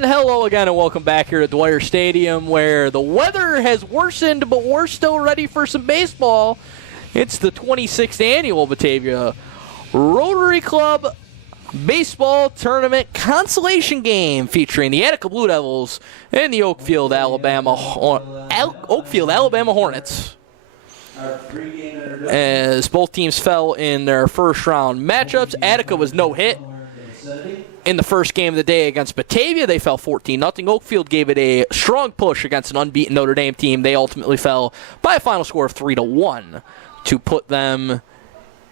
And hello again and welcome back here at Dwyer Stadium, where the weather has worsened, but we're still ready for some baseball. It's the 26th annual Batavia Rotary Club Baseball Tournament Consolation Game featuring the Attica Blue Devils and the Oakfield-Alabama Hornets. As both teams fell in their first round matchups, Attica was no hit in the first game of the day against Batavia. They fell 14-0. Oakfield gave it a strong push against an unbeaten Notre Dame team. They ultimately fell by a final score of 3-1 to put them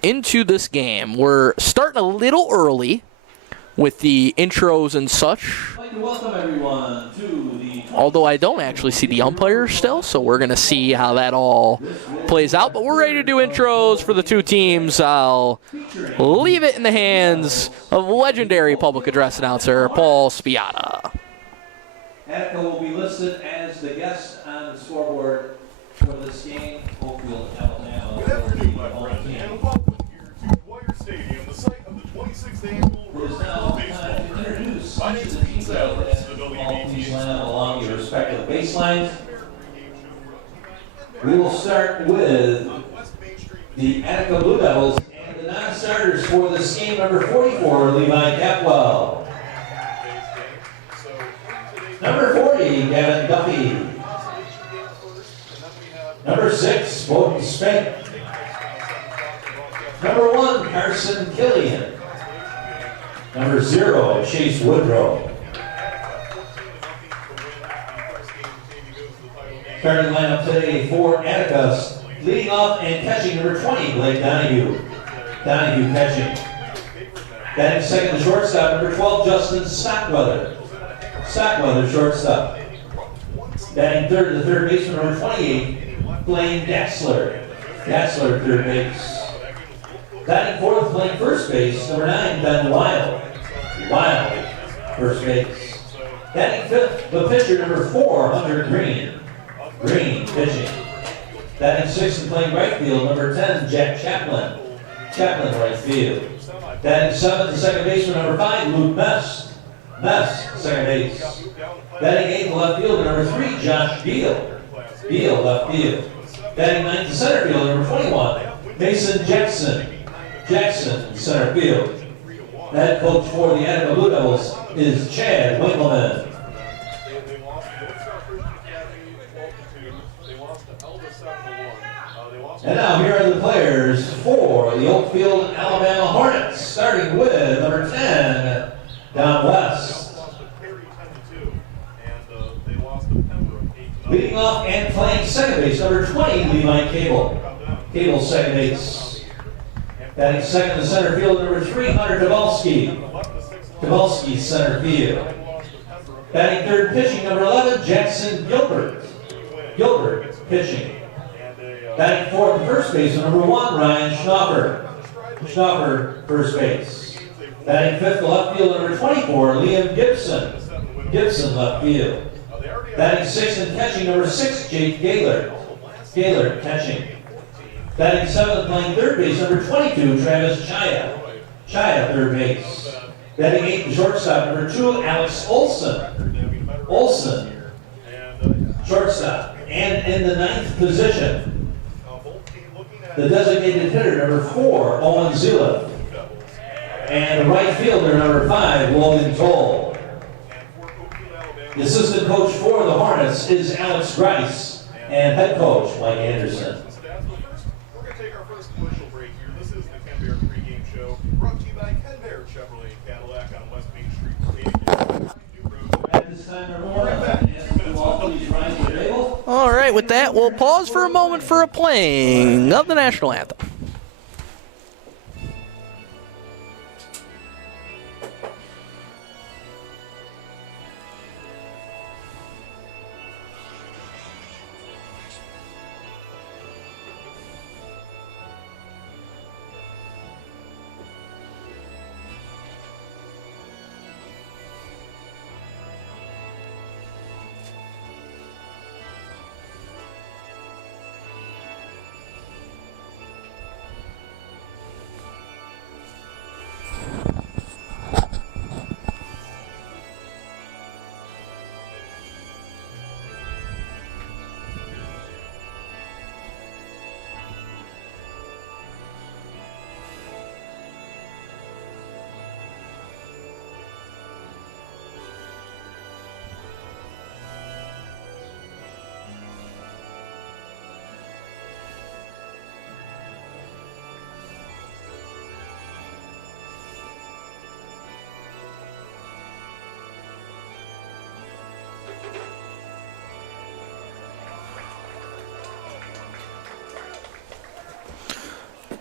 into this game. We're starting a little early with the intros and such. I'd like to welcome everyone to the Although I don't actually see the umpires still, so we're going to see how that all plays out. But we're ready to do intros for the two teams. I'll leave it in the hands of legendary public address announcer Paul Spiata. Attica will be listed as the guest on the scoreboard for this game. Oakfield-Alabama. Good afternoon, my friends, and welcome here to Dwyer Stadium, the site of the 26th annual Rotary Baseball Tournament. My name is Pete Sellers, the WBT along your respective baselines. We will start with the Attica Blue Devils and the non-starters for this game, number 44, Levi Capwell. Number 40, Gavin Duffy. Number 6, Bowden Spink. Number 1, Carson Killian. Number 0, Chase Woodrow. Starting lineup today for Attica, leading off and catching number 20, Blake Donahue. Donahue catching. Batting second, the shortstop, number 12, Justin Stockweather. Stockweather, shortstop. Batting third, the third baseman, number 28, Blaine Gatzler. Gatzler, third base. Batting fourth, playing first base, number 9, Ben Wild. Wild, first base. Batting fifth, the pitcher, number 4, Hunter Green. Green, pitching. Batting sixth and playing right field, number 10, Jack Chaplin. Chaplin, right field. Batting seventh, the second baseman, number 5, Luke Mest. Mest, second base. Batting eighth, left field, number 3, Josh Beal. Beal, left field. Batting ninth, the center field, number 21, Mason Jackson. Jackson, center field. The head coach for the Attica Blue Devils is Chad Winkleman. And now here are the players for the Oakfield-Alabama Hornets, starting with number 10, Don West. Leading off and playing second base, number 20, Levi Cable. Cable, second base. Batting second in the center field, number 3, Hunter Kowalski. Kowalski, center field. Batting third, pitching, number 11, Jackson Gilbert. Gilbert, pitching. Batting fourth, first base, number 1, Ryan Schnaufer. Schnaufer, first base. Batting fifth, left field, number 24, Liam Gibson. Gibson, left field. Batting sixth and catching, number 6, Jake Gaylor. Gaylor, catching. Batting seventh, playing third base, number 22, Travis Chaya. Chaya, third base. Batting eighth, the shortstop, number 2, Alex Olson. Olson, shortstop. And in the ninth position, the designated hitter, number 4, Owen Zila. And the right fielder, number 5, Logan Toll. The assistant coach for the Hornets is Alex Grice, and head coach Mike Anderson. We're going to take our first commercial break here. This is the Ken Bear pregame show, brought to you by Ken Bear Chevrolet Cadillac on West Main Street. At this time, All right, with that, we'll pause for a moment for a playing of the national anthem.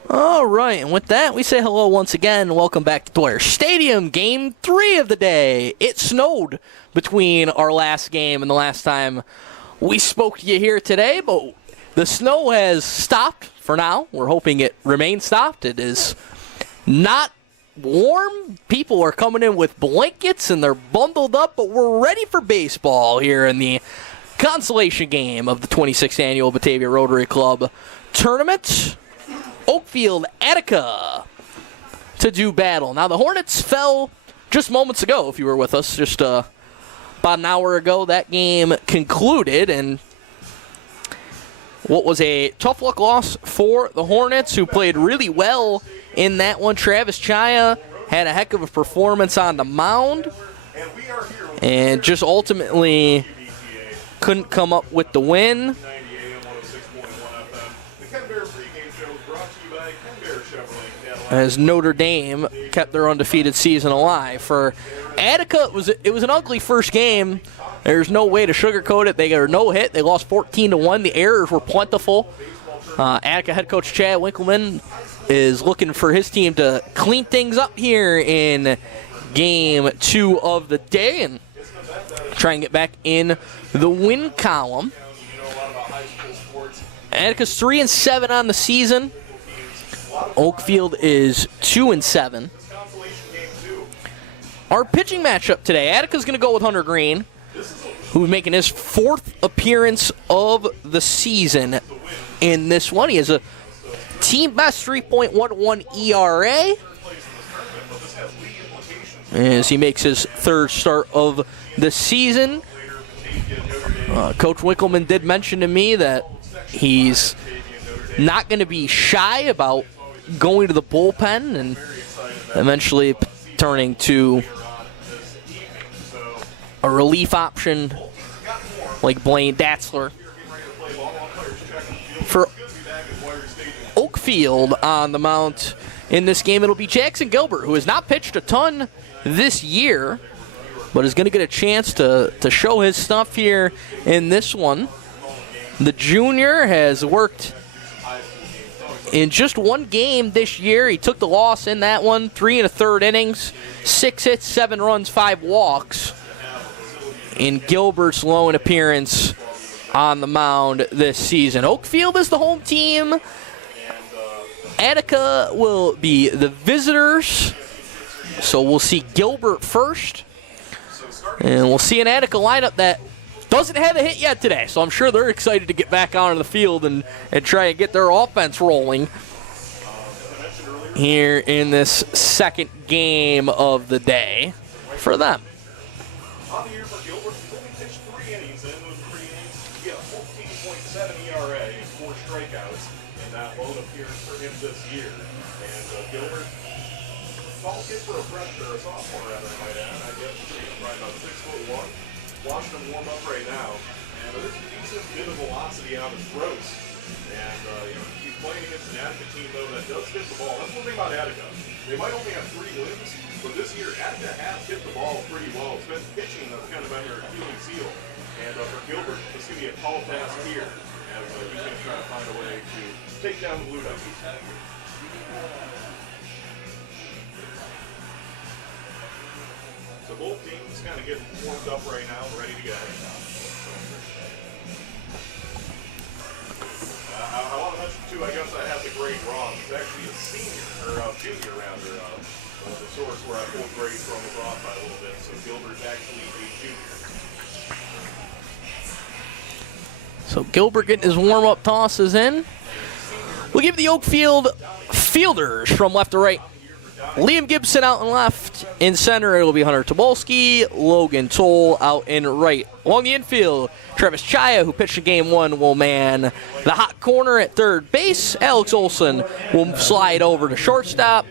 All right, and with that, we say hello once again. Welcome back to Dwyer Stadium, Game 3 of the day. It snowed between our last game and the last time we spoke to you here today, but the snow has stopped for now. We're hoping it remains stopped. It is not warm. People are coming in with blankets, and they're bundled up, but we're ready for baseball here in the consolation game of the 26th Annual Batavia Rotary Club Tournament. Oakfield-Attica to do battle. Now, the Hornets fell just moments ago, if you were with us, just about an hour ago. That game concluded, and what was a tough luck loss for the Hornets, who played really well in that one. Travis Chaya had a heck of a performance on the mound, and just ultimately couldn't come up with the win. As Notre Dame kept their undefeated season alive. For Attica, it was an ugly first game. There's no way to sugarcoat it. They got a no-hit. They lost 14-1. The errors were plentiful. Attica head coach Chad Winkleman is looking for his team to clean things up here in Game 2 of the day and try and get back in the win column. Attica's 3-7 on the season. Oakfield is 2-7. Our pitching matchup today, Attica's going to go with Hunter Green, who's making his 4th appearance of the season in this one. He has a team best 3.11 ERA as he makes his 3rd start of the season. Coach Winkleman did mention to me that he's not going to be shy about going to the bullpen and eventually turning to a relief option like Blaine Datzler. For Oakfield on the mound in this game, it'll be Jackson Gilbert, who has not pitched a ton this year, but is going to get a chance to show his stuff here in this one. The junior has worked in just one game this year. He took the loss in that one, 3 1/3 innings, 6 hits, 7 runs, 5 walks in Gilbert's lone appearance on the mound this season. Oakfield is the home team. Attica will be the visitors. So we'll see Gilbert first. And we'll see an Attica lineup that doesn't have a hit yet today, so I'm sure they're excited to get back onto the field and try and get their offense rolling here in this second game of the day for them. On the year for Gilbert, he's only pitched 3 innings, and in those 3 innings, he had a 14.7 ERA and 4 strikeouts in that lone appearance for him this year. And Gilbert, tall kid for a freshman, or a sophomore rather, I might add. I guess he's probably about 6'1". Watching him warm up right now, and there's a decent bit of velocity on his throws. And he's playing against an Attica team though that does hit the ball. That's one thing about Attica. They might only have 3 wins, but this year Attica has hit the ball pretty well. It's been pitching that's kind of been their Achilles heel. And for Gilbert, it's going to be a tall task here, as he's going to try to find a way to take down the Blue Devils. So both teams kind of getting warmed up right now, ready to go. I want to mention too, I guess I have the grade wrong. He's actually a senior, or junior rather. The source where I pulled grade from was off by a little bit, so Gilbert's actually a junior. So Gilbert getting his warm-up tosses in. We'll give the Oakfield fielders from left to right. Liam Gibson out in left. In center, it'll be Hunter Tobolski. Logan Toll out in right. Along the infield, Travis Chaya, who pitched in Game 1, will man the hot corner at third base. Alex Olson will slide over to shortstop.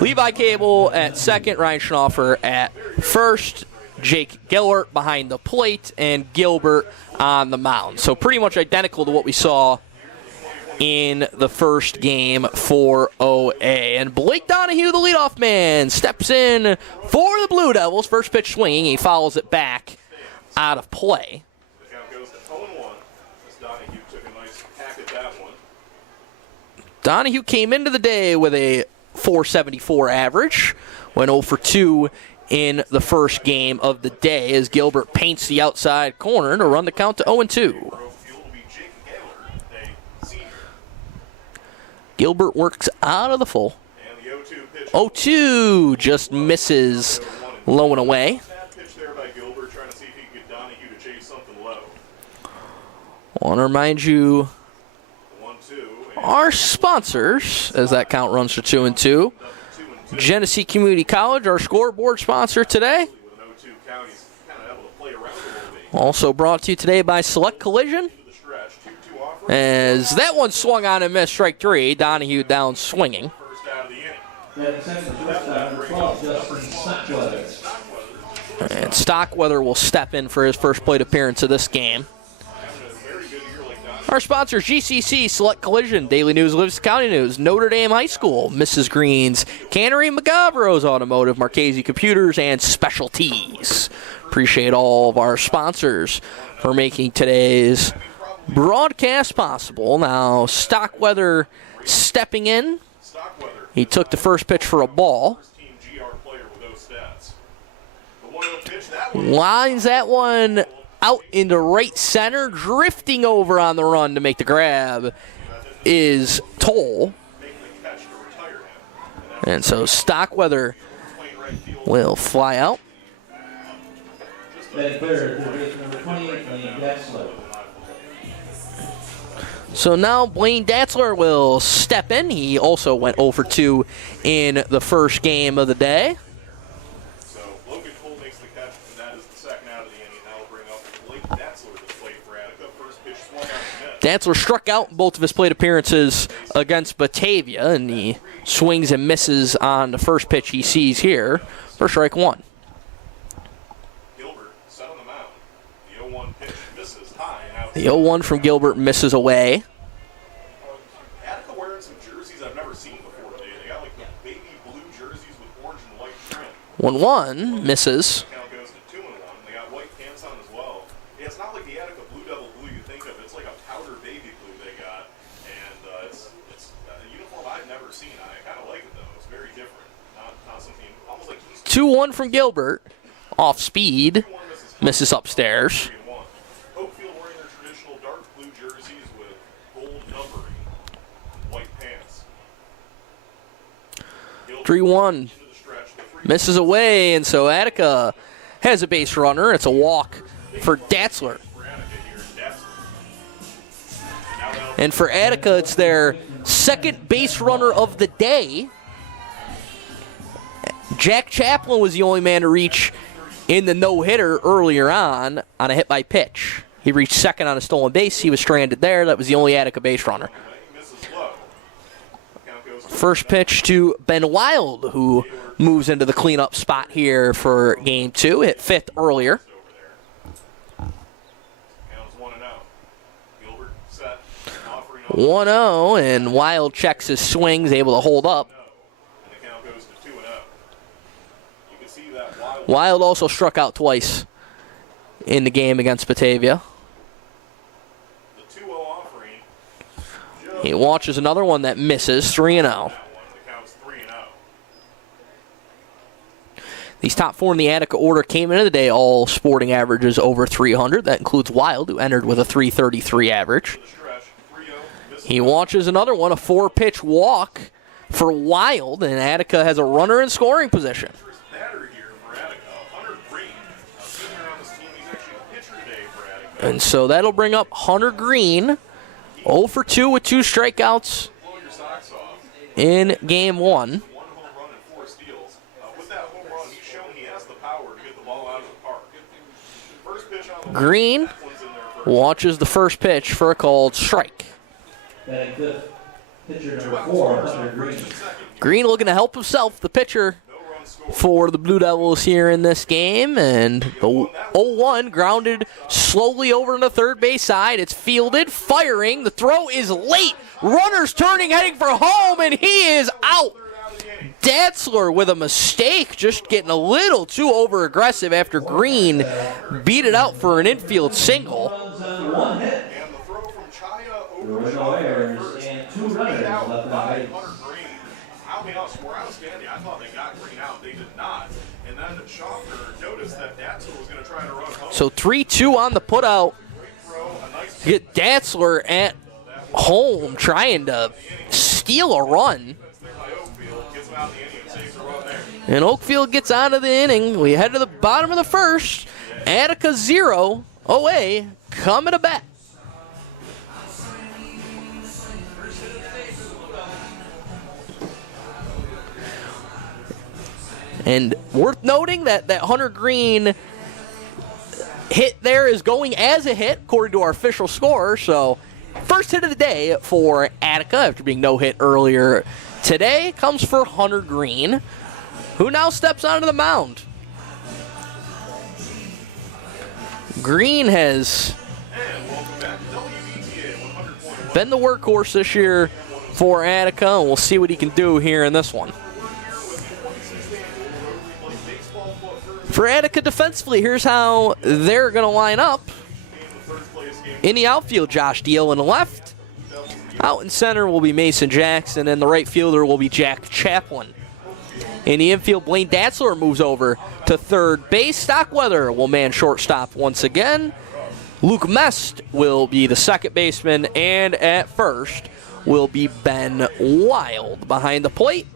Levi Cable at second. Ryan Schnaufer at first. Jake Gellert behind the plate. And Gilbert on the mound. So pretty much identical to what we saw in the first game for OA. And Blake Donahue, the leadoff man, steps in for the Blue Devils. First pitch swinging. He follows it back out of play. The count goes to 0-1 as Donahue took a nice hack at that one. Donahue came into the day with a .474 average, went 0 for 2 in the first game of the day as Gilbert paints the outside corner to run the count to 0-2. Oakfield will be Jake Gaylor, a senior. Gilbert works out of the full. And the 0-2 pitch. 0-2 just misses low and away. Snap pitch there by Gilbert, trying to see if he can get Donahue to chase something low. I want to remind you 1-2. our sponsors as that count runs to 2-2. Genesee Community College, our scoreboard sponsor today. With an 0-2 count, he's kind of able to play around a little bit. Also brought to you today by Select Collision. Into the stretch, 2-2 offering. As that one swung on and missed, strike 3. Donahue down swinging. First out of the inning. Batting second, shortstop, number 12, Justin Stockweather. And Stockweather will step in for his first plate appearance of this game. Having a very good year like Donahue. Our sponsors, GCC, Select Collision, Daily News, Livingston County News, Notre Dame High School, Mrs. Green's, Cannery, McGavro's Automotive, Marchese Computers, and Specialties. Appreciate all of our sponsors for making today's broadcast possible. Now, Stockweather stepping in. Stockweather, He took the first pitch for a ball. first team GR player with those stats. The 1-0 pitch, that one. Lines that one out into right center, drifting over on the run to make the grab is Toll. Making the catch to retire him. And so Stockweather Playing right field. will fly out. Batting third, base number 28, Lane Getzler. So now Blaine Datzler will step in. He also went 0 for 2 in the first game of the day. So Logan Cole makes the catch, and that is the second out of the inning. That will bring up Blake Datzler to the plate for Attica. First pitch swung on and missed. Datzler struck out in both of his plate appearances against Batavia, and he swings and misses on the first pitch he sees here for strike 1. Gilbert set on the mound. The 0-1 pitch misses high and out. The 0-1 from Gilbert misses away. Attica wearing some jerseys I've never seen before today. They got like the baby blue jerseys with orange and white trim. 1-1 misses. Count goes to 2-1. They got white pants on as well. Yeah, it's not like the Attica Blue Devil blue you think of. It's like a powder baby blue they got, and it's a uniform I've never seen. I kind of like it though. It's very different. Not something almost like 2-1 from Gilbert. Off speed. 2-1 Misses upstairs. 3-1. Oakfield wearing their traditional dark blue jerseys with gold numbering, white pants. Gilbert 3-1. into the stretch. The 3-1 Misses away, and so Attica has a base runner. It's a walk for Datzler. for Attica here in Datzler. Now that'll And for Attica, it's their second base runner of the day. Jack Chaplin was the only man to reach in the no-hitter earlier on a hit by pitch. He reached second on a stolen base. He was stranded there. That was the only Attica base runner. misses low. Count goes to First pitch to Ben Wild, who moves into the cleanup spot here for Game 2. Hit fifth earlier. over there. Count is 1-0. Gilbert set. Offering 1-0, and Wild checks his swings, able to hold up. and the count goes to 2-0. You can see that Wild Wild also struck out twice in the game against Batavia. the 2-0 offering. Just He watches another one that misses, 3-0. that one. The count's 3-0. These top four in the Attica order came into the day all sporting averages over 300. That includes Wild, who entered with a 333 average. The stretch. 3-0. Misses. He watches another one, a 4-pitch walk for Wild, and Attica has a runner in scoring position. First batter here for Attica. Hunter Green. A senior on this team. He's actually the pitcher today for Attica. And so that'll bring up Hunter Green, 0 for 2 with 2 strikeouts Blow your socks off. in Game 1. 1 home run and 4 steals. With that home run, he's shown he has the power to get the ball out of the park. First pitch on the Green that one's in there first. watches the first pitch for a called strike. Batting fifth, pitcher number 4, Hunter Green. Green looking to help himself, the pitcher No run scored. for the Blue Devils here in this game. And the 0-1 grounded slowly over on the third base side. It's fielded, firing. The throw is late. Runner's turning, heading for home, and he is out. Datzler with a mistake, just getting a little too over-aggressive after Green beat it out for an infield single. One hit. And the throw from Chaya There over were the no errors first. and 2 runners Beat out left by on base. Hunter Green. I mean, where I was standing, I thought they got Green out. They did not. And then Schaffner noticed that Datzler was going to try to run home. So 3-2 on the putout. Great throw, a nice Get Datzler at home trying to steal a run. there by Oakfield. Gets him out in the inning and saves the run there. And Oakfield gets out of the inning. We head to the bottom of the first. Attica 0, OA coming to bat. And worth noting that Hunter Green hit there is going as a hit, according to our official score. So, first hit of the day for Attica after being no hit earlier today comes for Hunter Green, who now steps onto the mound. Green has And welcome back to WBTA 100.1. been the workhorse this year for Attica, and we'll see what he can do here in this one. For Attica defensively, here's how they're going to line up. In the outfield, Josh Deal in the left. Out in center will be Mason Jackson, and the right fielder will be Jack Chaplin. In the infield, Blaine Datzler moves over to third base. Stockweather will man shortstop once again. Luke Mest will be the second baseman, and at first will be Ben Wild. Behind the plate,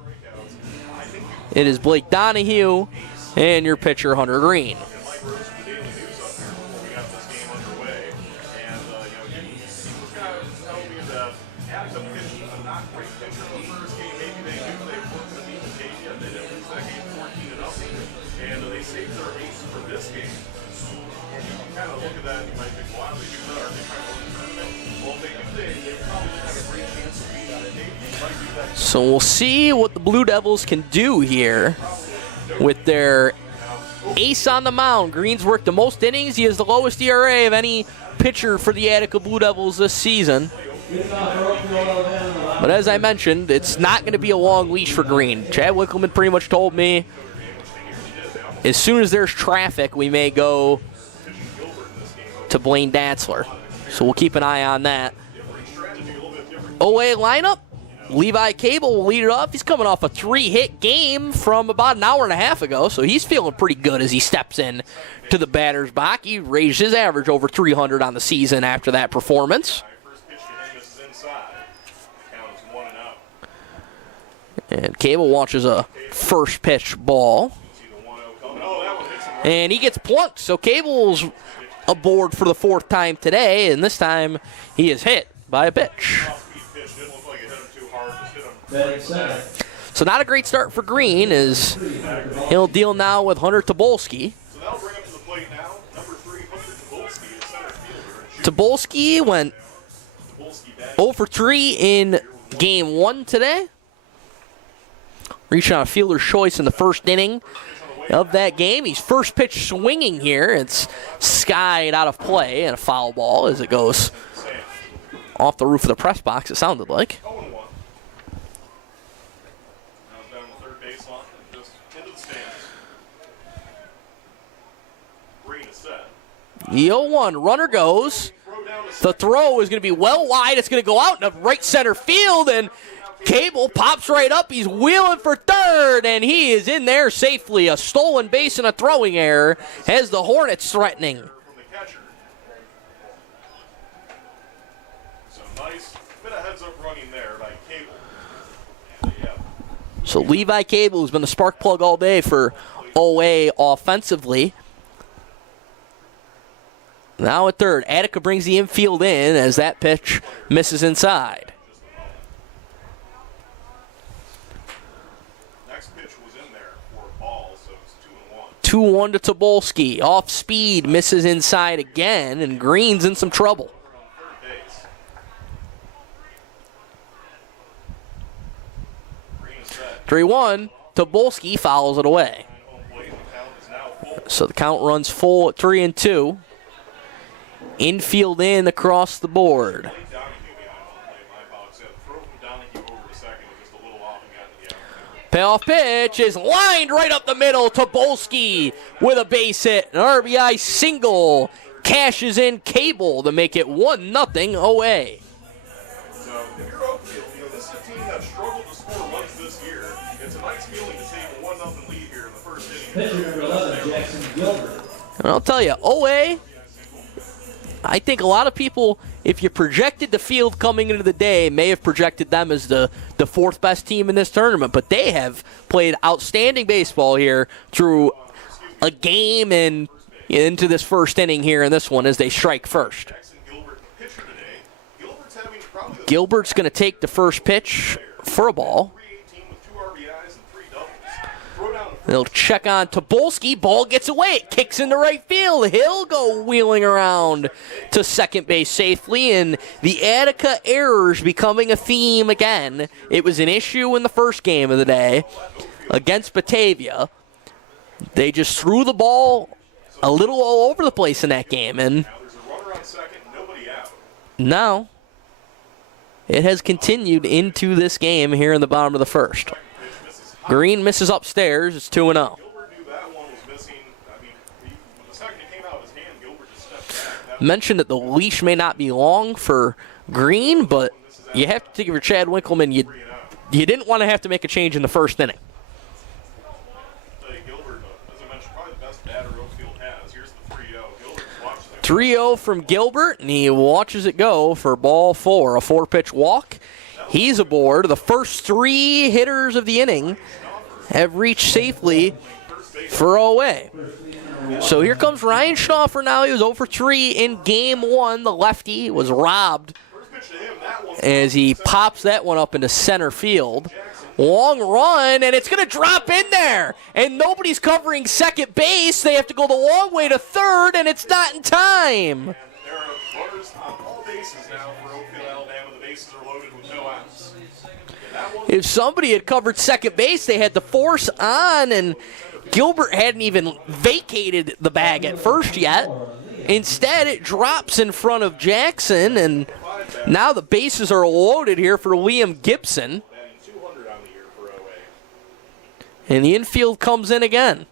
it is Blake Donahue and your pitcher, Hunter Green. Mike Rose from the Daily News up here before we got this game underway. And, he was kind of telling me that Attica pitched a not great pitcher in the first game. Maybe they knew they weren't going to beat Batavia. They didn't lose that game 14-0. And they saved their ace for this game. And you can kind of look at that and you might think, why do they do that? Are they trying to win the tournament? Well, if they do, they probably have a great chance to beat Batavia. You might do that. So we'll see what the Blue Devils can do here with their ace on the mound. Green's worked the most innings. He has the lowest ERA of any pitcher for the Attica Blue Devils this season. But as I mentioned, it's not going to be a long leash for Green. Chad Wickleman pretty much told me as soon as there's traffic, we may go to Blaine Datzler. So we'll keep an eye on that. OA lineup. Levi Cable will lead it off. He's coming off a 3-hit game from about an hour and a half ago, so he's feeling pretty good as he steps in to the batter's box. He raised his average over 300 on the season after that performance. First pitch to him is inside. The count is 1-0. And Cable watches a first pitch ball. See the 1-0 coming. Oh, that one hits him. And he gets plunked, so Cable's aboard for the 4th time today, and this time he is hit by a pitch. Off-speed pitch. Didn't look like it hit him too hard. Just hit him. Batting center. So not a great start for Green as he'll deal now with Hunter Tobolski. So that'll bring him to the plate now. Number 3, Hunter Tobolski, the center fielder. Tobolski went Tobolski back. 0 for 3 in game 1 today. Reaching on a fielder's choice in the first inning of that game. He's first pitch swinging here. It's skied out of play and a foul ball as it goes off the roof of the press box, it sounded like. 0-1. Now down the third baseline and just into the stands. Green is set. The 0-1 runner goes. Throw down to The throw is going to be well wide. It's going to go out in the right center field, and Cable pops right up. He's wheeling for third, and he is in there safely. A stolen base and a throwing error has the Hornets threatening. from the catcher. So nice bit of heads-up running there by Cable. And yeah, So Levi Cable has been the spark plug all day for OA offensively. Now at third, Attica brings the infield in as that pitch misses inside. next pitch was in there for a ball, so it's 2-1. 2-1 to Tobolski. Off speed, misses inside again, and Green's in some trouble. On third base. Green is set. 3-1, Tobolski fouls it away. Home plate, the count is now full. So the count runs full at 3-2. Infield in across the board. Donahue behind home plate, my apologies. Yeah, the throw from Donahue over to second was just a little off and got in the out. Payoff pitch is lined right up the middle. Tobolski with a base hit. An RBI single. Cashes in Cable to make it 1-0 OA. So if you're Oakfield, this is a team that struggled to score runs this year. It's a nice feeling to take a 1-0 lead here in the first inning. Pitcher number 11, Jackson Gilbert. And I'll tell you, OA, I think a lot of people, if you projected the field coming into the day, may have projected them as the fourth best team in this tournament. But they have played outstanding baseball here through a game and into this first inning here in this one as they strike first. Gilbert's going to take the first pitch for a ball. They'll check on Tobolski. Ball gets away. It kicks into right field. He'll go wheeling around to second base safely. And the Attica errors becoming a theme again. It was an issue in the first game of the day against Batavia. They just threw the ball a little all over the place in that game. And now it has continued into this game here in the bottom of the first. Green misses upstairs. It's 2-0. Mentioned that the leash may not be long for Green, but you have to think for Chad Winkleman, you didn't want to have to make a change in the first inning. 3-0 from Gilbert, and he watches it go for ball 4, a 4-pitch walk. He's aboard. The first 3 hitters of the inning have reached safely for OA. So here comes Ryan Schnaufer now. He was 0 for 3 in game 1. The lefty was robbed as he pops that one up into center field. Long run, and it's going to drop in there. And nobody's covering second base. They have to go the long way to third, and it's not in time. There are runners on all bases now for Oakfield-Alabama. The bases are loaded with no outs. If somebody had covered second base, they had to force on, and Gilbert hadn't even vacated the bag at first yet. Instead, it drops in front of Jackson, and now the bases are loaded here for Liam Gibson. And the infield comes in again.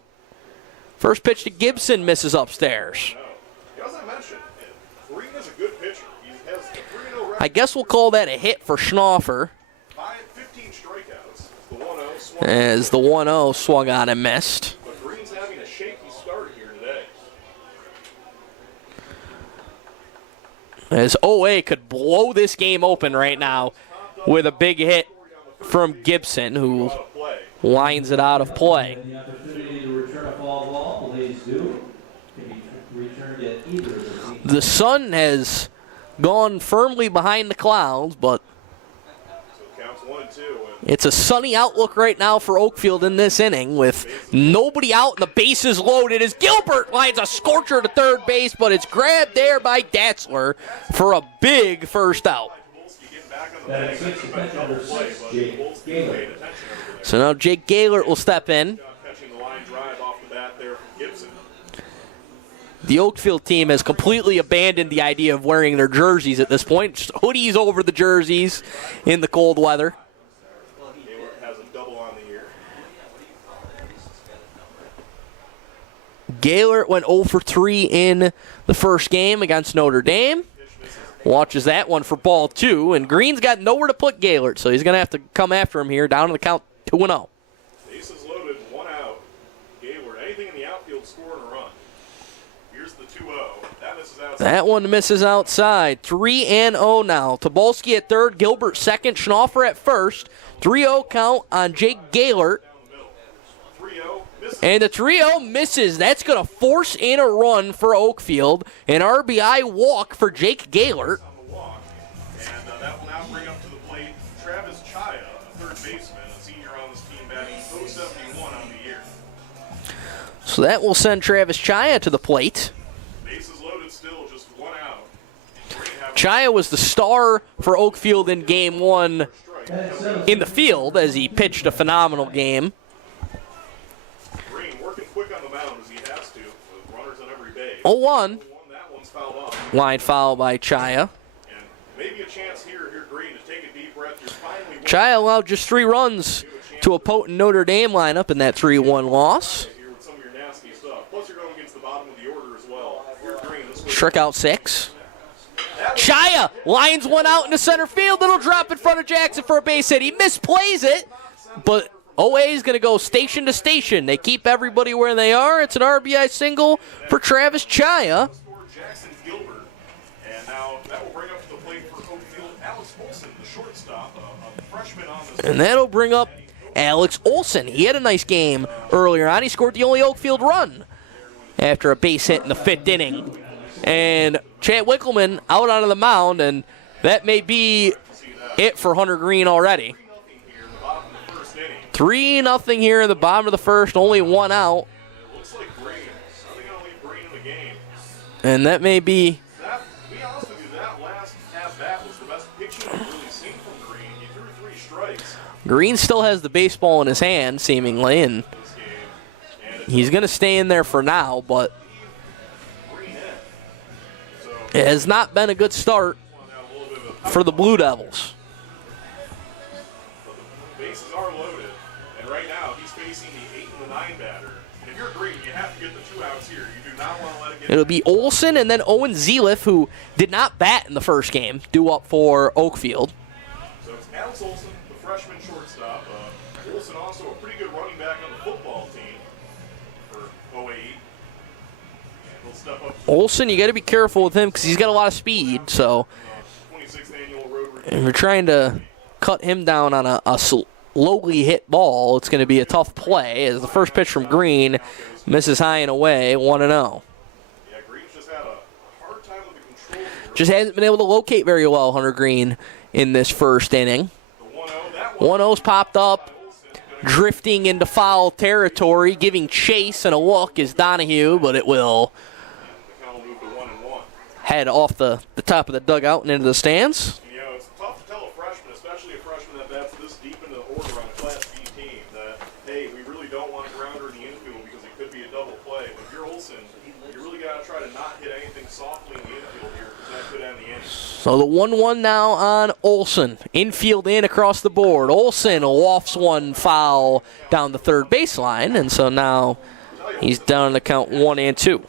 First pitch to Gibson misses upstairs. I guess we'll call that a hit for Schnaufer. As the 1-0 swung on and missed. As OA could blow this game open right now with a big hit from Gibson, who lines it out of play. The sun has gone firmly behind the clouds, but it's a sunny outlook right now for Oakfield in this inning with nobody out and the bases loaded as Gilbert lines a scorcher to third base, but it's grabbed there by Datzler for a big first out. So now Jake Gaylord will step in. The Oakfield team has completely abandoned the idea of wearing their jerseys at this point. Just hoodies over the jerseys in the cold weather. Gaylord went 0 for 3 in the first game against Notre Dame. Watches that one for ball 2, and Green's got nowhere to put Gaylord, so he's going to have to come after him here, down to the count 2-0. Bases loaded, 1 out. Gaylord, anything in the outfield, scoring a run. Here's the 2-0. That misses outside. That one misses outside. 3-0 now. Tobolski at third, Gilbert second, Schnaufer at first. 3-0 count on Jake Gaylord. And the 3-0 misses. That's going to force in a run for Oakfield. An RBI walk for Jake Gaylord. And that will now bring up to the plate Travis Chaya, a third baseman, a senior on this team, batting .071 on the year. So that will send Travis Chaya to the plate. Bases loaded still, just 1 out. Chaya was the star for Oakfield in game 1 in the field as he pitched a phenomenal game. Quick on the mound as he has to, with runners on every base. 0-1. That one's fouled off. Line foul by Chaya. And maybe a chance here, Green, to take a deep breath. You're finally Chaya allowed just 3 runs to a potent Notre Dame lineup in that 3-1 loss. Here with some of your nasty stuff. Plus, you're going against the bottom of the order as well. You're green. Struck out 6. Chaya lines one out into center field. It'll drop in front of Jackson for a base hit. He misplays it, but OA is going to go station to station. They keep everybody where they are. It's an RBI single for Travis Chaya. Jackson Gilbert. And now that will bring up to the plate for Oakfield, Alex Olson, the shortstop, a freshman on this. And that'll bring up Alex Olson. He had a nice game earlier on. He scored the only Oakfield run after a base hit in the 5th inning. And Chad Winkleman out onto the mound, and that may be it for Hunter Green already. 3-0 here in the bottom of the first, only 1 out. Looks like Green. Are they going to leave Green in the game? And that may be. That, to be honest with you, that last at-bat was the best pitching I've really seen from Green. He threw 3 strikes Green still has the baseball in his hand, seemingly, and this game. And he's going to stay in there for now, but Green in. So, it has not been a good start a little bit of a for the Blue Devils. bases are loaded, and right now he's facing the 8 and the 9 batter. And if you're Green, you have to get the 2 outs here. You do not want to let it get. It'll be Olson and then Owen Zeliff, who did not bat in the first game, due up for Oakfield. So it's Alex Olson, the freshman shortstop. Olson also a pretty good running back on the football team for OAE. And he'll step up. Olson, you got to be careful with him because he's got a lot of speed. So 26th annual Rotary. if you're trying to cut him down on a slowly hit ball, it's going to be a tough play. As the first pitch from Green misses high and away, 1-0. Yeah, Green's just had a hard time with the control here. Just hasn't been able to locate very well, Hunter Green, in this first inning. The 1-0, that one. 1-0's popped up, drifting into foul territory, giving chase and a look is Donahue, but it will The count will move to 1-1. head off the top of the dugout and into the stands. You know, it's tough to tell a freshman, especially a freshman that bats this deep into the order on a Class B team, that, hey, we really don't want a grounder in the infield because it could be a double play. But if you're Olson, you really got to try to not hit anything softly in the infield here because that could end the inning. So the 1-1 now on Olson. Infield in across the board. Olson lofts one foul down the third baseline, and so now he's down to count 1-2. Nothing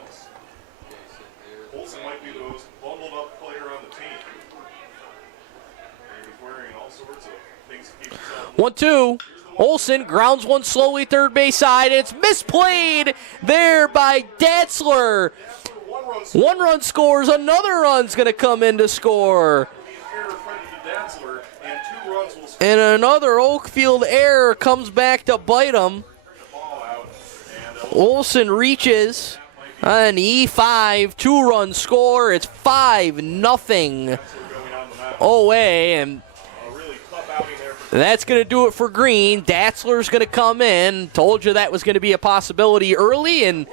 else. Olson might be the most bundled up player on the team. He's wearing all sorts of things to keep himself. 1-2. Olson grounds one slowly third base side. It's misplayed there by Datzler. 1 run scores. Another run's going to come in to score. And another Oakfield error comes back to bite him. Olson reaches an E5 2-run score. It's 5-0 OA, and that's going to do it for Green. Datzler's going to come in. Told you that was going to be a possibility early, and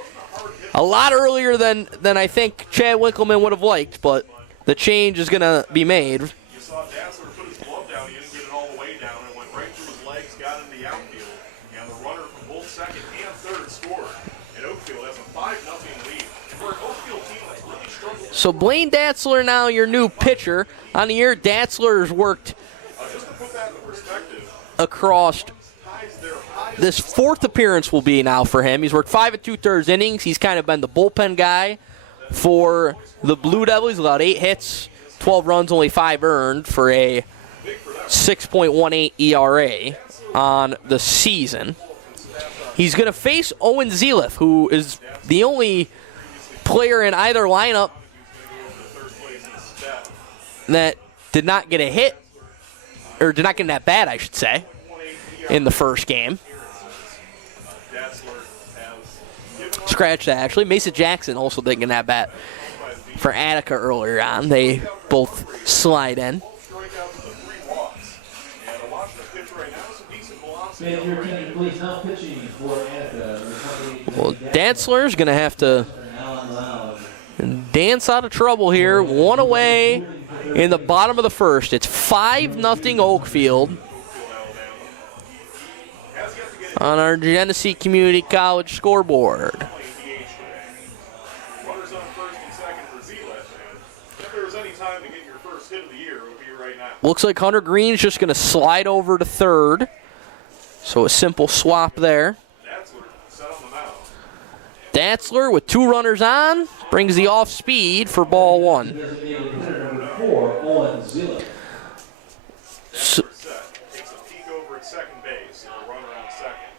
a lot earlier than I think Chad Winkleman would have liked, but the change is going to be made. You saw Datzler put his glove down. He didn't get it all the way down. It went right through his legs, got into the outfield, and the runner from both second and third scored. And Oakfield has a 5-0 lead. For an Oakfield team that's really struggled. So Blaine Datzler now your new pitcher. On the year, Datzler's worked Just to put that in perspective, across. ties their highest. This 4th appearance will be now for him. He's worked 5 2/3 innings. He's kind of been the bullpen guy for the Blue Devils. He's allowed 8 hits, 12 runs, only 5 earned for a 6.18 ERA on the season. He's going to face Owen Zeliff, who is the only player in either lineup that did not get a hit, or did not get that bad, I should say, in the first game. Scratch that, actually. Mason Jackson also didn't get that bat for Attica earlier on. They both slide in. And your team, please, now pitching for Attica. Well, Datzler's going to have to dance out of trouble here. 1 away in the bottom of the first. It's 5-0 Oakfield on our Genesee Community College scoreboard. Runners on first and second for Zeliff. If there was any time to get your first hit of the year, it would be right now. Looks like Hunter Green's just going to slide over to third. So a simple swap there. Datzler with 2 runners on brings the off speed for ball 1. So, Takes a peek over at second base, and a runner on second.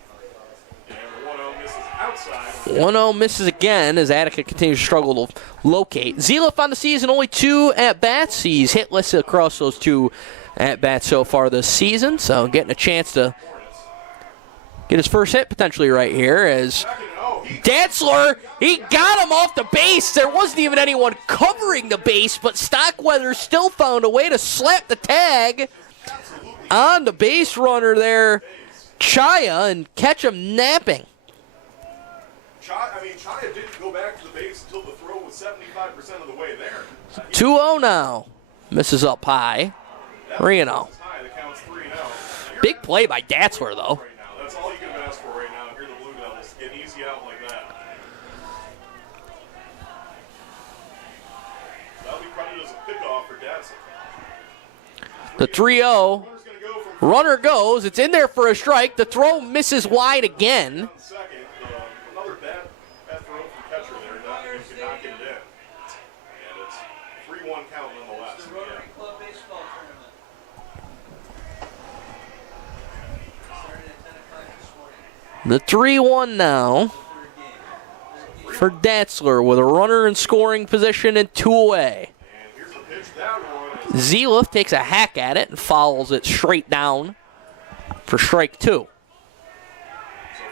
And the 1-0 misses outside. 1-0 misses again as Attica continues to struggle to locate. Zeliff on the season, only 2 at-bats. He's hitless across those 2 at-bats so far this season, so getting a chance to get his first hit potentially right here as Datzler, he got him off the base. There wasn't even anyone covering the base, but Stockweather still found a way to slap the tag on the base runner there, Chaya, and catch him napping. Chaya didn't go back to the base until the throw was 75% of the way there. 2-0 now. Misses up high. 3-0. Big play by Datzler, though. That's all you can ask for right now. If you're the Blue Devils, get easy out like that. That'll be credited as a pickoff for Datzler. The 3-0. Runner goes. It's in there for a strike. The throw misses wide again. Second, another bad throw from catcher there. He could not get it in. And it's 3-1 count nonetheless. The 3-1 now for Datzler with a runner in scoring position and 2 away. And here's the pitch. That one. Zeliff takes a hack at it and fouls it straight down for strike 2. So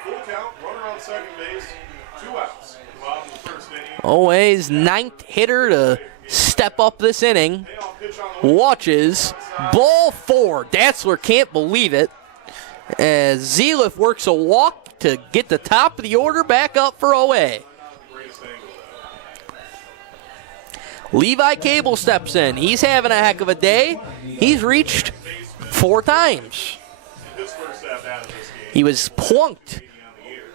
full count, runner on second base, 2 outs. Bottom of the first inning. Oway's 9th hitter to step up this inning. Watches ball 4. Datzler can't believe it as Zeliff works a walk to get the top of the order back up for Oway. Levi Cable steps in. He's having a heck of a day. He's reached 4 times. He was plunked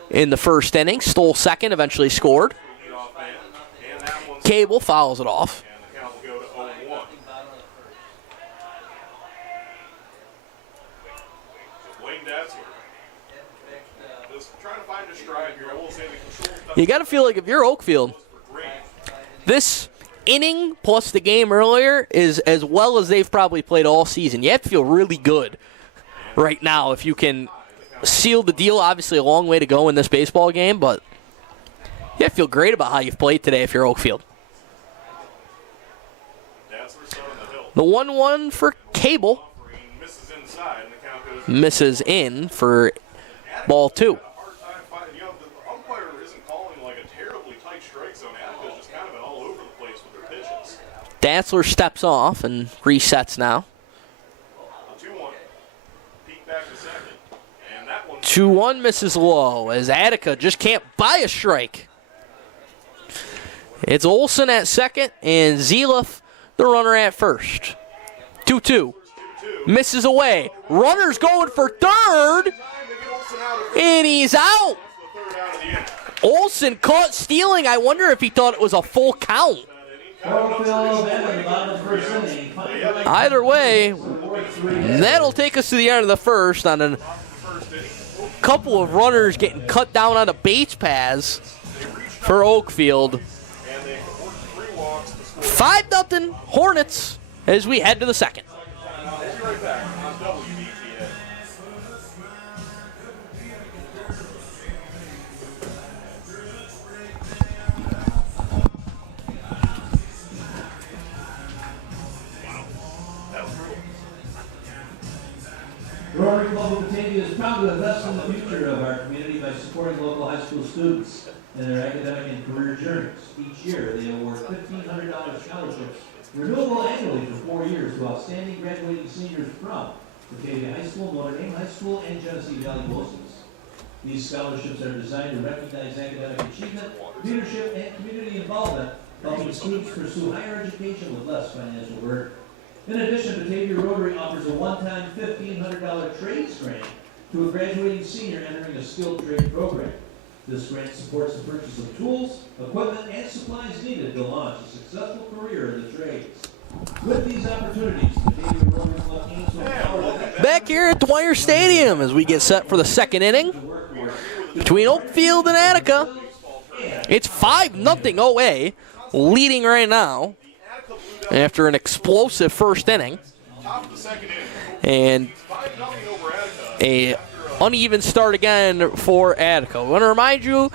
in the first inning, stole second, eventually scored. Cable fouls it off. You got to feel like if you're Oakfield, this inning plus the game earlier is as well as they've probably played all season. You have to feel really good right now if you can seal the deal. Obviously a long way to go in this baseball game, but you have to feel great about how you've played today if you're Oakfield. The 1-1 for Cable. Misses in for ball 2. Datzler steps off and resets now. 2-1 misses low as Attica just can't buy a strike. It's Olson at second and Zeliff, the runner, at first. 2-2. Misses away. Runner's going for third. And he's out. Olson caught stealing. I wonder if he thought it was a full count. Either way, that'll take us to the end of the first on a couple of runners getting cut down on the base paths for Oakfield. 5-0 Hornets as we head to the second. We'll be right back on WBTA. Rotary Club of Batavia is proud to invest in the future of our community by supporting local high school students in their academic and career journeys. Each year, they award $1,500 scholarships, renewable annually for 4 years, to outstanding graduating seniors from Batavia High School, Notre Dame High School, and Genesee Valley Wilsons. These scholarships are designed to recognize academic achievement, leadership, and community involvement, helping students pursue higher education with less financial burden. In addition, Batavia Rotary offers a one-time $1,500 trades grant to a graduating senior entering a skilled trade program. This grant supports the purchase of tools, equipment, and supplies needed to launch a successful career in the trades. With these opportunities, the Batavia Rovers left teams will power Back here at Dwyer Stadium as we get set for the second inning between Oakfield and Attica. It's 5-0 OA, leading right now after an explosive first inning. And a uneven start again for Attica. I want to remind you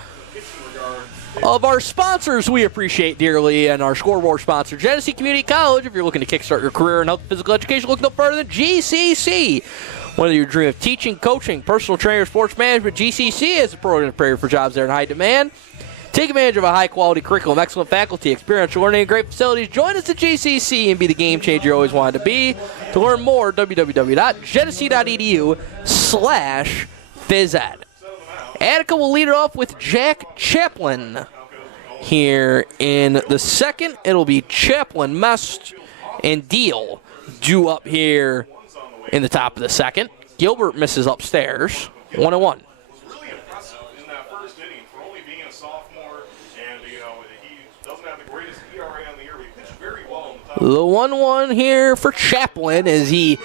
of our sponsors we appreciate dearly, and our scoreboard sponsor, Genesee Community College. If you're looking to kickstart your career in health and physical education, look no further than GCC. Whether you dream of teaching, coaching, personal trainer, sports management, GCC is a program to prepare for jobs that are in high demand. Take advantage of a high-quality curriculum, excellent faculty, experiential learning, and great facilities. Join us at GCC and be the game changer you always wanted to be. To learn more, www.genesee.edu/phys ed. Attica will lead it off with Jack Chaplin. Here in the second, it'll be Chaplin, Mest, and Deal due up here in the top of the second. Gilbert misses upstairs, 1-1. The 1-1 here for Chaplin as he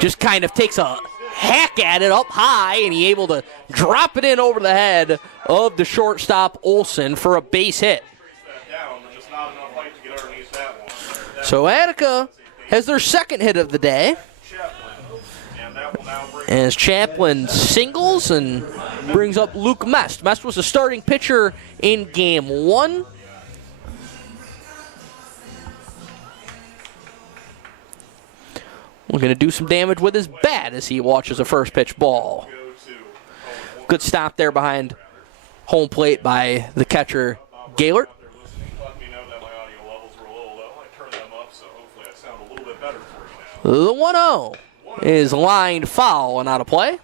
just kind of takes a hack at it up high, and he able to drop it in over the head of the shortstop Olson for a base hit. So Attica has their second hit of the day as Chaplin singles and brings up Luke Mest. Mest was the starting pitcher in game 1. We're going to do some damage with his bat as he watches a first pitch ball. Good stop there behind home plate by the catcher, Gaylord. The 1-0 is lined foul and out of play.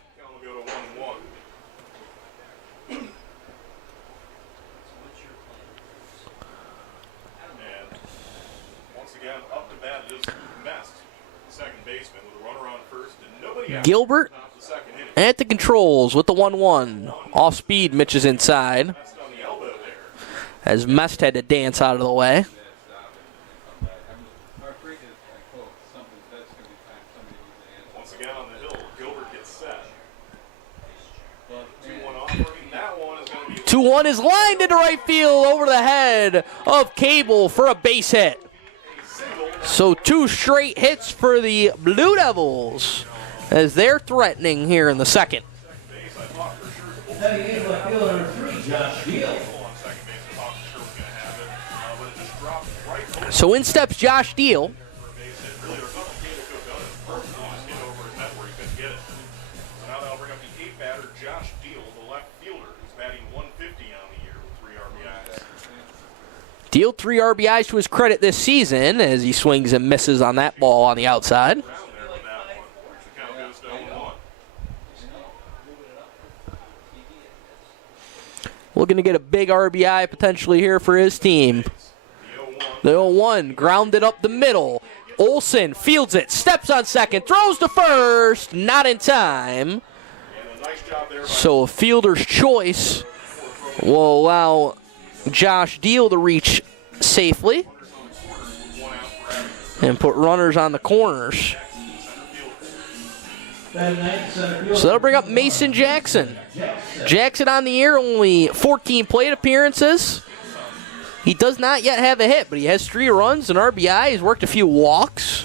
Gilbert at the controls with the 1-1. Off speed, Mitch is inside as Mest had to dance out of the way. Once again on the hill, Gilbert gets set. 2-1 is lined into right field over the head of Cable for a base hit. So 2 straight hits for the Blue Devils as they're threatening here in the second. So in steps Josh Deal. Deal 3 RBIs to his credit this season as he swings and misses on that ball on the outside. Looking to get a big RBI potentially here for his team. The 0-1 grounded up the middle. Olson fields it, steps on second, throws to first, not in time. So a fielder's choice will allow Josh Deal to reach safely and put runners on the corners. So that'll bring up Mason Jackson. Jackson on the year, only 14 plate appearances. He does not yet have a hit, but he has 3 runs, an RBI. He's worked a few walks.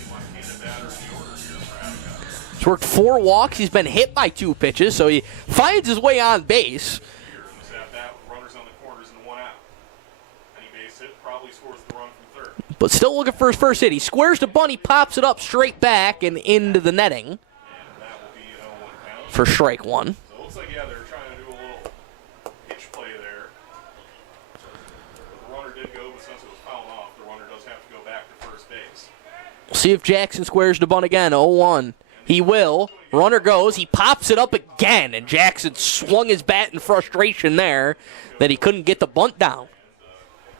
He's worked 4 walks. He's been hit by 2 pitches, so he finds his way on base. But still looking for his first hit. He squares the bunt, he pops it up straight back and into the netting for strike 1. So it looks like, yeah, they're trying to do a little pitch play there. The runner did go, but since it was fouled off, the runner does have to go back to first base. We'll see if Jackson squares the bunt again. 0-1. He will. Runner goes. He pops it up again, and Jackson swung his bat in frustration there that he couldn't get the bunt down.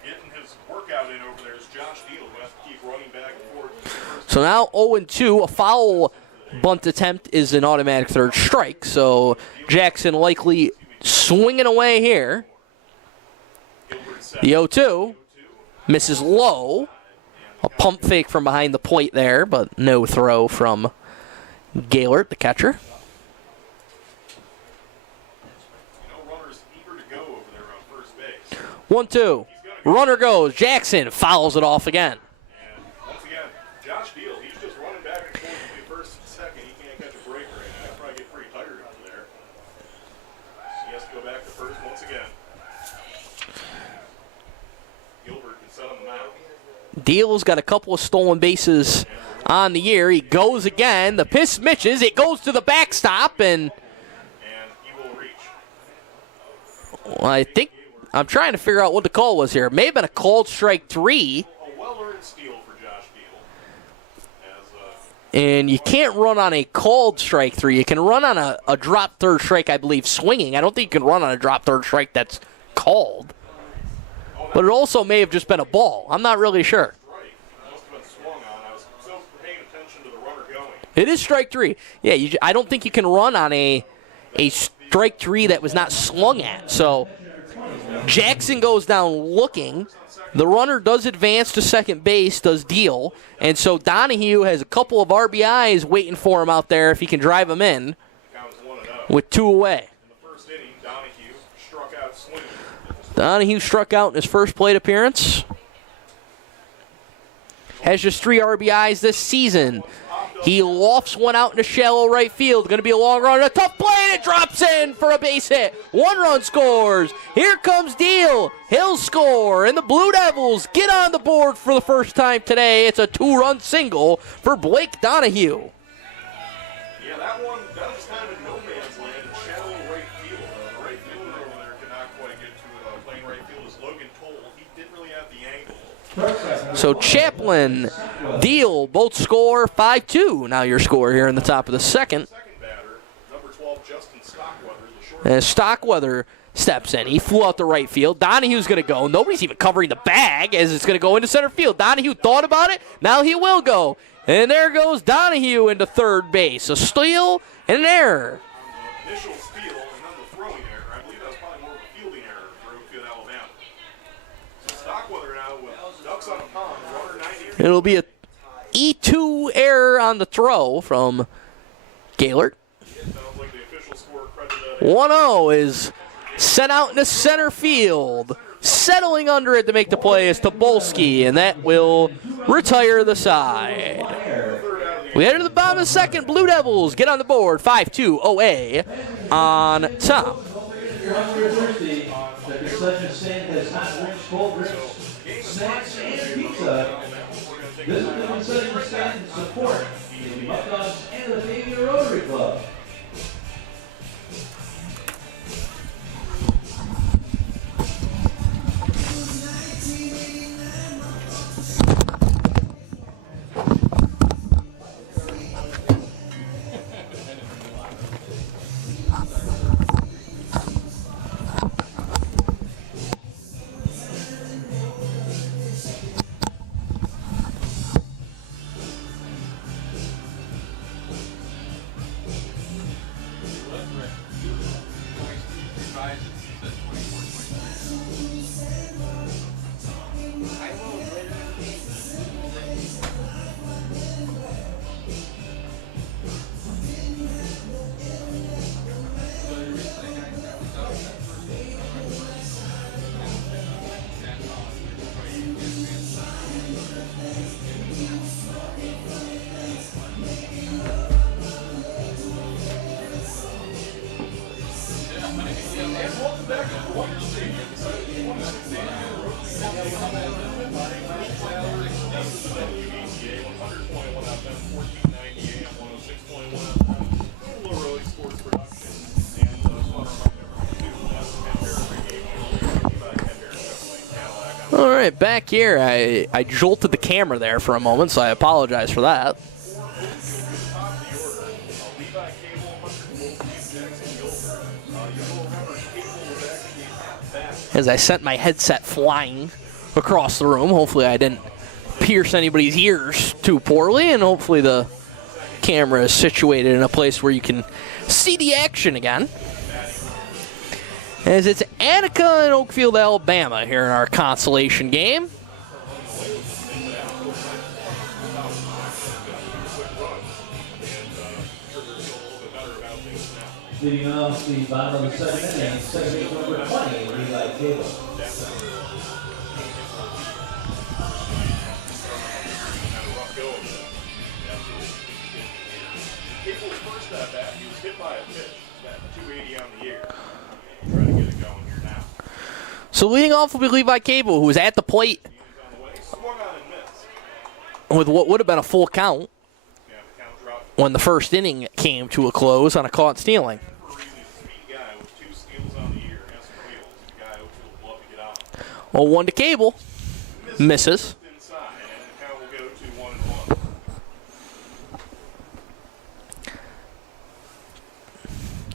Getting his workout in over there is Josh Deal, who has to keep running back and forth. So now 0-2. A foul bunt attempt is an automatic third strike, so Jackson likely swinging away here. The 0-2 misses low, A pump fake from behind the plate there, but no throw from Gaylord, the catcher. Runner's eager to go over there on first base. 1-2. Runner goes. Jackson fouls it off again. And once again, Josh Deal, he's just running back and forth between first and second. He can't catch a break right now. He'll probably get pretty tired out there. He has to go back to first once again. Gilbert can set on the mound. Deal's got a couple of stolen bases on the year. He goes again. The pitch misses. It goes to the backstop, and He will reach. well, I think I'm trying to figure out what the call was here. It may have been a called strike 3. A well-earned steal for Josh Deal. And you can't run on a called strike 3. You can run on a drop third strike, I believe, swinging. I don't think you can run on a drop third strike that's called. But it also may have just been a ball. I'm not really sure. Must have been swung on. I was so paying attention to the runner going. It is strike 3. Yeah, I don't think you can run on a strike 3 that was not swung at. So Jackson goes down looking. The runner does advance to second base, does Deal. And so Donahue has a couple of RBIs waiting for him out there if he can drive them in with 2 away. In the first inning, Donahue struck out swinging. Donahue struck out in his first plate appearance. Has just 3 RBIs this season. He lofts one out into shallow right field. Going to be a long run. A tough play, and it drops in for a base hit. 1 run scores. Here comes Deal. He'll score, and the Blue Devils get on the board for the first time today. It's a 2-run single for Blake Donahue. Yeah, that was kind of in no man's land in shallow right field. The right fielder over there could not quite get to it. Playing right field is Logan Toll. He didn't really have the angle. So Chaplin, Deal, both score 5-2. Now your score here in the top of the second. Second batter, number 12, Justin Stockweather, the short. As Stockweather steps in. He flew out the right field. Donahue's going to go. Nobody's even covering the bag as it's going to go into center field. Donahue thought about it. Now he will go. And there goes Donahue into third base. A steal and an error. Initial steal and then the throwing error. I believe that was probably more of a fielding error for Oakfield-Alabama. So Stockweather now with ducks on a pond. Runner 90. It'll be a E2 error on the throw from Gaylord. Sounds like the official score credited 1-0 is sent out into center field. Settling under it to make the play is Tobolski, and that will retire the side. We head to the bottom of the second. Blue Devils get on the board. 5-2 OA on top. The concession stand has hot drinks, cold drinks, snacks, and pizza. Visit the concession stand and support the Buckeyes and the Batavia Rotary Club. All right, back here. I jolted the camera there for a moment, so I apologize for that. As I sent my headset flying across the room. Hopefully I didn't pierce anybody's ears too poorly, and hopefully the camera is situated in a place where you can see the action again. As it's Attica and Oakfield-Alabama here in our consolation game. Leading off the bottom of the second inning, second base number 20, Levi Cable. Cable's first at bat, he was hit by a pitch, batting 280 on the year. Trying to get it going here now. So leading off will be Levi Cable, who was at the plate He's on the way, swung on and missed. with what would have been a full count Yeah, the count dropped. when the first inning came to a close on a caught stealing. For a reason, he's a speedy guy with 2 steals on the year, has some wheels. He's a guy who would love to get on. Well, 1 to Cable. Misses. Inside, and the count will go to 1-1.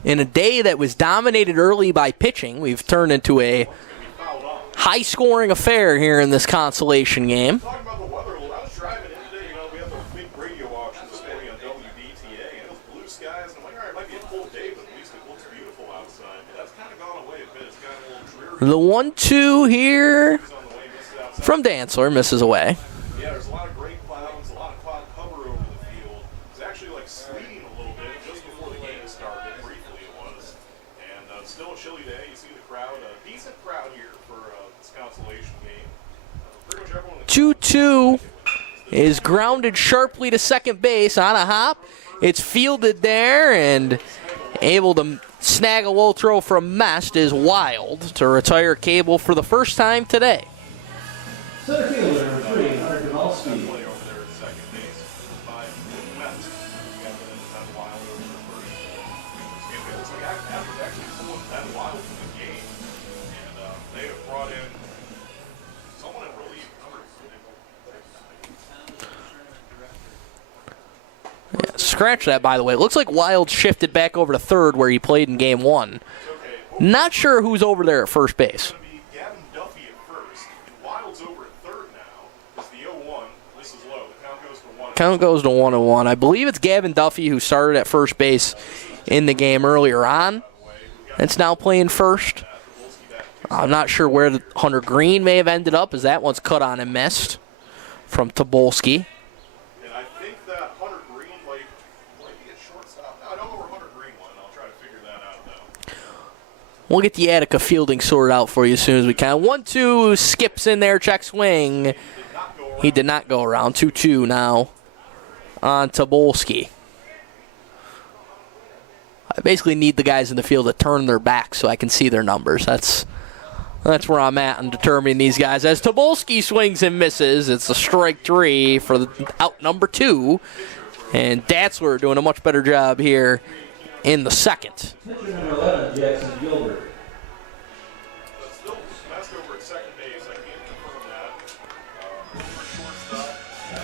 In a day that was dominated early by pitching, we've turned into a He's going to be fouled off. high-scoring affair here in this consolation game. Talking about the weather, well, I was driving in today, we have a big radio auction this morning on WBTA, and it was blue skies, and I'm like, all right, it might be a cold day, but at least it looks beautiful outside. But that's kind of gone away a bit. It's gotten a little dreary. The 1-2 here He's on the way, misses outside. from Dantzler, misses away. Yeah, there's a lot of gray clouds, a lot of cloud cover over the field. It's actually like sleeting a little bit just before the game started. Briefly it was. And still a chilly day. You see the crowd, a decent crowd here for this consolation game. Pretty much everyone in the 2-2 is grounded sharply to second base on a hop. It's fielded there and able to snag a low throw from Mest is Wild to retire Cable for the first time today. Center fielder number 3, Hunter Kowalski. play over there at second base by West. He's got that Wild over the first. Excuse me, it looks like after actually pulling that Wild from the game. And they have brought in someone in relief. Scratch that, by the way. It looks like Wild shifted back over to third where he played in game 1. Not sure who's over there at first base. It's going to be Gavin Duffy at first. And Wild's over at third now. It's the 0-1. This is low. The count goes to 1. Count goes to 1-1. I believe it's Gavin Duffy who started at first base in the game earlier on. It's now playing first. I'm not sure where Hunter Green may have ended up, as that one's cut on and missed from Tobolski. And I think that Hunter Green might be at shortstop. I don't know where Hunter Green went. I'll try to figure that out, though. We'll get the Attica fielding sorted out for you as soon as we can. 1-2 skips in there, check swing. He did not go around. 2-2 now on Tobolski. I basically need the guys in the field to turn their backs so I can see their numbers. That's where I'm at in determining these guys. As Tobolski swings and misses, it's a strike 3 for the out number 2. And Dantzler doing a much better job here in the second. Pitcher number 11, Jackson Gilbert. But still, Mest over at second base. I can't confirm that. Shortstop, that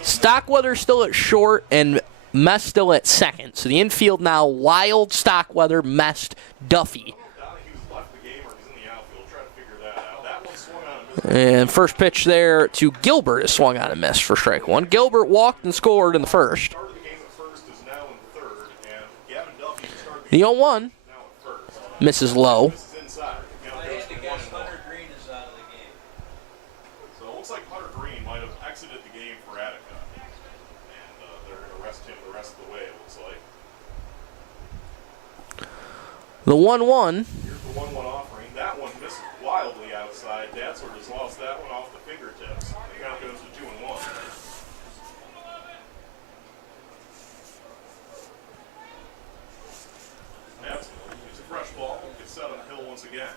is Stockweather still at short and Mest still at second. So the infield now, Wild, Stockweather, Mest, Duffy. Donahue's left the game or he's in the outfield. Try to figure that out. That one swung on and missed. And first pitch there to Gilbert is swung on and missed for strike 1. Gilbert walked and scored in the first. Started the game at first, is now in third, and Gavin Duffy started The the 0-1 now at first. misses low. This is inside. The count goes to 1-1. Hunter Green is out of the game. So it looks like Hunter Green might have exited the game for Attica. And they're going to rest him the rest of the way, it looks like. The 1-1 Here's the 1-1 offering. That one misses wildly outside. Dantzler has lost that one off the fingertips. The count goes to 2-1. Dantzler, it's a fresh ball. Gets set on the hill once again.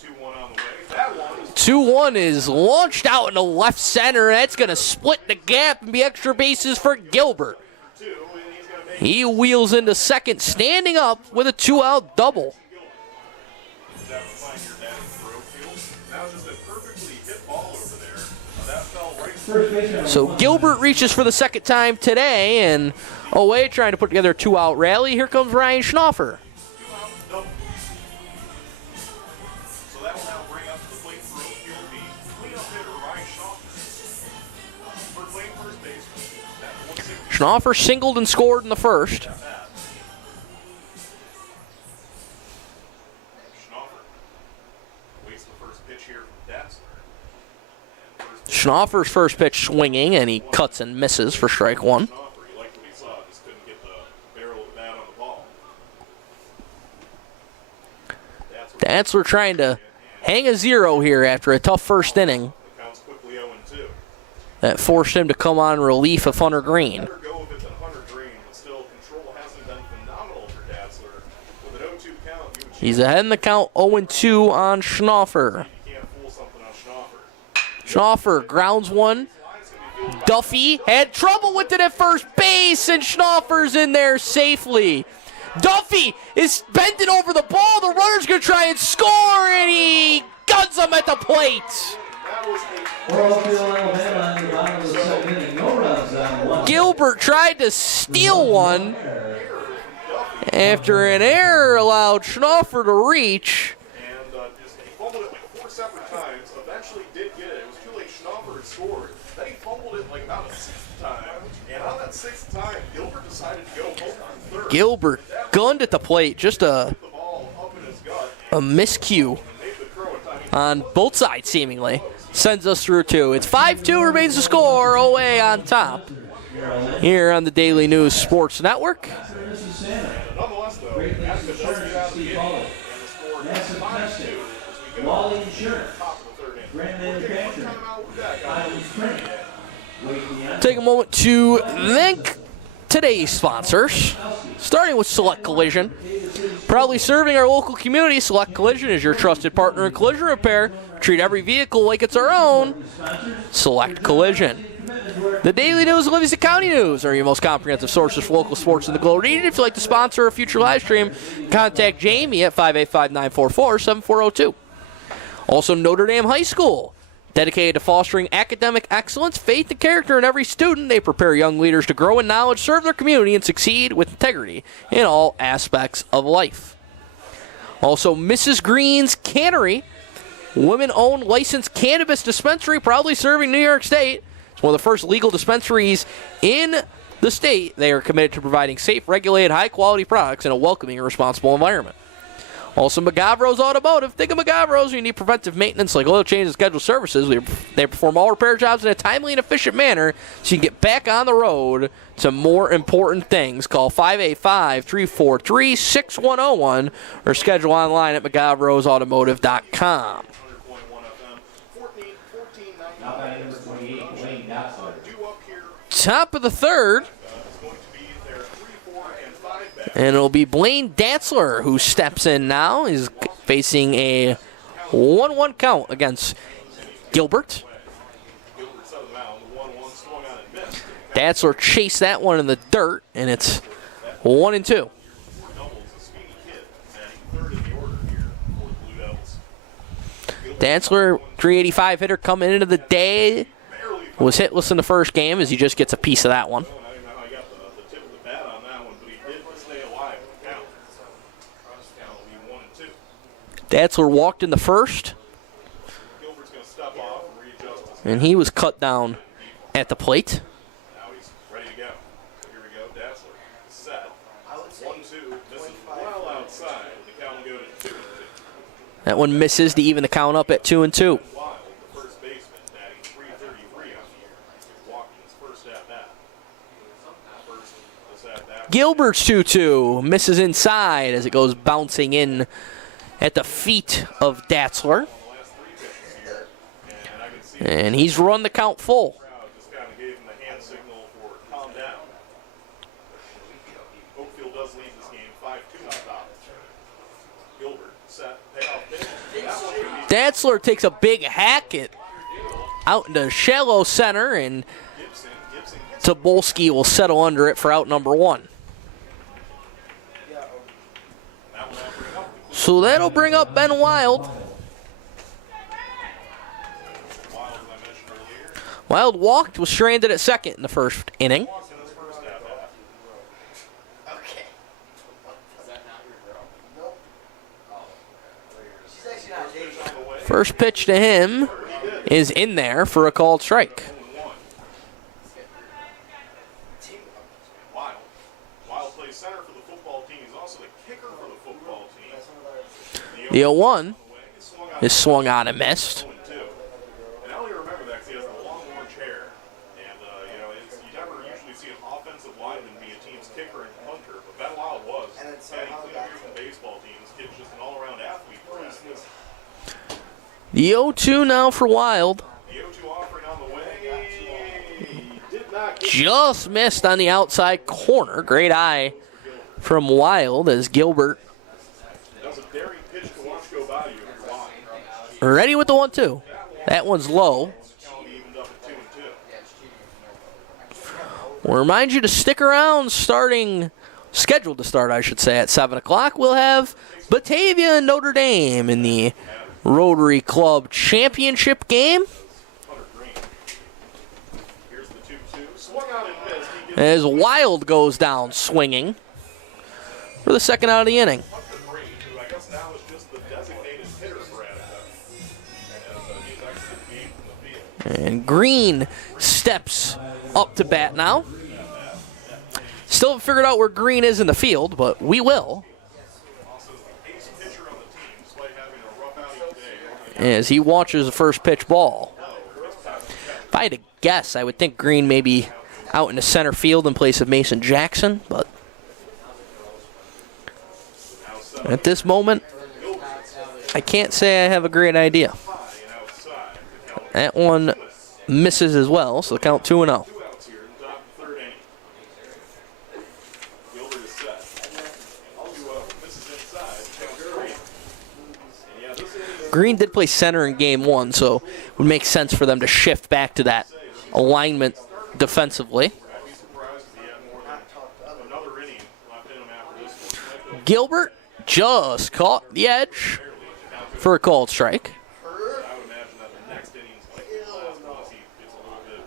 The 2-1 on the way. That one is 2-1 is launched out into left center. That's going to split the gap and be extra bases for Gilbert. for 2, and he's going to make He wheels into second, standing up with a 2-out double. that find your dad for Oakfield. That was just a perfectly hit ball over there. That fell right First baseman number So 1. Gilbert reaches for the second time today, and away trying to put together a 2-out rally. Here comes Ryan Schnaufer. 2-out double. So that will now bring up to the plate for Oakfield the cleanup hitter Ryan Schnaufer. For playing first baseman. That 160 Schnaufer singled and scored in the first. at bat. Schnaufer waits the first pitch here from Dantzler. And first pitch Schnaufer's first pitch swinging, and he cuts and misses for strike 1. Schnaufer, he liked what he saw, just couldn't get the barrel of the bat on the ball. Datzler trying to hang a 0 here after a tough first inning. The count's quickly 0-2. That forced him to come on relief of Hunter Green. Better go with it than Hunter Green, but still control hasn't been phenomenal for Datzler. With an 0-2 count, you would He's ahead in the count 0-2 on Schnaufer. you can't fool something on Schnaufer. Schnaufer grounds one. Duffy had trouble with it at first base, and Schnaufer's in there safely. Duffy is bending over the ball. The runner's going to try and score, and he guns him at the plate. Oakfield-Alabama in the bottom of the second inning. No runs on one. Gilbert tried to steal one after an error allowed Schnaufer to reach. And he fumbled it like 4 separate times. Eventually did get it. It was too late. Schnaufer had scored. Then he fumbled it like about a 6th time. And on that 6th time, Gilbert decided to go home on third. Gilbert gunned at the plate. Just a The ball up in his gut. miscue Made the throw a time. on both sides, seemingly. Sends us through 2. It's 5-2 remains the score. OA on top here on the Daily News Sports Network. Nonetheless, though, Attica does get out of the inning, and the score is 5-2 as we go Wally to the Insurance. top of the 3rd inning. Grand We're getting one manufacturing. timeout with that, Iowa guys. Spring. Waiting the Take a moment to thank today's sponsors, starting with Select Collision. Proudly serving our local community, Select Collision is your trusted partner in collision repair. Treat every vehicle like it's our own. Select Collision. The Daily News and Livingston County News are your most comprehensive sources for local sports in the Globe region. If you'd like to sponsor a future live stream, contact Jamie at 585-944-7402. Also, Notre Dame High School. Dedicated to fostering academic excellence, faith, and character in every student, they prepare young leaders to grow in knowledge, serve their community, and succeed with integrity in all aspects of life. Also, Mrs. Green's Cannery, women-owned licensed cannabis dispensary, proudly serving New York State. It's one of the first legal dispensaries in the state. They are committed to providing safe, regulated, high-quality products in a welcoming and responsible environment. Also, Magavro's Automotive. Think of Magavro's. You need preventive maintenance like oil change and scheduled services. They perform all repair jobs in a timely and efficient manner so you can get back on the road to more important things. Call 585-343-6101 or schedule online at Magavro'sAutomotive.com. 100.1 FM, 14-9. Now batting number 28, Wayne Datzler. Due up here Top of the third, is going to be their 3, 4, and 5 back. and it'll be Blaine Datzler who steps in now. He's facing a 1-1 count against Gilbert. Gilbert's out of the mound. The 1-1 swung on and missed. Datzler chased that one in the dirt, and it's 1-2. Doubles, a speedy kid, batting 3rd in the order here for the Blue Devils. Datzler, 385 hitter coming into the day, was hitless in the first game as he just gets a piece of that one. I don't even know how he got the tip of the bat on that one, but he did stay alive with the count. Count will be 1-2. Datzler walked in the first, Gilbert's going to step off and readjust his. and he was cut down at the plate. Now he's ready to go. Here we go. Datzler set. 1-2. This is well outside. The count will go to 2-2. That one misses to even the count up at 2-2. Wild, the first baseman, batting .333 on the year. Walked in his first at bat. First this at bat. Gilbert's 2-2 misses inside as it goes bouncing in at the feet of Datzler, The last 3 pitches here, and I can see and he's run the count full. the crowd just kind of gave him the hand signal for calm down. Oakfield does lead this game 5-2 on top. Gilbert set, payoff pitch. That one should be Datzler takes a big hack it out into shallow center, and Gibson hits Tobolski will settle under it for out number 1. that one will bring up the So that'll bring up Ben Wild. Wild, as I mentioned earlier. Wild walked, was stranded at second in the first inning. Walks in his first at bat. First pitch to him is in there for a called strike. 1-1. Wild plays center for the football team. He's also the kicker for the football team. The 0-1 Away, swung on is swung on and missed. 2-2. And I only remember that because he has a long orange hair. And, you never usually see an offensive lineman be a team's kicker and punter, but Ben Wild was. And clean up here from the baseball team. This kid's just an all-around athlete for us. The 0-2 now for Wild. The 0-2 offering on the way. Did not get Just missed on the outside corner. Great eye from Wild as Gilbert that was a daring pitch to watch go by you if you're watching. ready with the 1-2. That one's low. Count evened up at 2-2. We'll remind you to stick around, scheduled to start, I should say, at 7 o'clock. We'll have Batavia and Notre Dame in the Rotary Club Championship game. Hunter Green. Here's the 2-2. Swung out and missed. He gets As Wild goes down swinging for the second out of the inning. Hunter Green, who I guess now is just the designated hitter for Attica. And he's exited the game from the field. And Green steps up to bat now. Still haven't figured out where Green is in the field, but we will. Also, the ace pitcher on the team, despite having a rough outing today. As he watches the first pitch ball. If I had to guess, I would think Green may be out in the center field in place of Mason Jackson, but at this moment, I can't say I have a great idea. That one misses as well, so the count 2-0. 2 outs here in the top of the third inning. Gilbert is set. 2 misses inside. Count 3. And yeah, this is Green did play center in game 1, so it would make sense for them to shift back to that alignment defensively. I'd be surprised if he had more than another inning left in him after this one. Gilbert just caught the edge for a called strike. I would imagine that the next inning's like the last unless he gets a little bit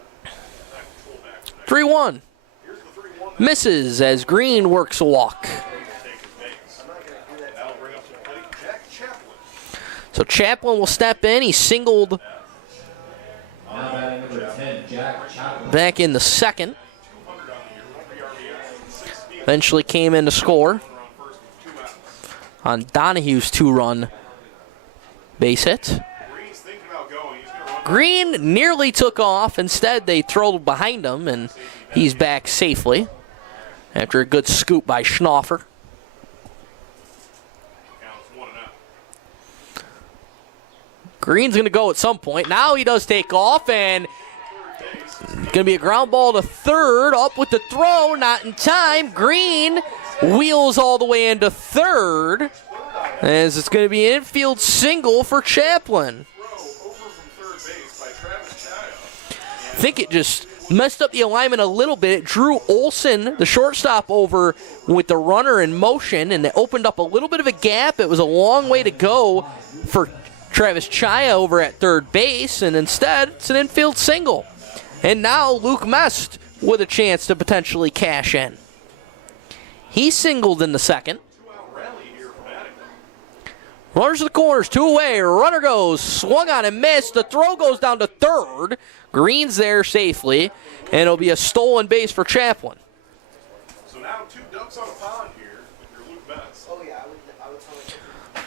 back control back for next. 3-1. Here's the 3-1. Misses as Green works a walk. Take his base. That'll bring up to the plate Jack Chaplin. So Chaplin will step in. He singled Now batting number 10, Jack Chaplin. back in the second. 200 on the year, 3 RBIs and 6 steals. Eventually came in to score On first with 2 outs. on Donahue's 2-run base hit. Green's thinking about going. He's going to run. Green nearly took off. Instead, they throwed behind him, and he's back safely after a good scoop by Schnaufer. Counts 1-0. Green's going to go at some point. Now he does take off, and going to be a ground ball to third. Up with the throw, not in time. Green wheels all the way into third, as it's going to be an infield single for Chaplin. Throw over from third base by Travis Chaya. I think it just messed up the alignment a little bit. It drew Olsen, the shortstop, over with the runner in motion, and it opened up a little bit of a gap. It was a long way to go for Travis Chaya over at third base, and instead it's an infield single. And now Luke Mest with a chance to potentially cash in. He singled in the second. 2-out rally here from Attica. Runners to the corners, 2 away. Runner goes, swung on and missed. The throw goes down to third. Green's there safely, and it'll be a stolen base for Chaplin. So now 2 ducks on a pond here if you're Luke Betts.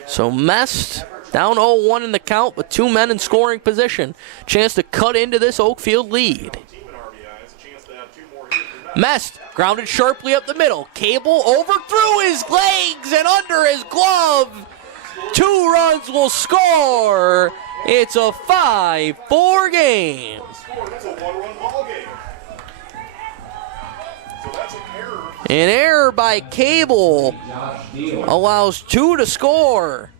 So Mest down 0-1 in the count with 2 men in scoring position. Chance to cut into this Oakfield lead. Team in RBIs, a chance to have 2 more here for Betts. Mest grounded sharply up the middle. Cable overthrew his legs and under his glove. 2 runs will score. It's a 5-4 game. Score, that's a 1-run ball game. So that's an error. An error by Cable Josh Deal. allows 2 to score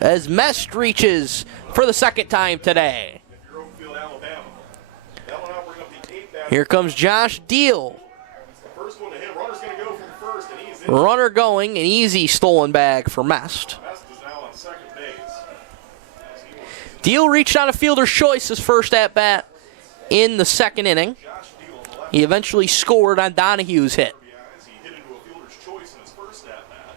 as Mest reaches for the second time today. If you're Oakfield-Alabama. That one out, bring up the 8 batter. Here comes Josh Deal. It's the first one to hit. Runner's going to go from first, and he's in. Runner going, an easy stolen bag for Mest. Best is now on second base. As he was Deal reached on a fielder's choice his first at-bat in the second inning. Josh Deal on the left. He eventually scored on Donahue's hit. RBIs. He hit into a fielder's choice in his first at-bat.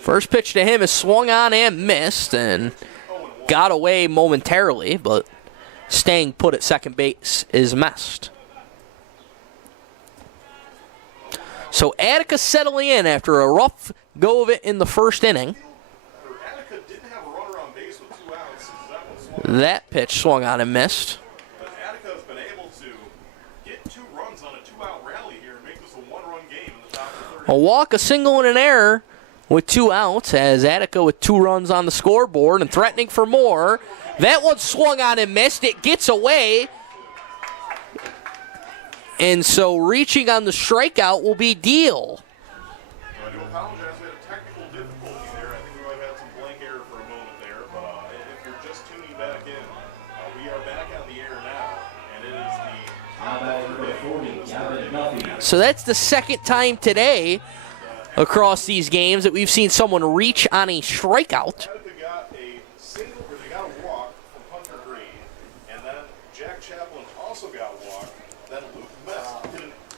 First pitch to him is swung on and missed and got away momentarily, but staying put at second base is Mest. So Attica settling in after a rough go of it in the first inning. Attica didn't have a runner on base with 2 outs. That one swung. That pitch swung on and missed. But Attica has been able to get 2 runs on a 2-out rally here and make this a 1-run game in the top of the third. A walk, a single, and an error with 2 outs as Attica with 2 runs on the scoreboard and threatening for more. That one swung on and missed. It gets away. And so reaching on the strikeout will be Deal. I do apologize. We had a technical difficulty there. I think we might have had some blank air for a moment there. But if you're just tuning back in, we are back on the air now. And it is the Now batting number 40, Gavin Duffy. So that's the second time today across these games that we've seen someone reach on a strikeout. Attica got a single, or they got a walk from Hunter Green, and then Jack Chaplin also got a walk. Then Luke Mess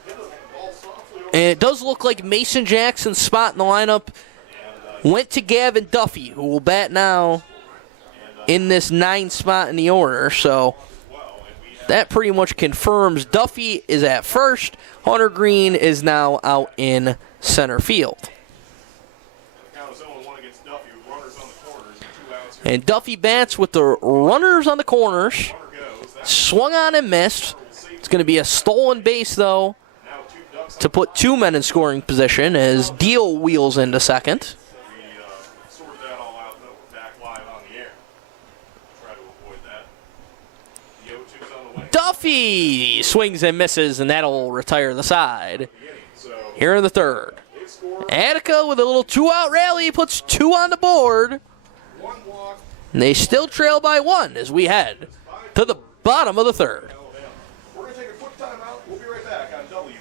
hit a ball softly over. And it does look like Mason Jackson's spot in the lineup went to Gavin Duffy, who will bat now in this 9 spot in the order. So that pretty much confirms Duffy is at first. Hunter Green is now out in center field. Count is 0-1 against Duffy with runners on the corners and 2 outs. And Duffy bats with the runners on the corners. Runner goes. That's Swung on and missed. It's going to be a stolen base, though, now 2 ducks to put 2 men in scoring position as Deal wheels into second. We sorted that all out, though. We're back live on the air. Try to avoid that. The 0-2's on the way. Duffy swings and misses, and that'll retire the side. So Here in the third. they score Attica with a little 2-out rally puts 2 on the board. 1 walk. And they still trail by 1 as we head to the bottom of the third. Alabama. We're going to take a quick timeout. We'll be right back on WBTA.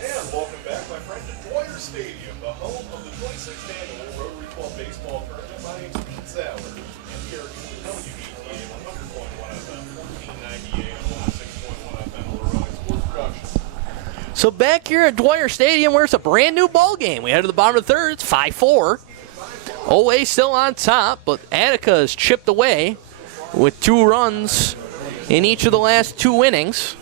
And welcome back, my friend, to Dwyer Stadium, the home of the 26th annual Rotary Club Baseball Tournament. My name's Pete Sauer, and we are doing WBTA 100.1 FM, 1490 AM, 106.1 FM, Lorraine Sports Production. So back here at Dwyer Stadium, where it's a brand new ball game. We head to the bottom of the third. It's 5-4. OA still on top, but Attica has chipped away with 2 runs in each of the last 2 innings.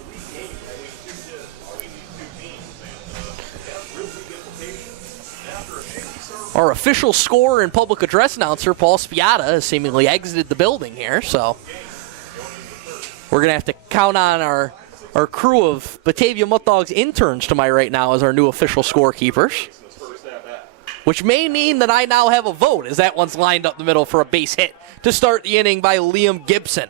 Our official scorer and public address announcer, Paul Spiata, has seemingly exited the building here, so we're going to have to count on our crew of Batavia Mutt Dogs interns to my right now as our new official scorekeepers, which may mean that I now have a vote as that one's lined up in the middle for a base hit to start the inning by Liam Gibson.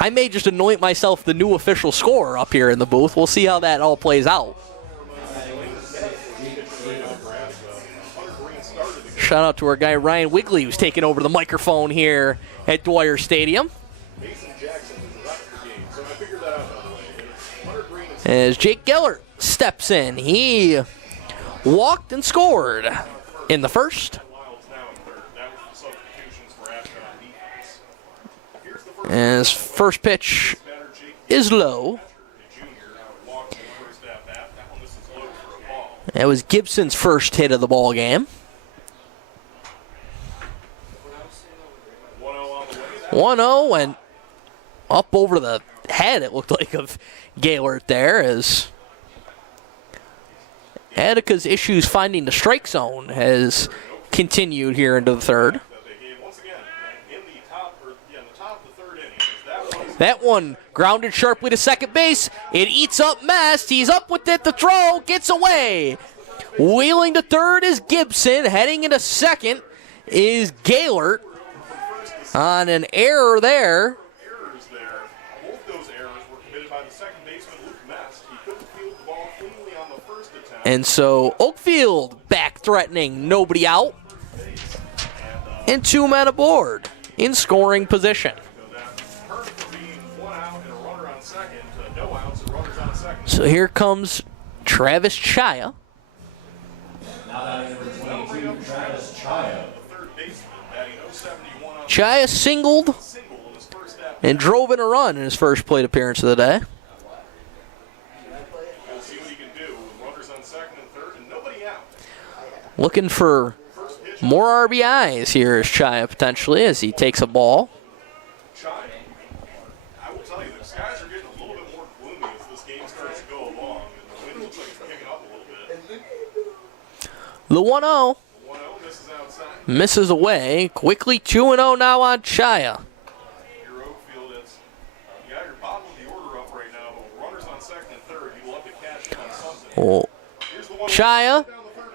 I may just anoint myself the new official scorer up here in the booth. We'll see how that all plays out. Shout out to our guy Ryan Wigley, who's taking over the microphone here at Dwyer Stadium. As Jake Gellert steps in, he walked and scored in the first. As first pitch is low. That was Gibson's first hit of the ball game. 1-0 and up over the head, it looked like, of Gaylord there, as Attica's issues finding the strike zone has continued here into the third. That one grounded sharply to second base. It eats up Mast. He's up with it. The throw gets away. Wheeling to third is Gibson. Heading into second is Gaylord on an error there. He couldn't field the ball cleanly on the first attempt. And so Oakfield back threatening, nobody out. And 2 men aboard in scoring position. Hurt for being 1 out and a runner on second to no outs and runners on second. So here comes Travis Chaya. Now batting number 22, Travis Chaya. The third baseman batting 071 on Chaya singled single in his first at bat. and drove in a run in his first plate appearance of the day. We'll see what he can do with runners on second and third and nobody out. Looking for more RBIs here is Chaya potentially as he takes a ball. Chai, I will tell you, the skies are getting a little bit more gloomy as this game starts to go along, and the wind looks like it's picking up a little bit. The 1-0 The 1-0 misses outside. misses away. Quickly 2-0 now on Chaya. Your Oakfield is, you got your bottom of the order up right now, but with runners on second and third, you will have to catch it on something. Oh, Here's the 1-0 Chaya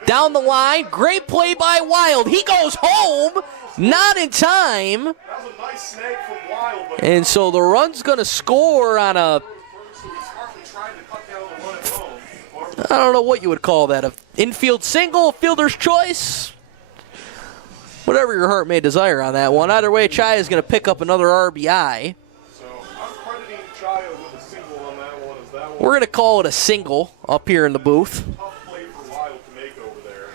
down the line. Great play by Wild. He goes home. Not in time. That was a nice snag from Wild, but And so the run's going to score on a, so he's hardly trying to cut down the run at home. I don't know what you would call that, an infield single, fielder's choice. Whatever your heart may desire on that one. Either way, Chaya is going to pick up another RBI. So I'm crediting Chaya with a single on that one. As that one We're going to call it a single up here in the booth. tough play for Wild to make over there.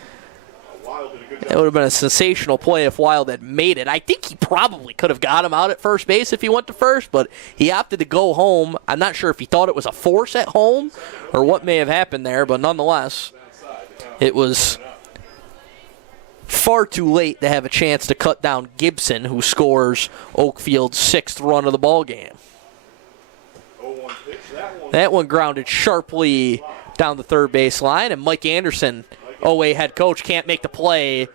Wild did a good It job. would have been a sensational play if Wild had made it. I think he probably could have got him out at first base if he went to first, but he opted to go home. I'm not sure if he thought it was a force at home or what may have happened there, but nonetheless, it was far too late to have a chance to cut down Gibson, who scores Oakfield's 6th run of the ball game. 0-1 pitch. That one grounded sharply down the third base line, and Mike Anderson, OA head coach, can't make the play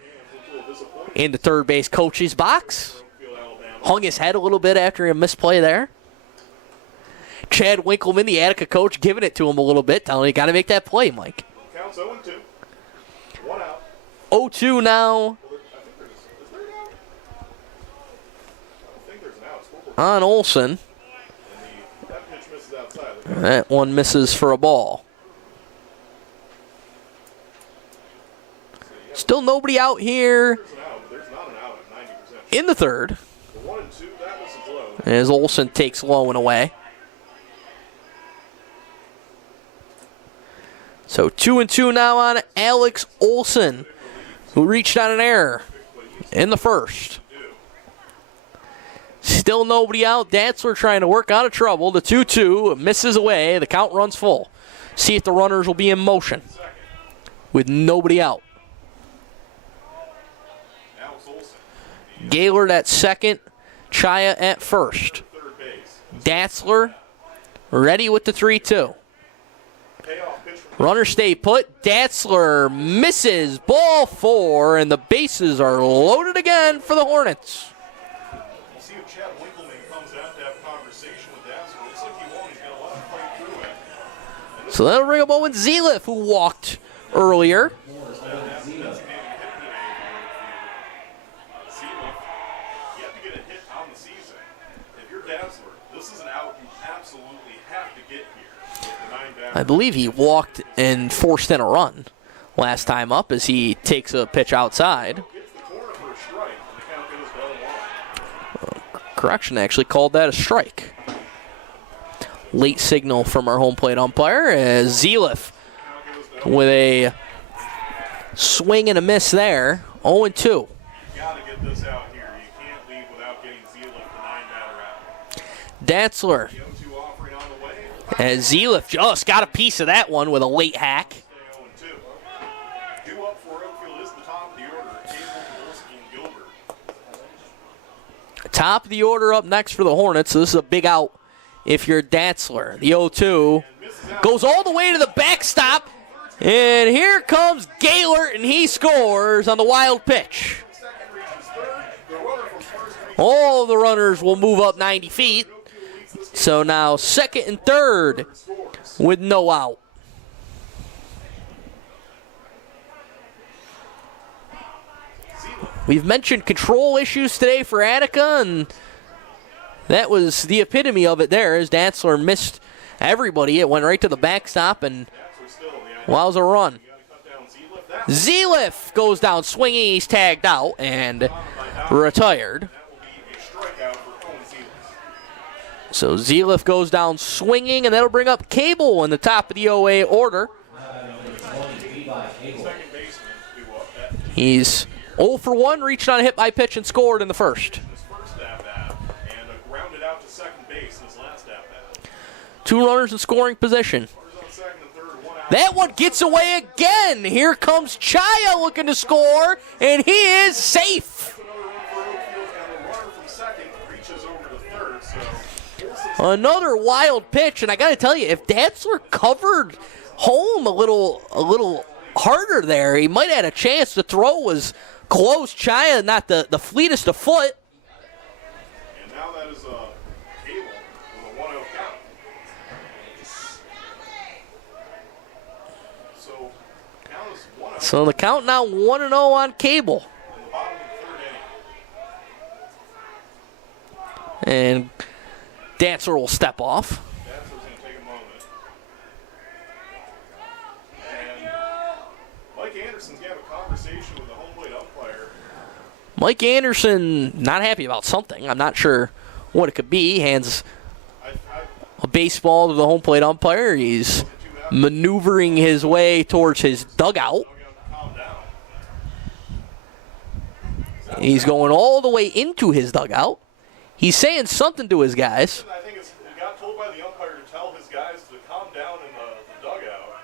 in the third base coach's box. Hung his head a little bit after a misplay there. Chad Winkleman, the Attica coach, giving it to him a little bit, telling him you got to make that play, Mike. Counts 0-2. 1 out. 0-2 now Is there an out? I don't think there's an out. Scoreboard. on Olson. And that pitch misses outside. That one misses for a ball. Still nobody out here There's an out, but there's not an out at 90%. in the third The 1 and 2, that was a blow. as Olson takes low and away. So 2-2 now on Alex Olson, who reached on an error in the first. Still nobody out. Datzler trying to work out of trouble. The 2-2 misses away. The count runs full. See if the runners will be in motion with nobody out. Alex Olson, Gaylord at second. Chaya at first. third base. Datzler ready with the 3-2. Payoff pitch from Runner stay put. Datzler misses. Ball 4, and the bases are loaded again for the Hornets. We'll see if Chad Winkleman comes out to have a conversation with Dazzler. Looks like he won't. He's going to let him play through it. So that'll bring up Owen Zeliff, who walked earlier. You have to get a hit on the season. If you're Dazzler, this is an out you absolutely have to get here. With the 9 batters. I believe he walked and forced in a run last time up as he takes a pitch outside. Gets the corner for a strike, and the count goes 1-1. Correction, actually called that a strike. Late signal from our home plate umpire as Zeliff with a swing and a miss there. 0-2. You got to get this out here. You can't leave without getting Zeliff the 9-batter out. Datzler The 0-2 offering on the way. as Zeliff just got a piece of that one with a late hack. Stay 0-2. Due up for Oakfield is the top of the order. Cable, Wolski, and Gilbert. Top of the order up next for the Hornets. So this is a big out if you're Datzler. The 0-2 goes all the way to the backstop. And here comes Gaylord, and he scores on the wild pitch. Second reaches third. The runner from first reaches All the runners will move up 90 feet. So now second and third with no out. We've mentioned control issues today for Attica, and that was the epitome of it there as Datzler missed everybody. It went right to the backstop, and wowza run. Zeliff goes down swinging. He's tagged out and retired. So Zeliff goes down swinging, and that'll bring up Cable in the top of the OA order. He's 0 for 1, reached on a hit by pitch and scored in the first. 2 runners in scoring position. That one gets away again. Here comes Chaya looking to score, and he is safe. Another wild pitch, and I got to tell you, if Datzler covered home a little harder there, he might have had a chance. The throw was close. Chaya, not the fleetest of foot. And now that is Cable with a 1-0 count. So the count now 1-0 on Cable. In the bottom of the 3rd inning. And Datzler will step off. Datzler's going to take a moment. And Mike Anderson's got a conversation with the home plate umpire. Mike Anderson not happy about something. I'm not sure what it could be. Hands a baseball to the home plate umpire. He's maneuvering his way towards his dugout. He's going all the way into his dugout. He's saying something to his guys. I think he got told by the umpire to tell his guys to calm down in the dugout,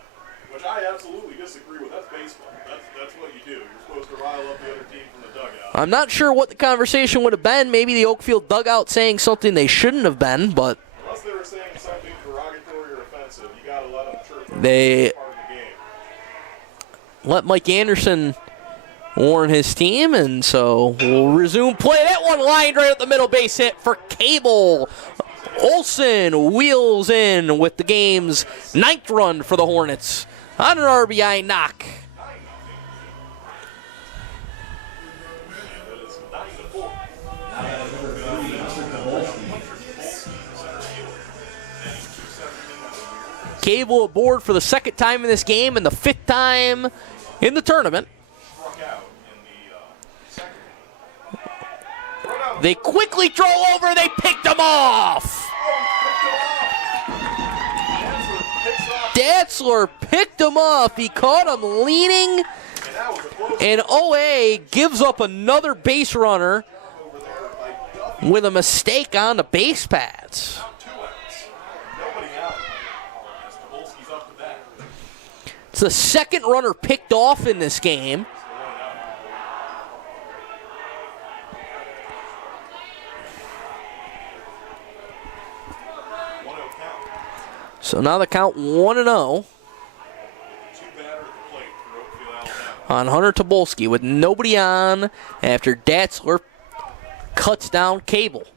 which I absolutely disagree with. That's baseball. That's what you do. You're supposed to rile up the other team from the dugout. I'm not sure what the conversation would have been. Maybe the Oakfield dugout saying something they shouldn't have been, but unless they were saying something derogatory or offensive, you got to let them chirp. They part of the game. let Mike Anderson warn his team, and so we'll resume play. That one lined right at the middle, base hit for Cable. Olsen wheels in with the game's 9th run for the Hornets on an RBI knock. Cable aboard for the 2nd time in this game and the 5th time in the tournament. They quickly throw over. They picked him off. Datzler picked him off. He caught him leaning. And OA gives up another base runner with a mistake on the base pads. It's the 2nd runner picked off in this game. So now the count 1-0 on Hunter Tobolski with nobody on after Datzler cuts down Cable.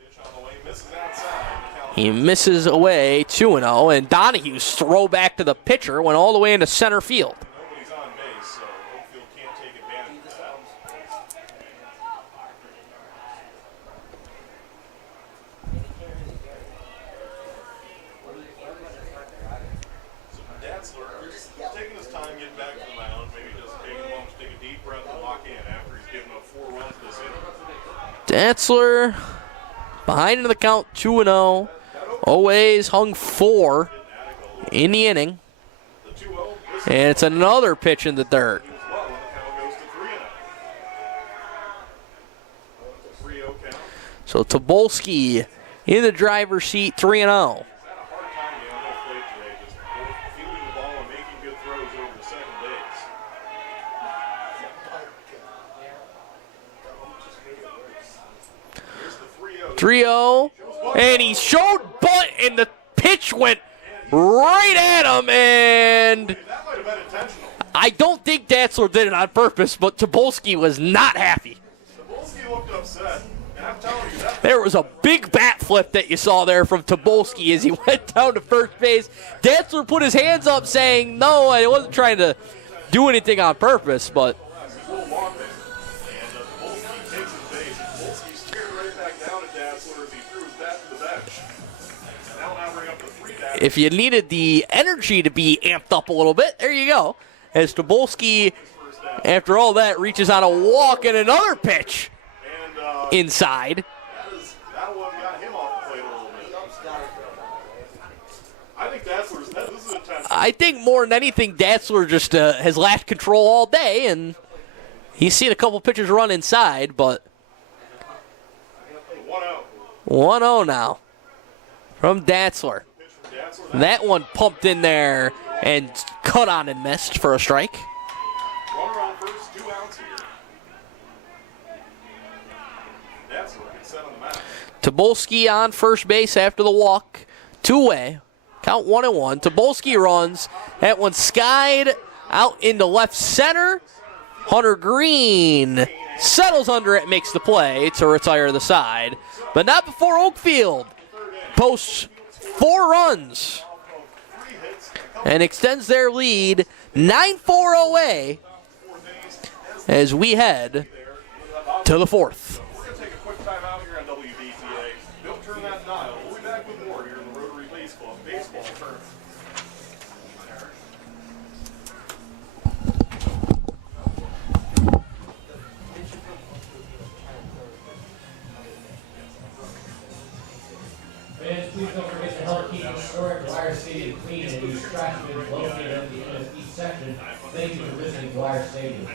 He misses away 2-0, and Donahue's throw back to the pitcher went all the way into center field. Nobody's on base, so Oakfield can't take advantage of that. So Datzler is taking his time getting back to the mound, maybe just taking a moment to take a deep breath and lock in after he's given up 4 runs this inning. Datzler behind in the count 2-0. OA's hung 4 in the inning. And it's another pitch in the dirt. So Tobolski in the driver's seat, 3-0. And he showed butt, and the pitch went right at him, and I don't think Datzler did it on purpose, but Tobolski was not happy. Tobolski looked upset, and I'm telling you, that There was a big bat flip that you saw there from Tobolski as he went down to first base. Datzler put his hands up saying, no, I wasn't trying to do anything on purpose, but if you needed the energy to be amped up a little bit, there you go. As Tobolski, after all that, reaches on a walk and another pitch inside. That one got him off the plate a little bit. I think this is intense. I think more than anything, Datzler just has lacked control all day, and he's seen a couple pitchers run inside, but 1-0 now from Datzler. That one pumped in there and cut on and missed for a strike. Runner on first, 2 outs here. Datzler gets set on the mound. Tobolski on first base after the walk. 2-away. Count 1-1. Tobolski runs. That one skied out into left center. Hunter Green settles under it, makes the play to retire the side. But not before Oakfield posts 4 runs and extends their lead 9-4 away as we head to the 4th. We're going to take a quick time out here on WBTA. Don't turn that dial. We'll be back with more here in the Rotary Baseball Tournament. Fans, please don't forget to help keep historic Dwyer Stadium clean and use trash bins located at the end of each section. Thank you for visiting Dwyer Stadium.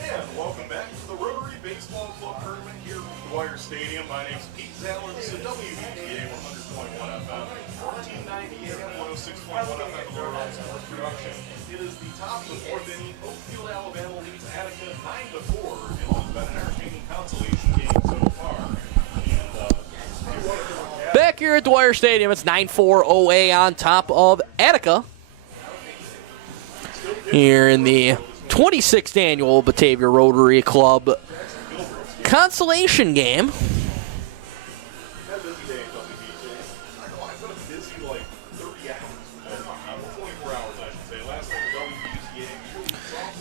And welcome back to the Rotary Baseball Club Tournament here at Dwyer Stadium. My name's Pete Zaller. This is WBTA 100.1 FM, 1490 AM, 106.1 FM, the Rotary Sports Production. It is the top of the 4th inning. Oakfield-Alabama leads Attica 9-4. It has been an entertaining consolation game so far. And Back here at Dwyer Stadium, it's 9-4 OA on top of Attica. Here in the 26th annual Batavia Rotary Club consolation game.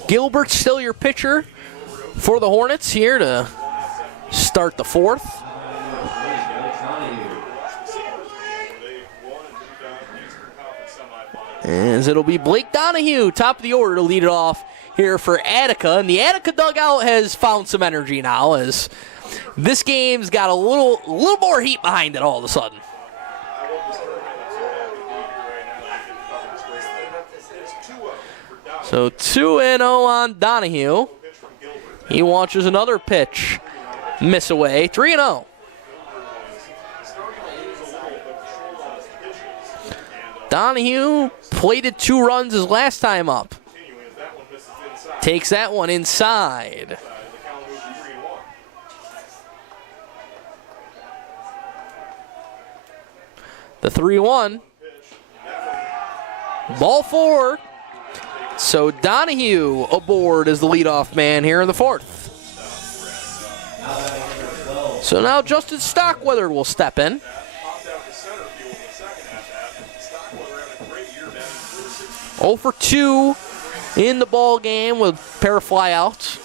Gilbert's still your pitcher for the Hornets here to start the 4th. As it'll be Blake Donahue, top of the order, to lead it off here for Attica. And the Attica dugout has found some energy now, as this game's got a little more heat behind it all of a sudden. So 2-0 on Donahue. He watches another pitch miss away. 3-0. Donahue plated 2 runs his last time up. Takes that one inside. The 3-1. Ball 4. So Donahue aboard as the leadoff man here in the 4th. So now Justin Stockweather will step in. 0 for 2 in the ball game with a pair of flyouts.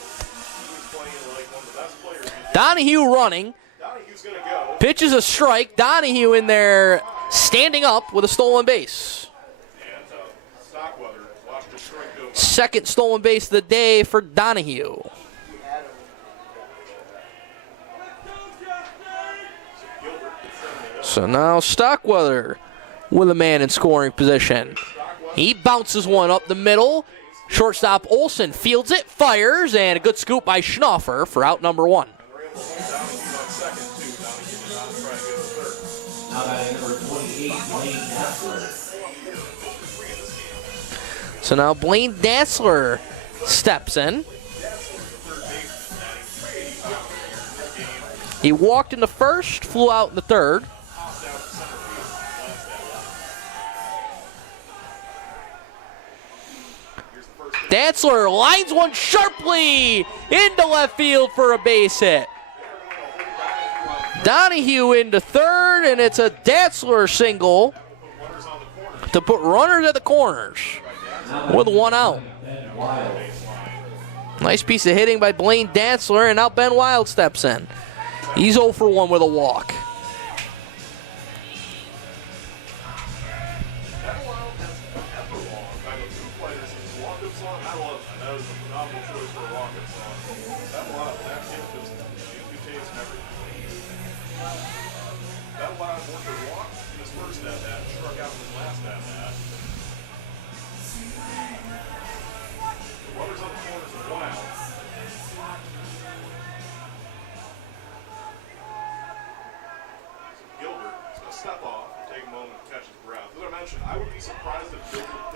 Donahue running. Pitches a strike. Donahue in there standing up with a stolen base. Second stolen base of the day for Donahue. So now Stockweather with a man in scoring position. He bounces one up the middle. Shortstop Olson fields it, fires, and a good scoop by Schnaufer for out number 1. Now batting number 28, Blaine So now Blaine Dassler steps in. He walked in the first, flew out in the third. Dassler lines one sharply into left field for a base hit. Donahue into third, and it's a Dassler single to put runners at the corners with one out. Nice piece of hitting by Blaine Dassler, and now Ben Wild steps in. He's 0 for 1 with a walk.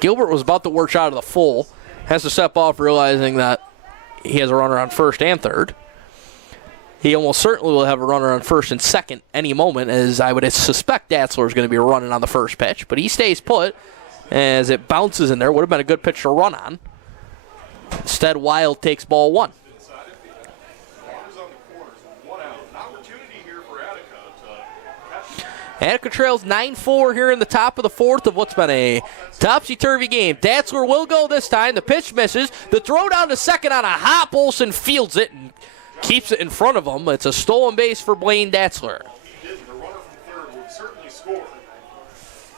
Gilbert was about to work out of the full. Has to step off, realizing that he has a runner on first and third. He almost certainly will have a runner on first and second any moment, as I would suspect Dassler is going to be running on the first pitch. But he stays put as it bounces in there. Would have been a good pitch to run on. Instead, Wild takes ball one. Attica trails 9-4 here in the top of the fourth of what's been a topsy-turvy game. Dassler will go this time. The pitch misses. The throw down to second on a hop. Olsen fields it and keeps it in front of him. It's a stolen base for Blaine Dassler. He didn't. The runner from third would certainly score.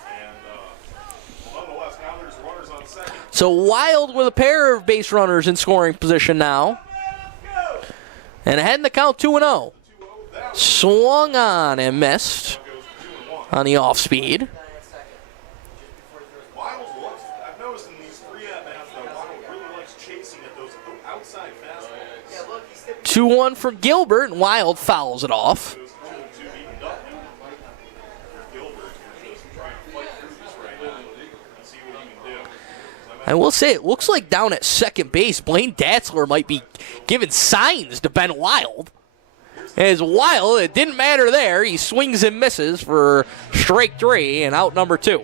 And nonetheless, now there's runners on second. So Wild with a pair of base runners in scoring position now. And ahead in the count 2-0. Swung on and missed on the off-speed. I've noticed in these three at-bats that Wild really likes chasing at those outside fastballs. 2-1 for Gilbert, and Wild fouls it off. I will say, it looks like down at second base, Blaine Dassler might be giving signs to Ben Wild. As Wild, it didn't matter there. He swings and misses for strike 3 and out number 2.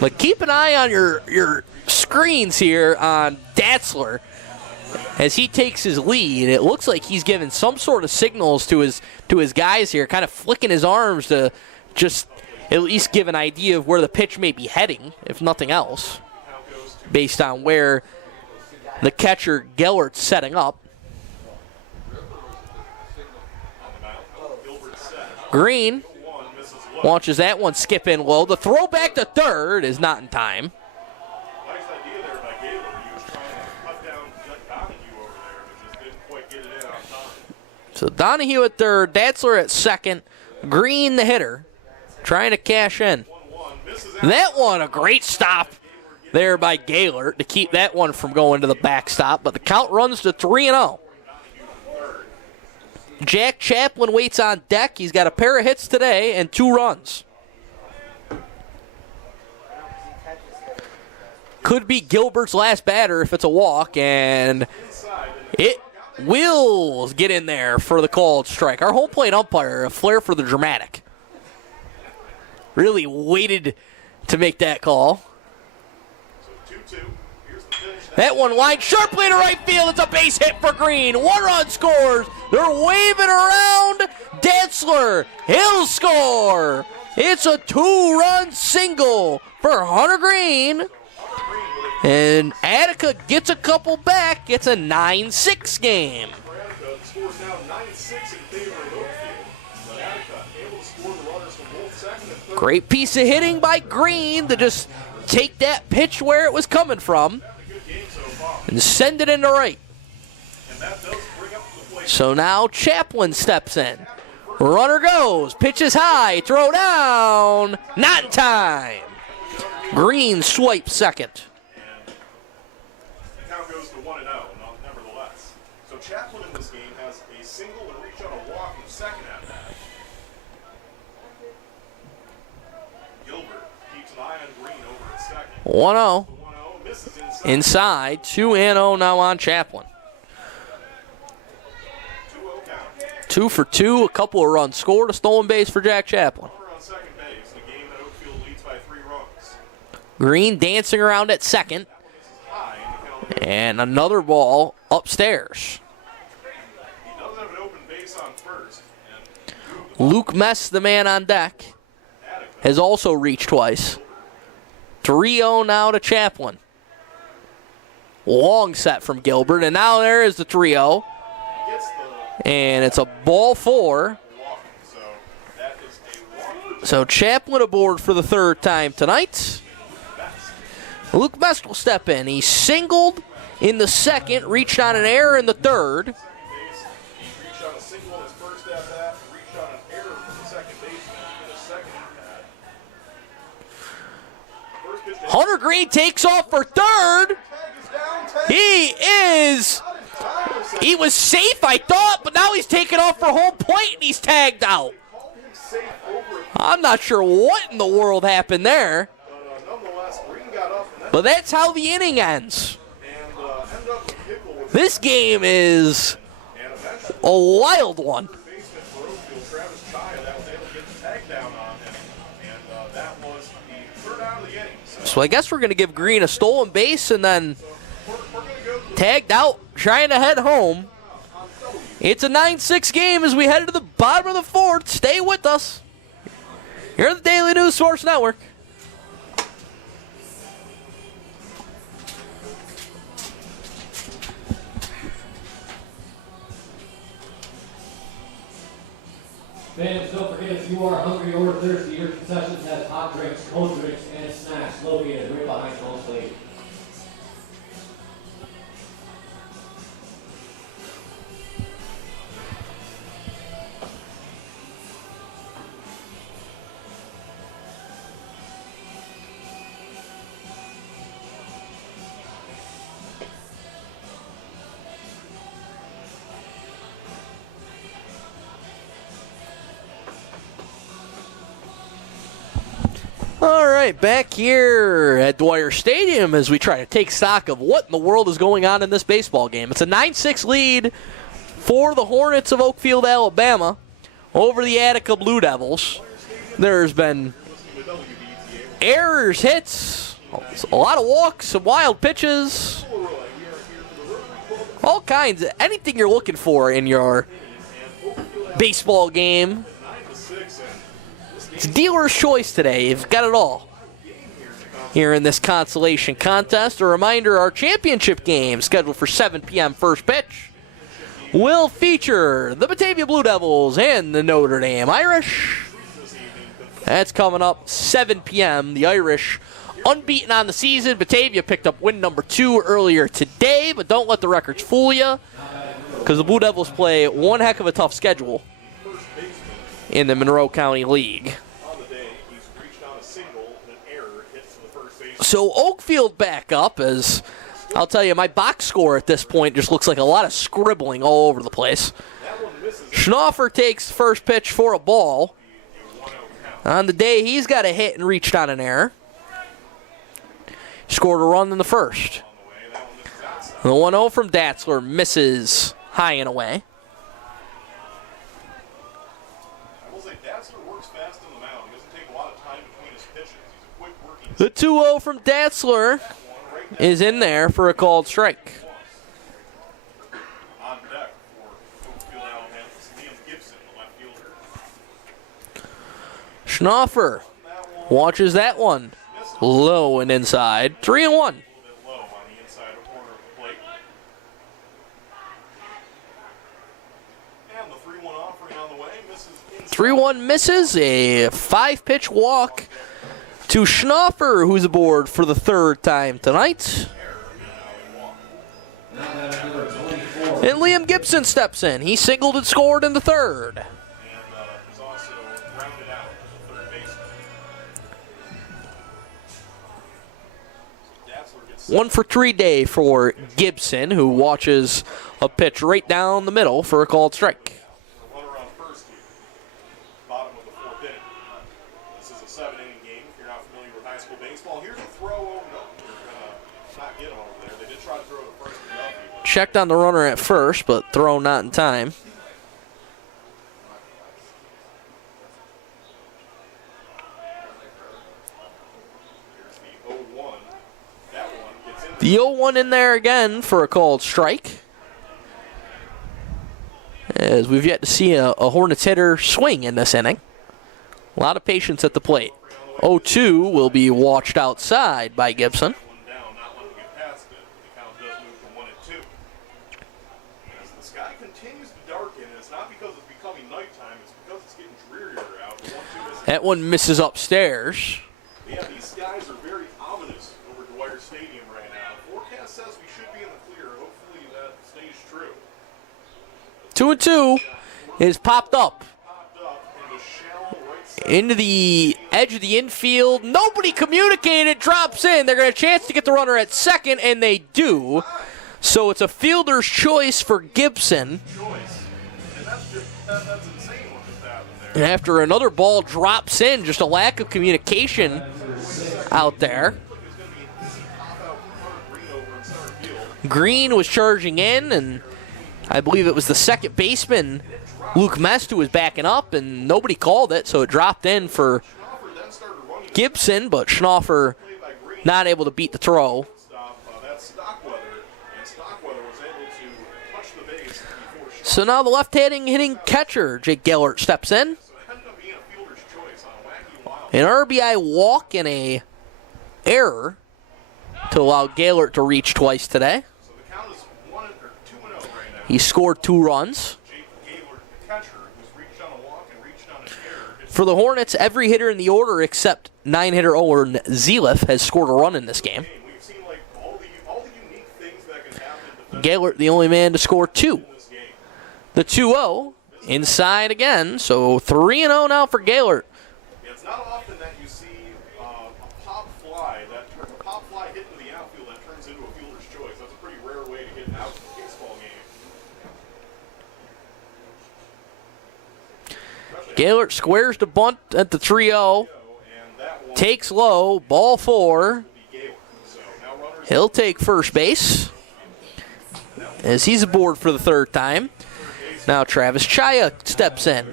But keep an eye on your screens here on Dassler as he takes his lead. It looks like he's giving some sort of signals to his guys here, kind of flicking his arms to just at least give an idea of where the pitch may be heading, if nothing else, based on where the catcher Gellert's setting up. Green launches that one, skip in low. The throw back to third is not in time. Nice idea there by Gaylor. He was trying to cut down Donahue over there, but just didn't quite get it in on time. So Donahue at third, Dassler at second, Green the hitter, trying to cash in. That one, a great stop there by Gaylor to keep that one from going to the backstop, but the count runs to 3-0. Jack Chaplin waits on deck. He's got a pair of hits today and 2 runs. Could be Gilbert's last batter if it's a walk, and it will get in there for the called strike. Our home plate umpire, a flair for the dramatic, really waited to make that call. That one lined sharply to right field. It's a base hit for Green. 1 run scores. They're waving around. Dassler, he'll score. It's a 2-run single for Hunter Green. And Attica gets a couple back. It's a 9-6 game. The score's now 9-6 in favor of Oakfield. But Attica able to score the runners from both second and third. Great piece of hitting by Green to just take that pitch where it was coming from and send it into right. So now Chaplin steps in. Runner goes, pitches high, throw down, not in time. Green swipes second. The count goes to 1-0, nevertheless. So Chaplin in this game has a single and reach on a walk in second at bat. Gilbert Ryan Green over at second. 1-0. 1-0, misses inside. Inside. 2-0 now on Chaplin. 2-0 count. 2 for 2. A couple of runs scored. A stolen base for Jack Chaplin. Runner on second base in a game that Oakfield leads by 3 runs. Green dancing around at second. High in the count. And another ball upstairs. He does have an open base on first. And Luke Mess, the man on deck, Attica has also reached twice. 3-0 now to Chaplin. Long set from Gilbert, and now there is the 3-0. gets the And it's a ball 4. walk. So that is a walk. So Chaplin aboard for the third time tonight. Luke Mess will step in. He singled in the second, reached on an error in the third. Base. He reached on a single in his first at bat, reached on an error from the second baseman in his second at bat. First pitch to Hunter Green takes off for third. tag is down, tag He was safe, I thought, but now he's taking off for home plate and he's tagged out. called him safe over it. I'm not sure what in the world happened there, Nonetheless, Green got up and, but that's how the inning ends. ended up with Pickle with This game is and eventually a wild one. baseman for Oakfield, Travis Chaya, that was able to get the tag down on him. And that was the third out of the inning. So I guess we're going to give Green a stolen base and then We're going to go to tagged out, trying to head home. It's a 9-6 game as we head to the bottom of the fourth. Stay with us. Here at the Daily News Source Network. Fans, don't forget if you are hungry or thirsty, your concessions has hot drinks, cold drinks, and snacks located right behind Consolation. All right, back here at Dwyer Stadium as we try to take stock of what in the world is going on in this baseball game. It's a 9-6 lead for the Hornets of Oakfield-Alabama over the Attica Blue Devils. There's been errors, hits, a lot of walks, some wild pitches, all kinds. Anything you're looking for in your baseball game. It's dealer's choice today. You've got it all here in this consolation contest. A reminder, our championship game, scheduled for 7 p.m. first pitch, will feature the Batavia Blue Devils and the Notre Dame Irish. That's coming up 7 p.m. The Irish unbeaten on the season. Batavia picked up win number 2 earlier today, but don't let the records fool you, because the Blue Devils play one heck of a tough schedule in the Monroe County League. on the day, he's reached on a single and an error hits the first base. So Oakfield back up as, I'll tell you, my box score at this point just looks like a lot of scribbling all over the place. That one misses. Schnaufer takes first pitch for a ball. On the day, he's got a hit and reached on an error. Scored a run in the first. That one misses outside. The 1-0 from Datzler misses high and away. I will say Datzler works fast on the mound. He doesn't take a lot of time between his pitches. He's a quick working The 2-0 from Datzler is in there for a called strike. on deck for Oakfield-Alabama's Liam Gibson, the left fielder. Schnaufer watches that one. Low and inside. 3-1. A little bit low on the inside corner of the plate. And the 3-1 offering on the way misses inside. 3-1 misses. A 5-pitch walk to Schnaufer, who's aboard for the third time tonight. And Liam Gibson steps in. He singled and scored in the third. And he's also rounded out the third baseman. Datzler gets 1 for 3 day for Gibson, who watches a pitch right down the middle for a called strike. a runner on first here. Bottom of the fourth inning. This is a 7-inning game. If you're not familiar with high school baseball, here's a throw. Oh no, they're gonna not get him over there. They did try to throw to first and Duffy. Checked on the runner at first, but throw not in time. Here's the 0-1. That one gets in. The 0-1 in there again for a called strike. As we've yet to see a Hornets hitter swing in this inning. A lot of patience at the plate. 0-2 will be watched outside by Gibson. One down, not letting him get past it. The count does move to 1-2. As the sky continues to darken, and it's not because it's becoming nighttime, it's because it's getting drearier out. 1-2 is. That one misses upstairs. Yeah, these skies are very ominous over Dwyer Stadium right now. Forecast says we should be in the clear. Hopefully that stays true. 2-2 is popped up Popped up in the shallow right side. into the edge of the infield. Nobody communicated, drops in. They're going to have a chance to get the runner at second, and they do. So it's a fielder's choice for Gibson. Choice. And that's insane what just happened there. And after another ball drops in, just a lack of communication out there. It's going to be an easy pop out from Green over in center field. Green was charging in, and I believe it was the second baseman, Luke Mest, who was backing up, and nobody called it, so it dropped in for Schnaufer then started running Gibson, but Schnaufer play by Green. not able to beat the throw. Stop. That's Stockweather, and Stockweather was able to touch the base before Schnaufer. So now the left-handed hitting catcher, Jake Gellert, steps in. So it ended up being a fielder's choice on a wacky wild. An RBI walk and a error to allow Gellert to reach twice today. So the count is 2-0 right now. He scored 2 runs. Jake Gaylord, the catcher, who's reached on a walk and reached on an error. It's For the Hornets, every hitter in the order except 9-hitter Owen Zeliff has scored a run in this game. game. We've seen like all the unique things that can happen Gellert, the only man to score 2. in this game. The 2-0 inside again, so 3-0 now for Gellert. Yeah, it's not often that you see a pop fly hit into the outfield that turns into a fielder's choice. That's a pretty rare way to get an out in a baseball game. Gellert squares the bunt at the 3-0, And that one takes low, ball 4. will be Gaylord. So now runners He'll take first base as he's aboard for the 3rd time. Now Travis Chaya steps in.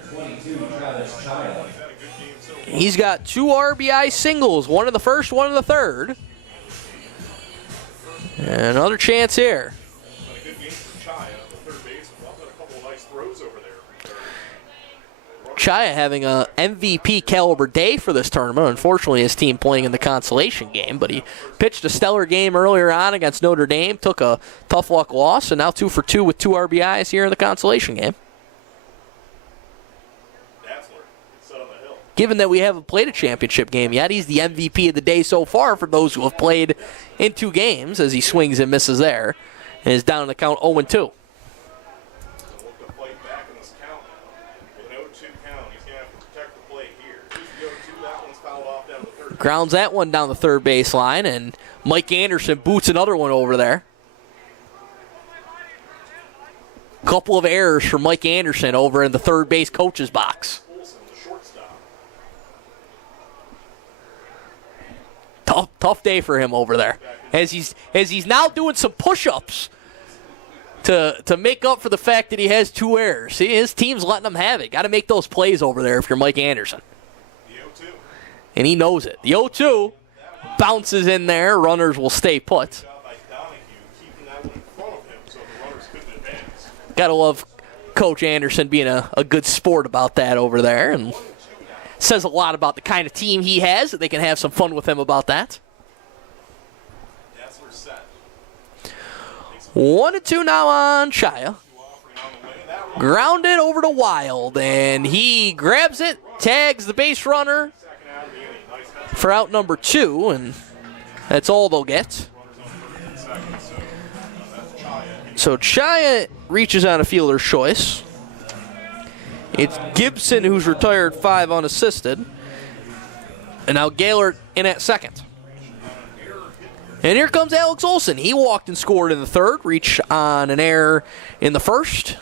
He's got 2 RBI singles, one in the first, one in the third. And another chance here. had a good game for Chaya, the third baseman. Also had a couple of nice throws over there. Chaya having a MVP caliber day for this tournament. Unfortunately, his team playing in the consolation game, but he pitched a stellar game earlier on against Notre Dame, took a tough luck loss, and now 2 for 2 with 2 RBIs here in the consolation game. Datzler set on the hill. Given that we haven't played a championship game yet, he's the MVP of the day so far for those who have played in 2 games as he swings and misses there and is down in the count 0-2. They'll look to fight back in this count now. With an 0-2 count, he's going to have to protect the plate here. Here's the 0-2. That one's fouled off down the third. Grounds that one down the third baseline, and Mike Anderson boots another one over there. Couple of errors for Mike Anderson over in the third base coach's box. Olsen, the shortstop. Tough day for him over there, as he's now doing some push-ups to make up for the fact that he has 2 errors. See, his team's letting him have it. Got to make those plays over there if you're Mike Anderson, The 0-2. and he knows it. The 0-2 bounces in there. Runners will stay put. Job by Donahue, keeping that one in front of him so the runners couldn't advance. Gotta love Coach Anderson being a good sport about that over there, and says a lot about the kind of team he has, that they can have some fun with him about that. Datzler set. 1-2 now on Chaya. Offering on the way. That one Grounded over to Wild, and he grabs it, tags the base runner second out of the inning. Nice head for out number 2, and that's all they'll get. runners on first and second. So that's Chaya. So Chaya reaches on a fielder's choice. It's Gibson who's retired 5 unassisted. And now Gaylord in at second. And here comes Alex Olsen. He walked and scored in the third, reached on an error in the first.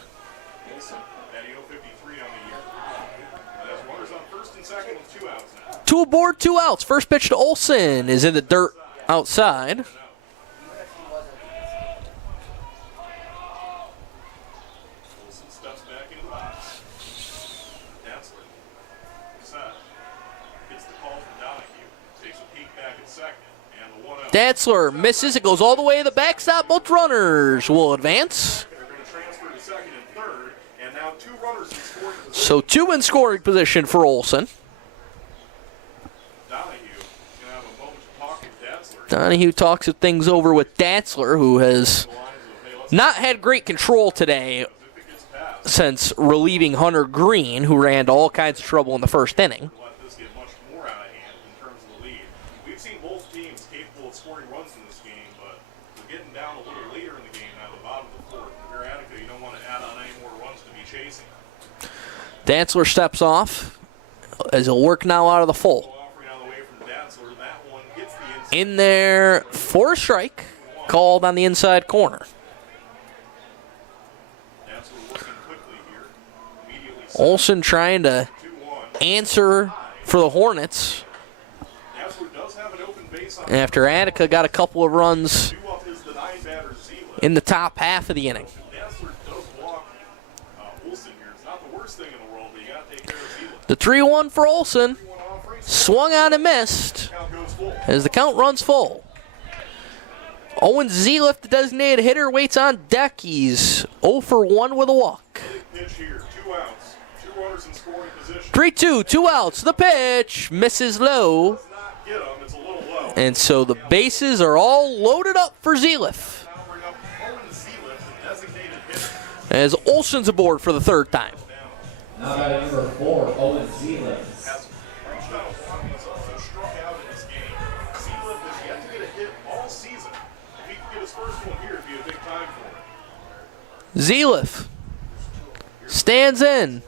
Olsen batting 0-53 on the year. That's runners on first and second with 2 outs Two aboard, 2 outs. First pitch to Olson is in the dirt outside. Wilson steps back into the box. Datzler. Set. Gets the call from Donahue. Takes a peek back at second. And the 1-0. Datzler misses. It goes all the way to the backstop. Both runners will advance. They're going to transfer to second and third. And now 2 runners in scoring position. So 2 in scoring position for Olson. Donahue is going to have a moment to talk with Datzler. Donahue talks things over with Datzler, who has not had great control today since relieving Hunter Green, who ran into all kinds of trouble in the first inning. Let this get much more out of hand in terms of the lead. We've seen both teams capable of scoring runs in this game, but we're getting down a little later in the game now, the bottom of the fourth. If you're Attica, you don't want to add on any more runs to be chasing. Datzler steps off as he'll work now out of the full. Offering on the way from Datzler, that one gets the inside. In there for a strike, called on the inside corner. Datzler working quickly here. Immediately Olson trying to 2-1. answer for the Hornets Datzler does have an open base on after Attica got a couple of runs 2 up is the 9-batter Zeeland. in the top half of the inning. Datzler does walk Wilson here. It's not the worst thing in the world, but you got to take care of Zeeland. The 3-1 for Olson. 3-1 offering. Swung on and missed Count goes full. as the count runs full. Owen Zeeliff, the designated hitter, waits on deck. He's 0 for 1 with a walk. Big pitch here. 2 outs. 2 runners in scoring position. 3-2, 2 outs. The pitch misses low. Does not get him. It's a little low. And so the bases are all loaded up for Zeeliff Now bring up Owen Zeeland, the designated hitter. as Olson's aboard for the 3rd time. Now batting number 4, Owen Zeeland. Has reached out a lot. He's also struck out in this game. Zeeland has yet to get a hit all season. If he could get his first one here, it'd be a big time for him. Zeeliff stands in.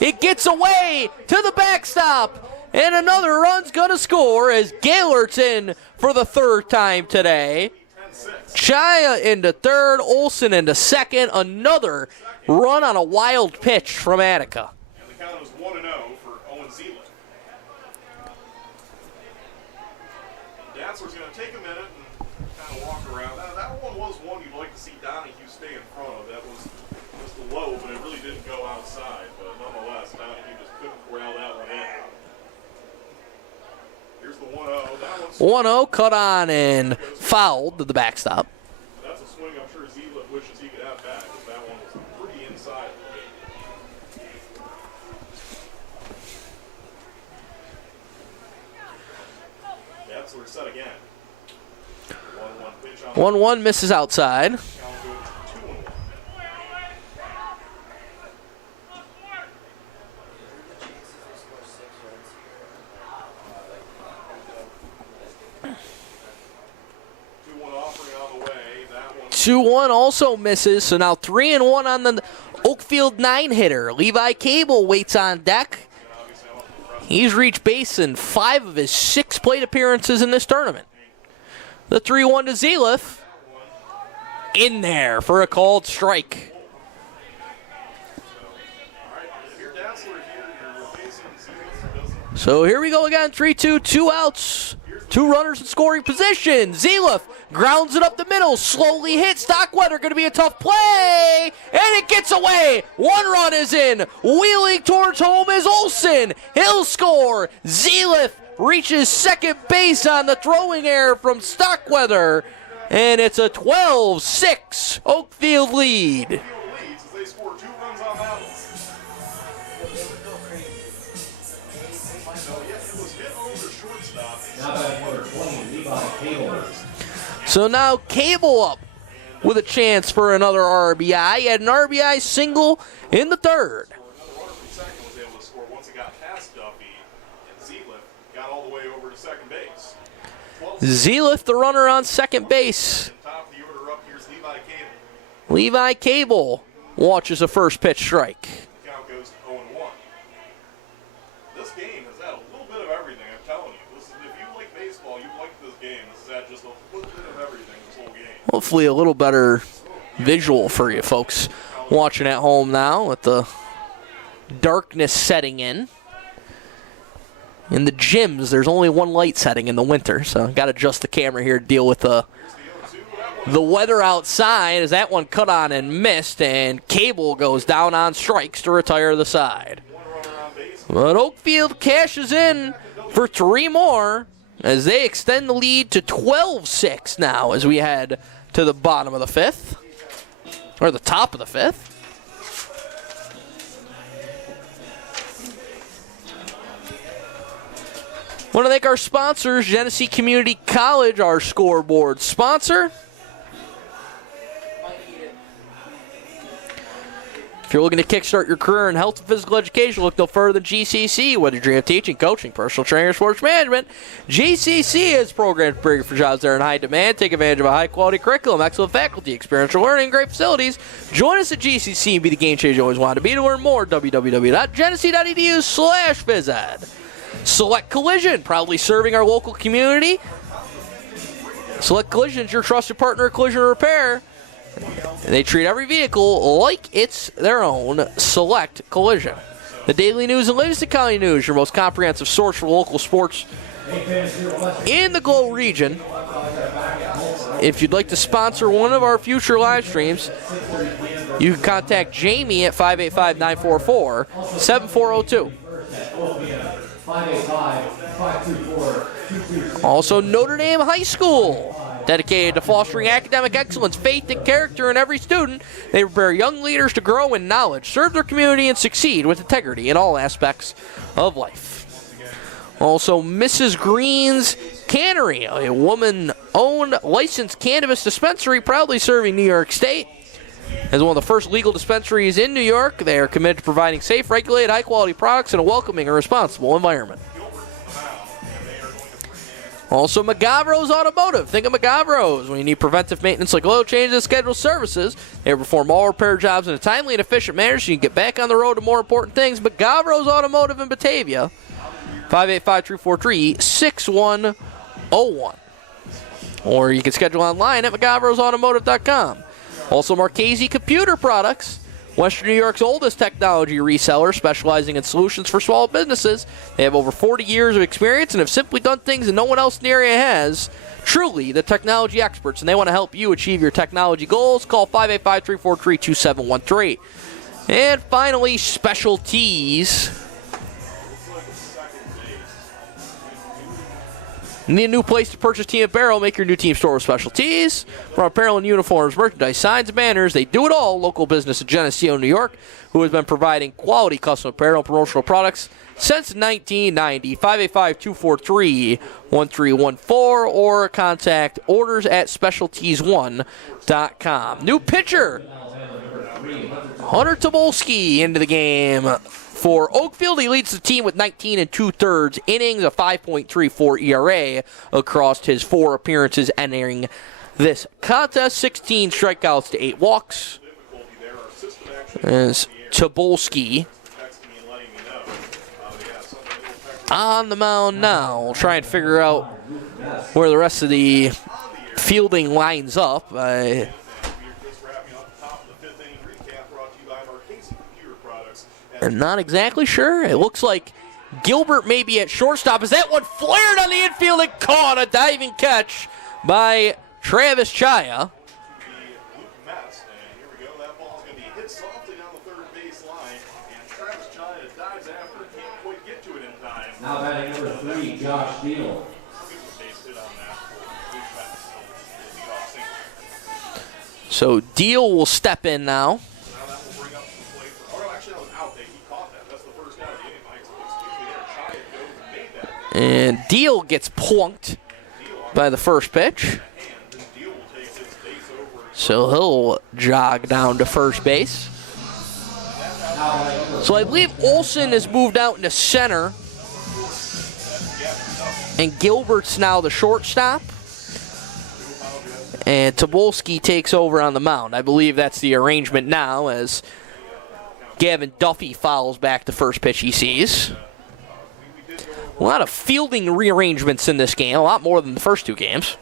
It gets away to the backstop. And another run's going to score as Gaylort's in for the 3rd time today. 10-6. Chaya into 3rd, Olson into 2nd. Another run on a wild pitch from Attica. And the count is 1-0 for Owen Zeeland. Datzler's going to take a minute and kind of walk around. That one was one you'd like to see Donahue stay in front of. That was just a low, but it really didn't go outside. But nonetheless, Donahue just couldn't corral that one in. Here's the 1-0. That one's 1-0 cut on and fouled to the backstop. that's a swing I'm sure Zeeland wishes he could have back, because that one was pretty inside. Datzler set again. 1-1 pitch on 1-1 misses outside. count goes 2-1. Offering on the way. That one 2-1 also misses, so now 3-1 on the Oakfield 9 hitter. Levi Cable waits on deck. obviously I'm up to the press. He's reached base in 5 of his 6 plate appearances in this tournament. The 3-1 to Zeeliff. In there for a called strike. All right, if you're Datzler here, you're facing Zeeland doesn't. So here we go again, 3-2, 2 outs. 2 runners in scoring position. Zeeliff grounds it up the middle, slowly hits. Stockweather going to be a tough play, and it gets away. 1 run is in. Wheeling towards home is Olson. He'll score. Zeeliff reaches second base on the throwing error from Stockweather, and it's a 12-6 Oakfield lead. Leads as they score 2 runs on that one. So yeah, it was hit over shortstop. Now batting number 20, Levi Cable. So now Cable up with a chance for another RBI. He had an RBI single in the 3rd. Another runner from second was able to score once it got past Duffy, and Zeeland got all the way over to second base. 12 Zeeliff, the runner on second base. top of the order up here's Levi Cable. Levi Cable watches a first pitch strike. The count goes to 0-1. This game has had a little bit of everything, I'm telling you. This is, if you like baseball, you like this game. This has had just a little bit of everything this whole game. Hopefully a little better visual for you folks watching at home now with the darkness setting in. In the gyms, there's only one light setting in the winter, so got to adjust the camera here to deal with the weather outside. As that one cut on and missed, and Cable goes down on strikes to retire the side. But Oakfield cashes in for 3 more as they extend the lead to 12-6 now as we head to the bottom of the 5th, or the top of the 5th. Want to thank our sponsors, Genesee Community College, our scoreboard sponsor. If you're looking to kickstart your career in health and physical education, look no further than GCC. Whether you dream of teaching, coaching, personal training, or sports management, GCC has programs preparing for jobs that are in high demand. Take advantage of a high-quality curriculum, excellent faculty, experiential learning, and great facilities. Join us at GCC and be the game changer you always wanted to be. To learn more, www.genesee.edu/phys-ed. Select Collision, proudly serving our local community. Select Collision is your trusted partner in collision repair. They treat every vehicle like it's their own. Select Collision. The daily news and Livingston County News, your most comprehensive source for local sports in the Glow region. If you'd like to sponsor one of our future live streams, you can contact Jamie at 585-944-7402. Also, Notre Dame High School, dedicated to fostering academic excellence, faith, and character in every student. They prepare young leaders to grow in knowledge, serve their community, and succeed with integrity in all aspects of life. Also, Mrs. Green's Cannery, a woman-owned licensed cannabis dispensary proudly serving New York State. As one of the first legal dispensaries in New York, they are committed to providing safe, regulated, high-quality products in a welcoming and responsible environment. Also, McGavro's Automotive. Think of McGavro's. When you need preventive maintenance like oil changes and scheduled services, they perform all repair jobs in a timely and efficient manner so you can get back on the road to more important things. McGavro's Automotive in Batavia, 585-343-6101. Or you can schedule online at McGavrosAutomotive.com. Also, Marchese Computer Products, Western New York's oldest technology reseller, specializing in solutions for small businesses. They have over 40 years of experience and have simply done things that no one else in the area has. Truly, the technology experts, and they want to help you achieve your technology goals. Call 585-343-2713. And finally, Specialties. Need a new place to purchase team apparel? Make your new team store with Specialties. From apparel and uniforms, merchandise, signs, and banners, they do it all. Local business in Geneseo, New York, who has been providing quality custom apparel and promotional products since 1990. 585-243-1314 or contact orders at specialties1.com. New pitcher, Hunter Tobolski into the game. For Oakfield, he leads the team with 19 2/3 innings, a 5.34 ERA across his 4 appearances entering this contest. 16 strikeouts to 8 walks. As Tobolski on the mound now. We'll try and figure out where the rest of the fielding lines up. I'm not exactly sure. It looks like Gilbert may be at shortstop. Is that one flared on the infield and caught? A diving catch by Travis Chaya. Now batting number 3, Josh Deal. So Deal will step in now. And Deal gets plunked by the first pitch. So he'll jog down to first base. So I believe Olsen has moved out into center. And Gilbert's now the shortstop. And Tobolski takes over on the mound. I believe that's the arrangement now as Gavin Duffy fouls back the first pitch he sees. A lot of fielding rearrangements in this game, a lot more than the first 2 games.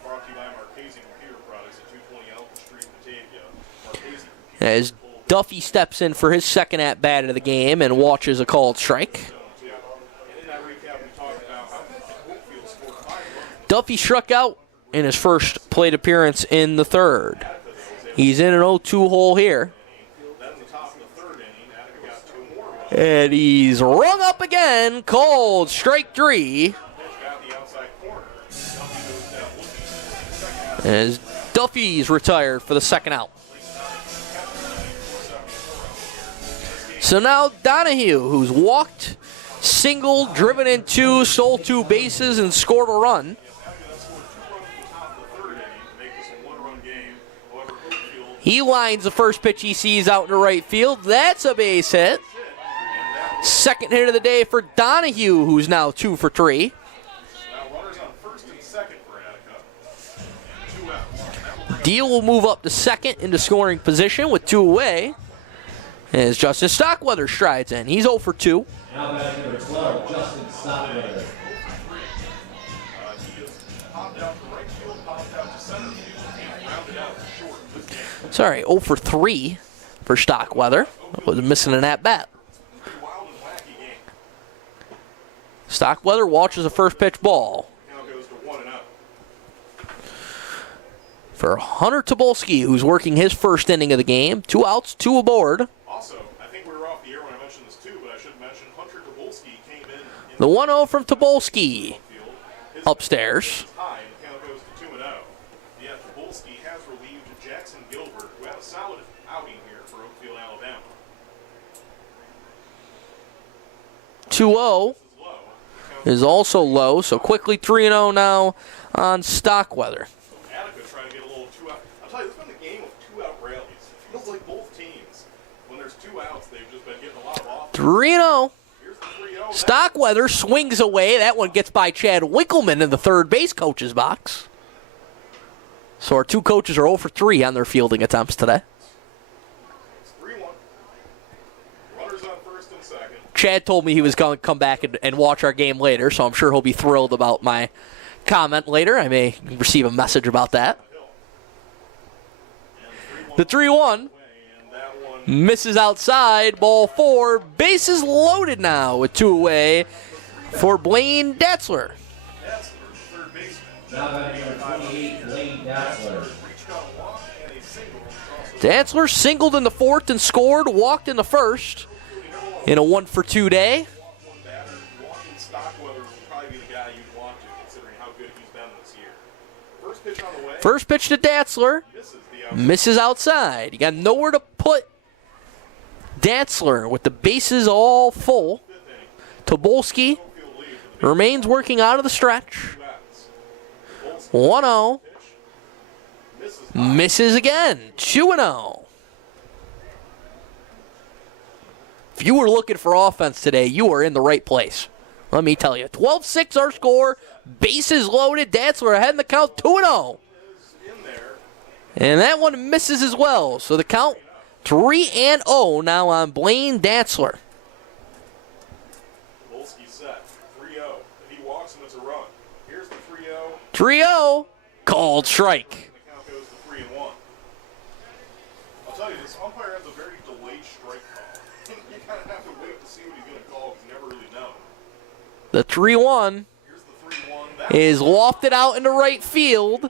As Duffy steps in for his second at-bat of the game and watches a called strike. Duffy struck out in his first plate appearance in the third. He's in an 0-2 hole here. And he's rung up again, called strike 3. As Duffy's retired for the second out. So now Donahue, who's walked, singled, driven in 2, stole 2 bases, and scored a run. He lines the first pitch he sees out into right field. That's a base hit. Second hit of the day for Donahue, who's now 2 for 3. Deal will move up to second into scoring position with 2 away. As Justin Stockweather strides in. He's 0 for 2. Now batting number 12, Justin Stockweather. Sorry, 0 for 3 for Stockweather. Was missing an at-bat. Stockweather watches the first pitch ball. For Hunter Tobolski, who's working his first inning of the game. 2 outs, 2 aboard. Also, I think we were off the air when I mentioned this too, but I should mention Hunter Tobolski came in The 1-0 from Tobolski upstairs. high, and the count goes to 2-0. Yet Tobolski has relieved Jackson Gilbert, who had a solid outing here for Oakfield-Alabama. 2-0 is also low, so quickly 3-0 now on Stockweather. Attica trying to get a little 2-out. I'll tell you, this has been a game of 2-out rallies. It feels like both teams, when there's 2 outs, they've just been getting a lot of offense. 3-0. Here's the 3-0. Stockweather swings away. That one gets by Chad Winkleman in the third base coach's box. So our 2 coaches are 0 for 3 on their fielding attempts today. It's 3-1. Runners on first and second. Chad told me he was going to come back and watch our game later, so I'm sure he'll be thrilled about my comment later. I may receive a message about that. The 3-1 And that one misses outside, ball 4. Bases loaded now with 2 away for Blaine Datzler. That's the third baseman. Now batting number 28, Blaine Datzler. Reached on a walk and a single. Datzler singled in the 4th and scored, walked in the 1st in a 1 for 2 day. One batter, walking Stockweather would probably be the guy you'd want to, considering how good he's been this year. First pitch on the way. First pitch to Datzler, Misses the outside. misses outside. You got nowhere to put Datzler with the bases all full. Tobolski Field lead for the remains working out of the stretch. 2 outs. 1-0, Misses misses again. 2-0. If you were looking for offense today, you are in the right place. Let me tell you. 12-6 our score. Bases loaded. Datzler ahead in the count. 2-0. in there. And that one misses as well. So the count 3-0 now on Blaine Datzler. Volsky set. 3-0. If he walks him, it's a run. Here's the 3-0. 3-0. Called strike. And the count goes to 3-1. I'll tell you, this umpire has a very delayed strike call. You kind of have to wait to see what he's going to call because you never really know. The 3-1 Here's the 3-1. That is lofted out into right field.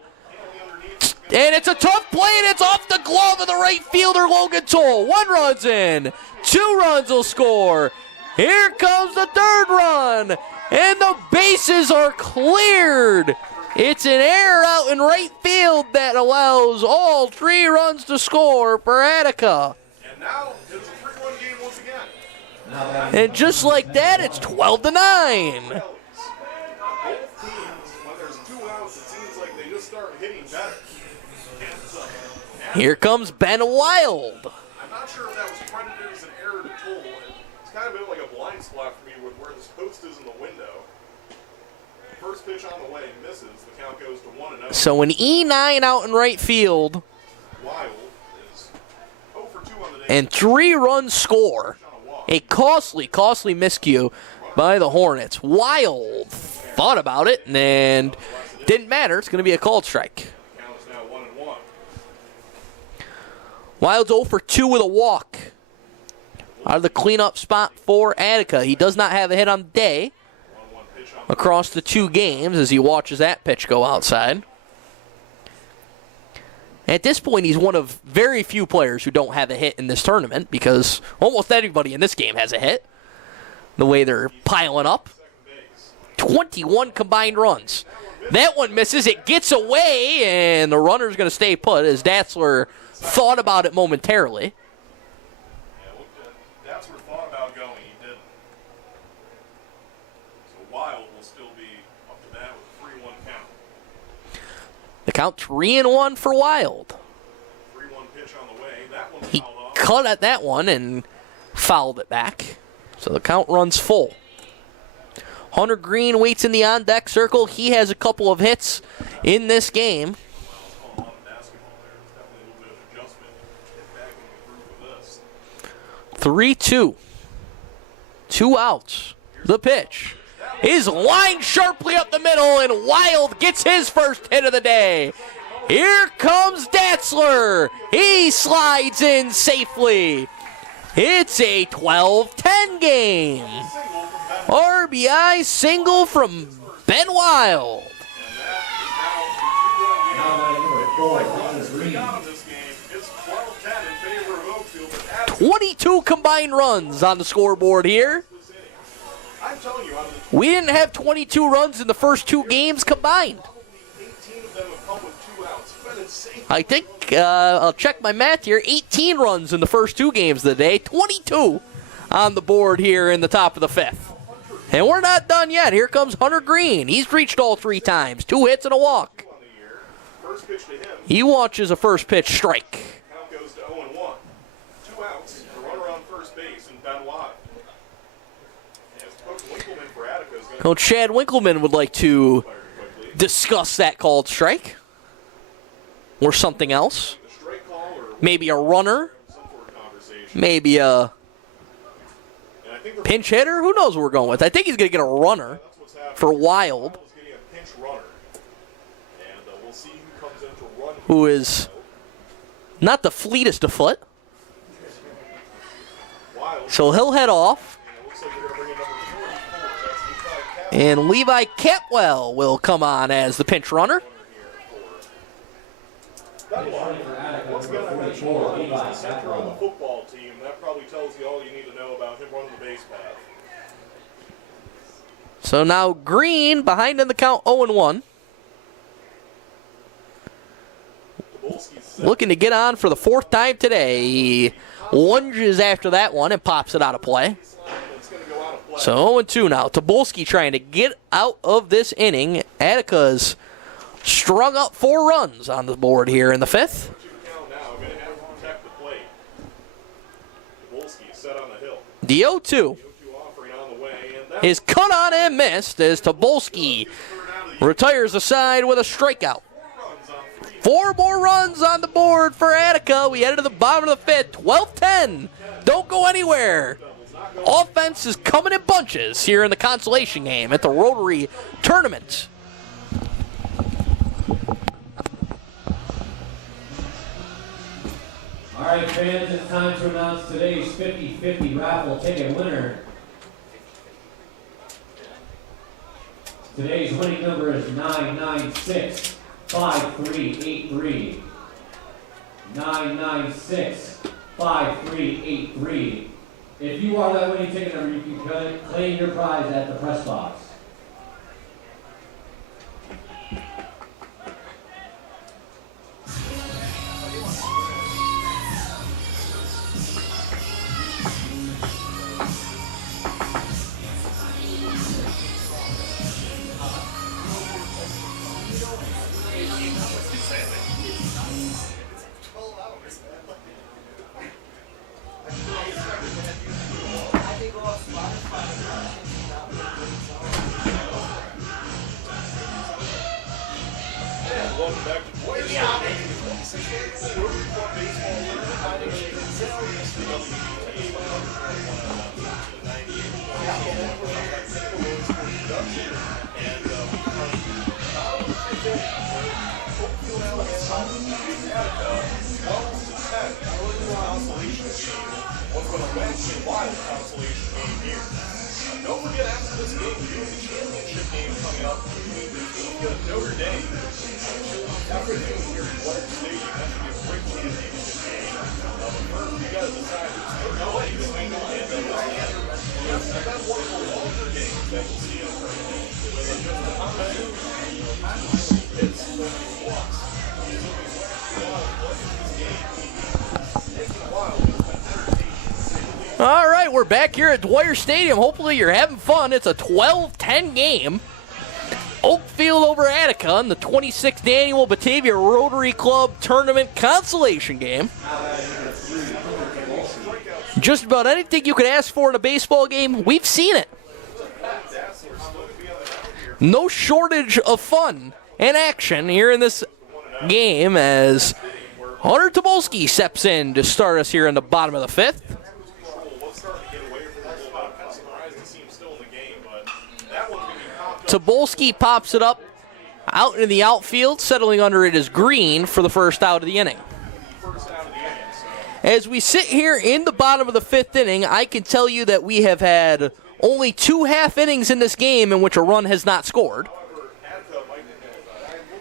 underneath. And it's a tough play, and it's off the glove of the right fielder, Logan Toll. 1 run's in. 2 runs will score. Here comes the 3rd run. And the bases are cleared. It's an error out in right field that allows all 3 runs to score for Attica. And now it's a 3-1 game once again. Now batting And just like that, it's 12-9. Rallies. Both teams, when there's 2 outs, it seems like they just start hitting better. And, Here comes Ben Wild. I'm not sure if that was credited as an error to Toll. It's kind of been like a blind spot for me with where this post is in the window. First pitch on the way misses. The count goes to 1-0. So an E9 out in right field Wild is 0 for 2 on the day. and 3 runs score. On a walk. A costly miscue by the Hornets. Wild thought about it and didn't matter. It's going to be a called strike. The count is now 1-1. Wild's 0 for 2 with a walk. Out of the cleanup spot for Attica. He does not have a hit on the day. 1-1 pitch across the 2 games as he watches that pitch go outside. At this point, he's one of very few players who don't have a hit in this tournament because almost everybody in this game has a hit. The way they're piling up. 21 combined runs. That one misses. It gets away, and the runner's going to stay put as Datzler thought about it momentarily. Yeah, Datzler thought about going. He didn't. So Wild will still be up to bat with a 3-1 count. The count 3-1 for Wild. 3-1 pitch on the way. That one He fouled off. cut at that one and fouled it back. So the count runs full. Hunter Green waits in the on-deck circle. He has a couple of hits in this game. A lot of basketball there. It's definitely a little bit of adjustment. Get back in the groove of this. 3-2. 2 outs. The pitch is lined sharply up the middle, and Wild gets his first hit of the day. Here comes Datzler. He slides in safely. It's a 12-10 game. RBI single from Ben Wild. Now batting number 4, Hunter Green. Got him this game. It's 12-10 in favor of Oakfield. But Attica 22 combined runs on the scoreboard here. this inning. I'm telling you, out of the We didn't have 22 runs in the first 2 games combined. 18 of them have come with 2 outs. But it's safe. I think, I'll check my math here, 18 runs in the first 2 games of the day, 22 on the board here in the top of the 5th. And we're not done yet. Here comes Hunter Green. He's reached all 3 times, 2 hits and a walk. On the year. First pitch to him. He watches a first pitch strike. Count goes to 0-1. 2 outs. The runner on first base and Ben Wild. As Coach Winkleman for Attica is going to Coach Chad Winkleman would like to fire quickly. discuss that called strike or something else. The strike call or Maybe a runner, some sort of conversation. maybe a And I think the pinch hitter. Who knows what we're going with? I think he's going to get a runner that's what's happening. for Wild, Wild is getting a pinch runner. And we'll see who comes in to run. who is not the fleetest of foot. Wild. So he'll head off, And it looks like they're going to bring in number 44. That's and Levi Catwell will come on as the pinch runner. Ben Wild. For Attica, Once again, I number mentioned 44, he's Levi the center on the Catwell. football team. That probably tells you all you need to know about him running the base path. So now Green behind in the count 0-1. Tobolski's set. Looking to get on for the 4th time today. He lunges after that one and pops it out of play. It's going to go out of play. So 0-2 now. Tobolski trying to get out of this inning. Attica's strung up 4 runs on the board here in the 5th. 2 count now. Going to have to protect the plate. Tobolski set on the hill. The 0-2 0-2 offering on the way. And that's is cut on and missed as Tobolski retires the side with a strikeout. runs on 3. 4 more runs on the board for Attica. We headed to the bottom of the 5th. 12-10. Don't go anywhere. Offense is coming in bunches here in the Consolation game at the Rotary Tournament. All right, fans, it's time to announce today's 50-50 raffle ticket winner. Today's winning number is 996-5383. 996-5383. If you are that winning ticket number, you can claim your prize at the press box. Welcome back to Boys What's going to win the Wild Consolation game here. Don't forget after this game, you have the championship game coming up between these teams. You got Notre Dame. After the game here at Dwyer Stadium, that should be a great championship game. But first, you got to decide who's going to win. And that's one of the longer games that we'll see in a tournament. With just a competitive hits so many blocks. All right, we're back here at Dwyer Stadium. Hopefully you're having fun. It's a 12-10 game. Oakfield over Attica in the 26th annual Batavia Rotary Club Tournament Consolation game. Just about anything you could ask for in a baseball game, we've seen it. No shortage of fun and action here in this game as Hunter Tobolski steps in to start us here in the bottom of the fifth. Tobolski pops it up out in the outfield. Settling under it is Green for the first out of the inning. As we sit here in the bottom of the fifth inning, I can tell you that we have had only 2 half innings in this game in which a run has not scored.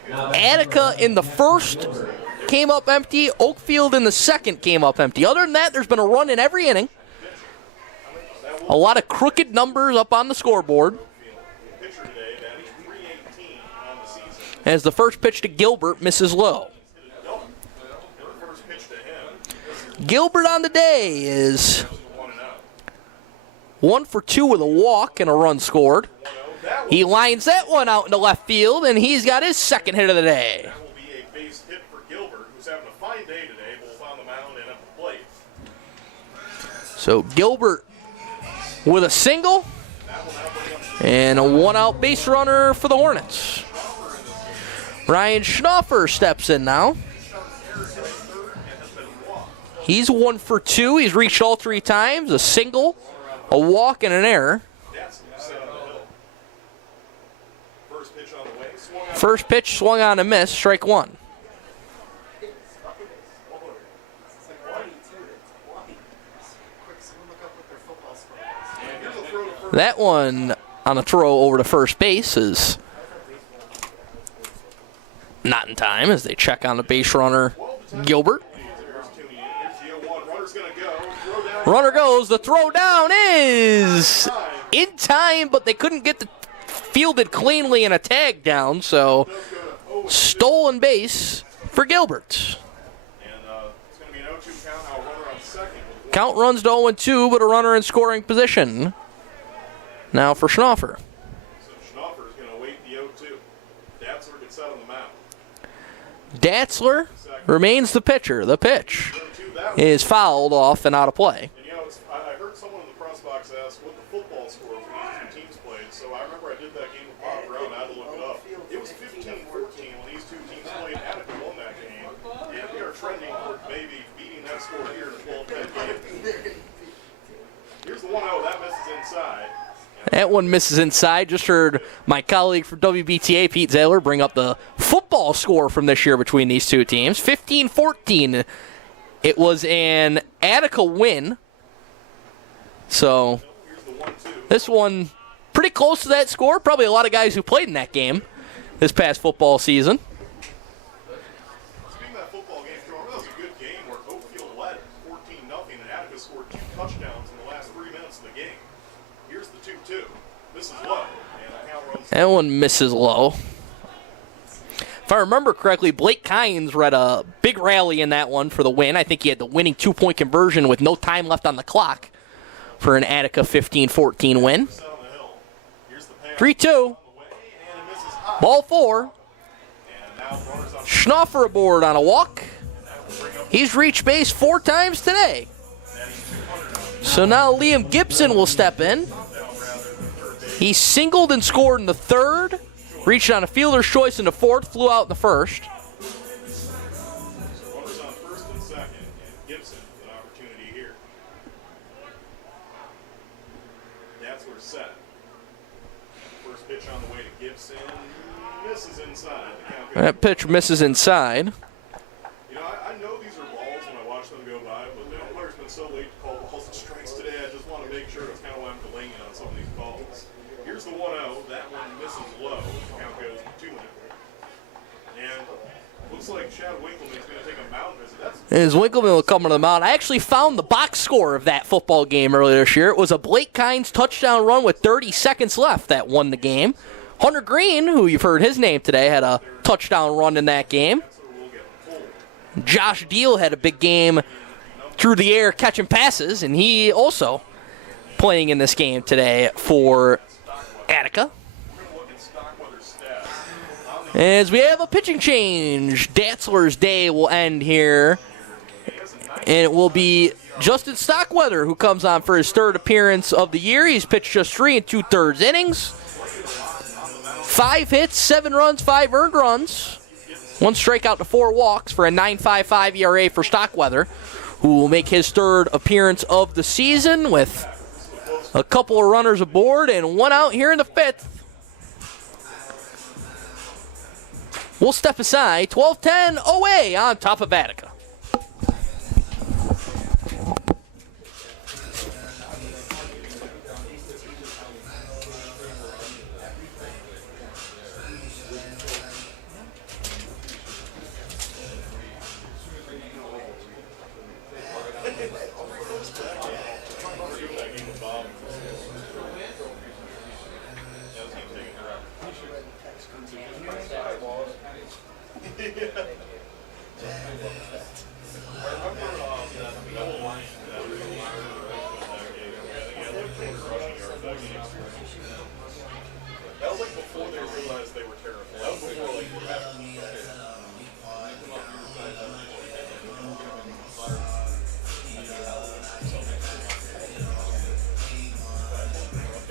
Attica in the first came up empty. Oakfield in the second came up empty. Other than that, there's been a run in every inning. A lot of crooked numbers up on the scoreboard. As the first pitch to Gilbert misses low. Gilbert on the day is 1 for 2 with a walk and a run scored. He lines that one out into left field, and he's got his second hit of the day. That will be a base hit for Gilbert, who's having a fine day today, both on the mound and at the plate. So Gilbert with a single and a 1-out base runner for the Hornets. Ryan Schnaufer steps in now. He's 1 for 2. He's reached all 3 times. A single, a walk, and an error. First pitch swung on and missed. Strike 1. That one on a throw over to first base is not in time as they check on the base runner, Gilbert. Runner goes. The throw down is in time, but they couldn't get the fielded cleanly and a tag down, so stolen base for Gilbert. Count runs to 0-2, but a runner in scoring position. Now for Schnaufer. So Schnaufer is going to wait the 0-2. Datzler gets out on the mound. Datzler remains the pitcher. The pitch is fouled off and out of play. And you know, I heard someone in the press box ask what the football score for these 2 teams played. So I remember I did that game with Bob Brown. I had to look it up. It was 15-14 when these 2 teams played. Attica won that game. And we are trending toward maybe beating that score here in the 12-10 game. Here's the 1-0. That misses inside. That one misses inside. Just heard my colleague from WBTA, Pete Zaylor, bring up the football score from this year between these 2 teams. 15-14. It was an Attica win. So this one pretty close to that score. Probably a lot of guys who played in that game this past football season. Speaking of that football game, that was a good game where Oakfield led 14-0 and Attica scored 2 touchdowns in the last 3 minutes of the game. Here's the 2-2. This is low. And the count runs. That one misses low. If I remember correctly, Blake Kynes read a big rally in that one for the win. I think he had the winning 2-point conversion with no time left on the clock for an Attica 15-14 win. 3-2. Ball 4. Schnaufer aboard on a walk. He's reached base 4 times today. So now Liam Gibson will step in. He singled and scored in the 3rd. Reached on a fielder's choice in the 4th, flew out in the 1st. Runners on 1st and 2nd, and Gibson with an opportunity here. Datzler set. First pitch on the way to Gibson. Misses inside. That pitch misses inside. You know, I know these are balls when I watch them go by, but the umpire's been so late to call balls and strikes today. I just want to make sure it's kind of why I'm delaying on some of these calls. Here's Here's the 1-0. That one misses low. Count goes 2-0. And looks like Chad Winkleman's going to take a mound visit. As Winkleman will come to the mound. I actually found the box score of that football game earlier this year. It was a Blake Kynes touchdown run with 30 seconds left that won the game. Hunter Green, who you've heard his name today, had a touchdown run in that game. Josh Deal had a big game through the air catching passes, and he also playing in this game today for Attica. As we have a pitching change, Datzler's day will end here, and it will be Justin Stockweather who comes on for his third appearance of the year. He's pitched just 3 2/3 innings, 5 hits, 7 runs, 5 earned runs, 1 strikeout to 4 walks for a 9.55 ERA for Stockweather, who will make his third appearance of the season with a couple of runners aboard and 1 out here in the 5th. We'll step aside. 12-10 away on top of Attica.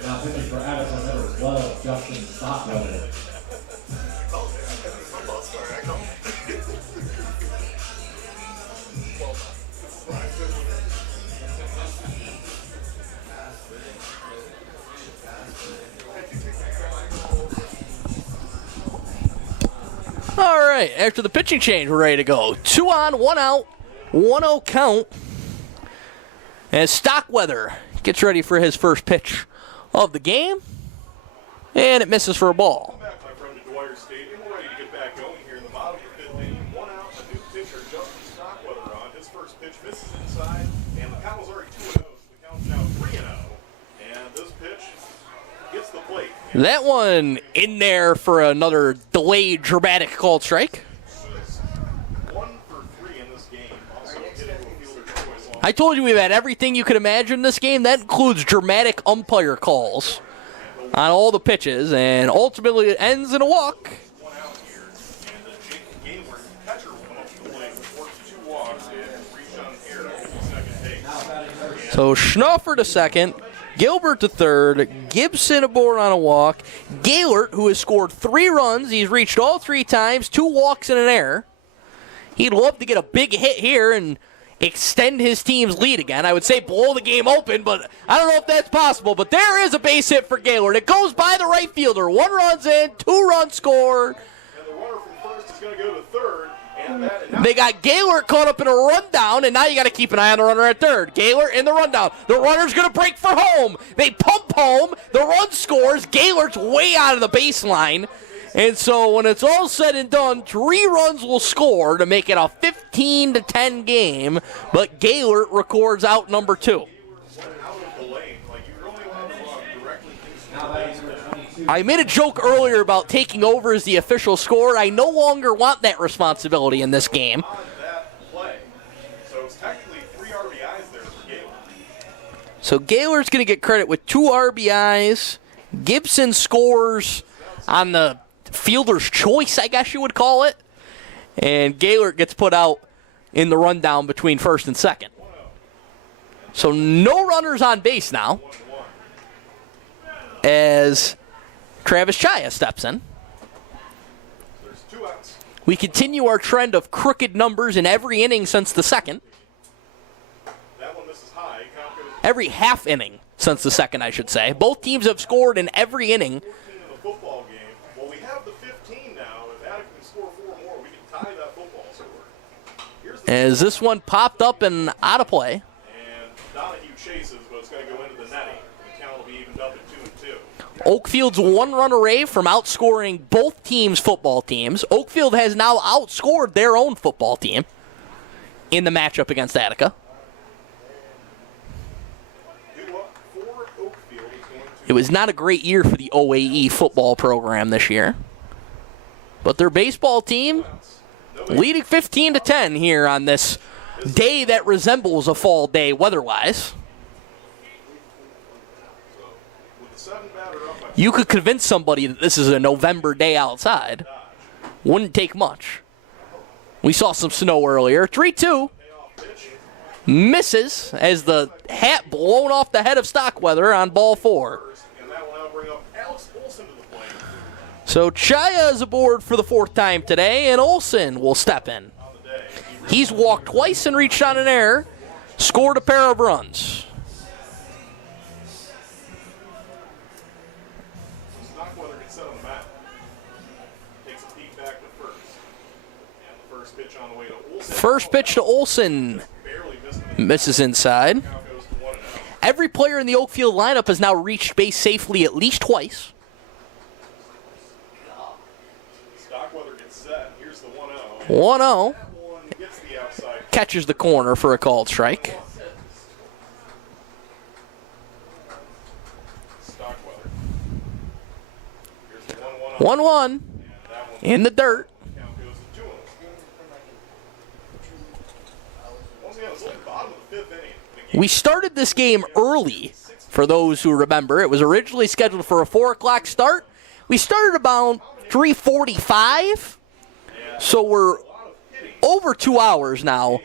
Now pitching for Attica, number 12, Justin Stockweather. All right, after the pitching change, we're ready to go. 2 on, 1 out, 1-0 count. As Stockweather gets ready for his first pitch of the game, and it misses for a ball. Back, my friend, to Dwyer Stadium. We're ready to get back going here in the bottom of the 5th inning. 1 out, a new pitcher, Justin Stockweather on. His first pitch misses inside, and the count was already 2-0. So the count's now 3-0. And this pitch gets the plate. That one in there for another delayed dramatic called strike. 1 for 3 in this game. Also hitting a fielder's choice on I told you we've had everything you could imagine in this game. That includes dramatic umpire calls on all the pitches, and ultimately it ends in a walk. 1 out here. And Jake Gaylord, catcher, will come up to the plate, works 2 walks, and reach on here to second base. So Schnaufer to second, Gilbert to third, Gibson aboard on a walk. Gaylord, who has scored 3 runs, he's reached all 3 times, 2 walks and an error. He'd love to get a big hit here and extend his team's lead again. I would say blow the game open, but I don't know if that's possible. But there is a base hit for Gaylord. It goes by the right fielder. 1 run's in, 2 runs scored. And the runner from first is going to go to third. And now They got Gaylord caught up in a rundown, and now you got to keep an eye on the runner at third. Gaylord in the rundown. The runner's going to break for home. They pump home. The run scores. Gaylord's way out of the baseline. And so when it's all said and done, 3 runs will score to make it a 15-10 game, but Gaylord records out number 2. I made a joke earlier about taking over as the official scorer. I no longer want that responsibility in this game. on that play. So it's technically 3 RBIs there for Gaylord. So Gaylord's going to get credit with 2 RBIs. Gibson scores on the fielder's choice, I guess you would call it. And Gaylord gets put out in the rundown between first and second. So no runners on base now as Travis Chaya steps in. There's 2 outs. We continue our trend of crooked numbers in every inning since the second. That one misses high. Count goes Every half inning since the second, I should say. Both teams have scored in every inning. 14 in the football game. Well, we have the 15 now. If Attica can score 4 more, we can tie that football score. Here's the As this one popped up and out of play. and Donahue chases, but it's going to go into the netting. The count will be evened up at 2-2. Oakfield's one run away from outscoring both teams' football teams. Oakfield has now outscored their own football team in the matchup against Attica. It was not a great year for the OAE football program this year. But their baseball team leading 15-10 here on this day that resembles a fall day weather-wise. You could convince somebody that this is a November day outside. Wouldn't take much. We saw some snow earlier. 3-2. Misses as the hat blown off the head of Stockweather on ball 4. So Chaya is aboard for the 4th time today, and Olson will step in. He's walked twice and reached on an error, scored a pair of runs. First pitch to Olson. Misses inside. Every player in the Oakfield lineup has now reached base safely at least twice. Stockweather gets set. Here's the 1-0. 1-0. Gets the outside. Catches the corner for a called strike. Stockweather. Here's the 1-1. 1-1. In the dirt. Count goes to 2-0. Once again, it's only the bottom of the 5th inning. We started this game early, for those who remember. It was originally scheduled for a 4 o'clock start. We started about 3:45, so we're over 2 hours now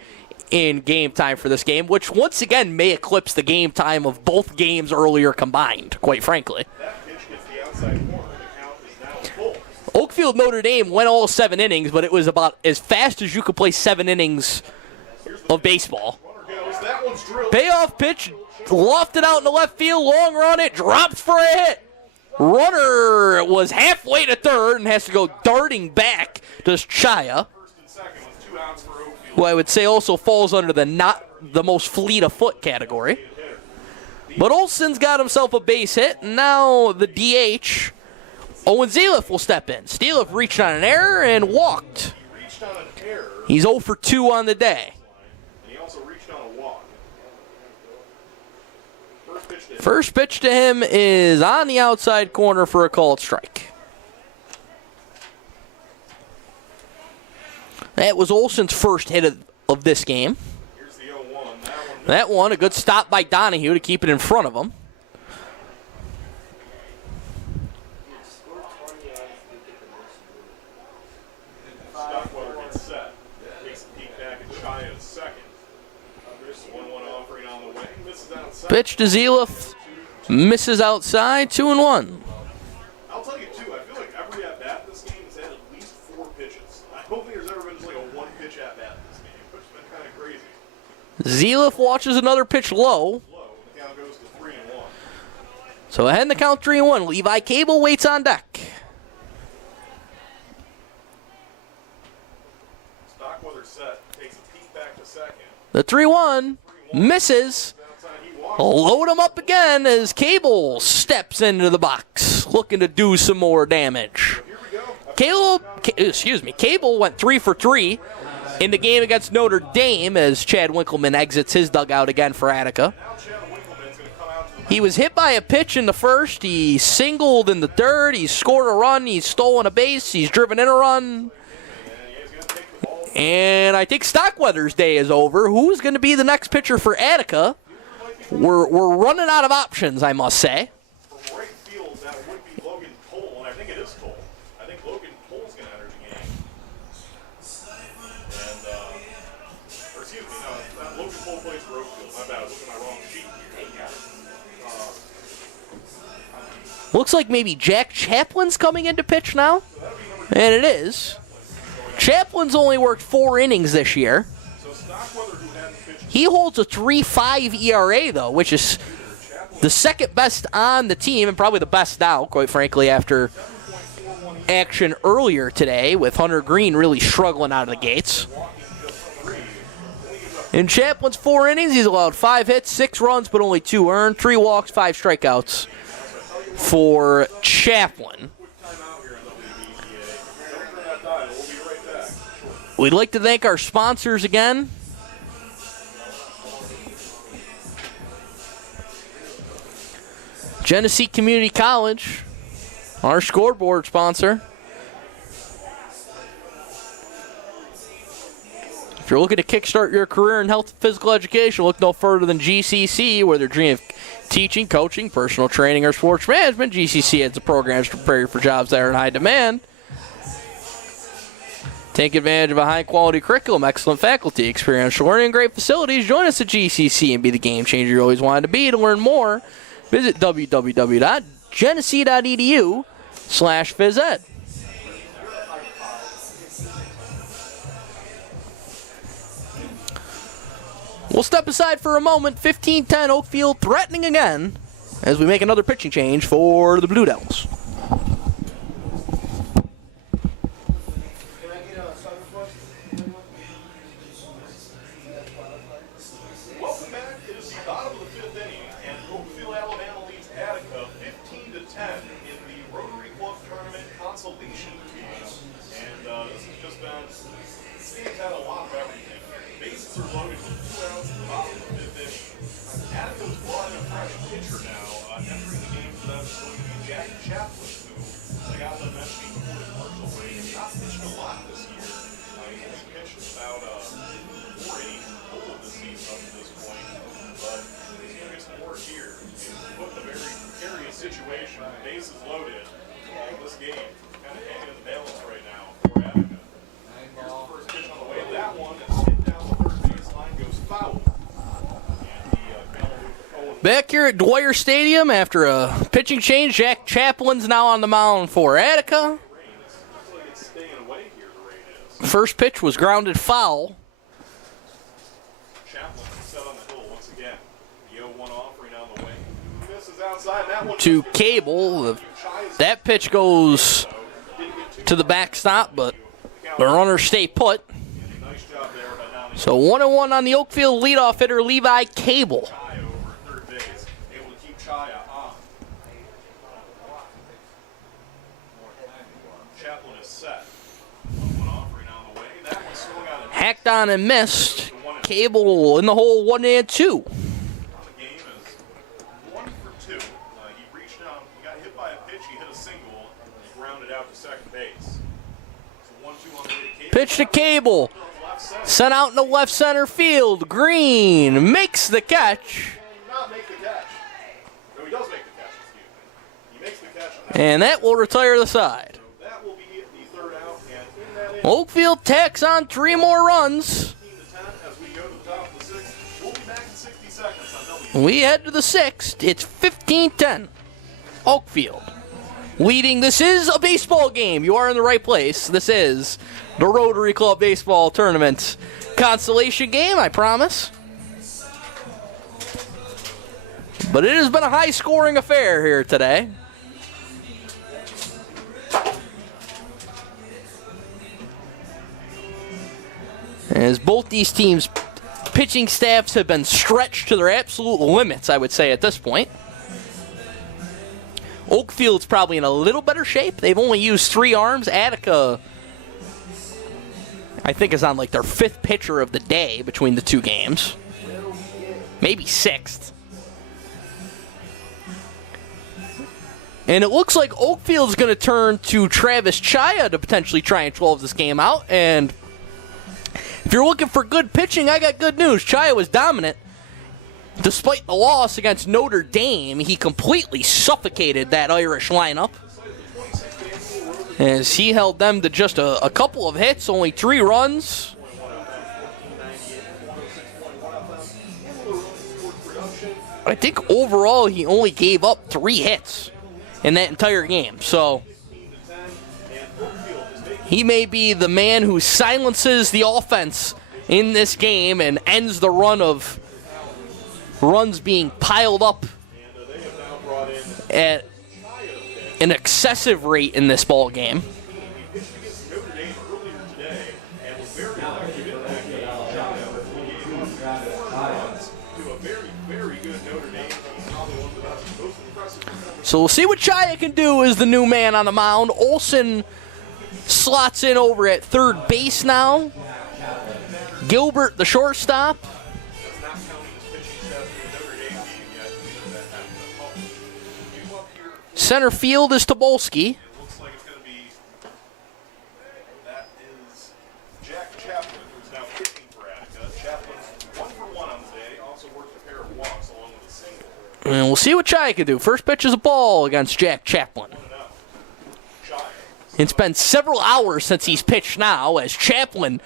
in game time for this game, which once again may eclipse the game time of both games earlier combined, quite frankly. That pitch gets the outside corner. The count is now full. Oakfield Notre Dame went all 7 innings, but it was about as fast as you could play 7 innings of baseball. That one's drilled. Payoff pitch, lofted out in the left field, long run, it drops for a hit. Runner was halfway to third and has to go darting back to Chaya, First and second with 2 outs for Oakfield. who I would say also falls under the not the most fleet of foot category. But Olson's got himself a base hit, and now the DH, Owen Zeliff, will step in. Zeliff reached on an error and walked. He reached on an error, He's 0 for 2 on the day. and he also reached on a walk. First pitch to him is on the outside corner for a called strike. That was Olson's first hit of this game. Here's the 0-1. That one, a good stop by Donahue to keep it in front of him. Stockweather gets set. Takes a peek back at Chaya's second. There's the 1-1 offering on the way. Misses outside. Pitch to Zeliff. Misses outside. 2-1. I'll tell you, too, I feel like every at-bat in this game has had at least 4 pitches. I don't think there's ever been just like a 1-pitch at-bat in this game, which has been kind of crazy. Zeliff watches another pitch low. Low, the count goes to 3-1. So ahead in the count 3-1. Levi Cable waits on deck. Stockweather set. Takes a peek back to second. The 3-1 misses. Outside, he walks. Load him up again as Cable steps into the box, looking to do some more damage. Here we go. Cable went 3 for 3 in the game against Notre Dame as Chad Winkleman exits his dugout again for Attica. Now Chad Winkleman's going to come out to the He was hit by a pitch in the first. He singled in the third. He scored a run. He's stolen a base. He's driven in a run. he's going to take the ball. And I think Stockweather's day is over. Who's going to be the next pitcher for Attica? We're running out of options, I must say. From right field, that would be Logan Cole, and I think it is Cole. I think Logan Cole's going to enter the game. And, or excuse me, no, Logan Cole plays for Oakfield. My bad, I was looking at my wrong sheet here. Looks like maybe Jack Chaplin's coming into pitch now. And it is. Chaplin's only worked 4 innings this year. So Stockweather, who hadn't pitched, He holds a 3.5 ERA, though, which is the second best on the team and probably the best now, quite frankly, after action earlier today with Hunter Green really struggling out of the gates. In Chaplin's 4 innings, he's allowed 5 hits, 6 runs, but only 2 earned, 3 walks, 5 strikeouts. for Chaplin. We'd like to thank our sponsors again. Genesee Community College, our scoreboard sponsor. If you're looking to kickstart your career in health and physical education, look no further than GCC, whether you're dreaming of teaching, coaching, personal training, or sports management. GCC has the programs to prepare you for jobs that are in high demand. Take advantage of a high-quality curriculum, excellent faculty, experiential learning, and great facilities. Join us at GCC and be the game changer you always wanted to be. To learn more, visit www.genesee.edu/phys ed. We'll step aside for a moment. 15-10 Oakfield threatening again as we make another pitching change for the Blue Devils. Welcome back. It is the bottom of the fifth inning, and Oakfield-Alabama leads Attica 15-10 in the Rotary Club Tournament Consolation game. And this has just been, this game's had a lot of everything. Bases are loaded with 2 outs at the bottom of the fifth inning. Attica's brought in a fresh pitcher now. Entering the game for them is going to be Jack Chaplin, who, like I was mentioning before the commercial break, has not pitched a lot this year. He's only pitched about 4 innings total this season up to this point. But he's going to get some work here. He's put in a very precarious situation. Bases loaded. This game kind of hanging in the balance right now for Attica. Here's the first pitch on the way. That one is hit down the third baseline, goes foul. Back here at Dwyer Stadium after a pitching change, Jack Chaplin's now on the mound for Attica. First pitch was grounded foul. Chaplin set on the hill once again. The 0-1 offering on the way. Misses outside. That one To Cable. That pitch goes to the backstop, but the runners stay put. nice job there by Donnie. So 1-1 on the Oakfield leadoff hitter, Levi Cable. Chaya over at third base. Able to keep Chaya on. Chaplin is set. 1-1 offering on the way. That one swung out. Hacked on and missed. Cable in the hole, 1-2. On the game is 1 for 2. He reached down. He got hit by a pitch. He hit a single. He grounded out to second base. So 1-2 on the way to Cable. Pitch to Cable. Left center. Sent out in the left center field. Green makes the catch. Not make the catch. No, he does make the catch. Excuse me. He makes the catch on that. And that will retire the side. That will be the third out. And in that inning, Oakfield tacks on 3 more runs. 15-10 as we go to the top of the 6th. We'll be back in 60 seconds on W. We head to the 6th. It's 15-10. Oakfield leading. This is a baseball game. You are in the right place. This is the Rotary Club Baseball Tournament Consolation game, I promise. But it has been a high-scoring affair here today. As both these teams' pitching staffs have been stretched to their absolute limits, I would say, at this point. Oakfield's probably in a little better shape. They've only used 3 arms. Attica, I think, is on like their 5th pitcher of the day between the 2 games. Maybe 6th. And it looks like Oakfield's going to turn to Travis Chaya to potentially try and 12 this game out. And if you're looking for good pitching, I got good news. Chaya was dominant. Despite the loss against Notre Dame, he completely suffocated that Irish lineup as he held them to just a couple of hits, only 3 runs. I think overall he only gave up 3 hits in that entire game. So he may be the man who silences the offense in this game and ends the run of runs being piled up at an excessive rate in this ball game. So we'll see what Chaya can do as the new man on the mound. Olson slots in over at third base now. Gilbert, the shortstop. Center field is Tobolski. Looks like it's going to be, that is Jack Chaplin, who's now pitching for Attica. Chaplin's 1 for 1 on the day, also worked a pair of walks along with a single. And we'll see what Chaya can do. First pitch is a ball against Jack Chaplin. It's been several hours since he's pitched now, as Chaplin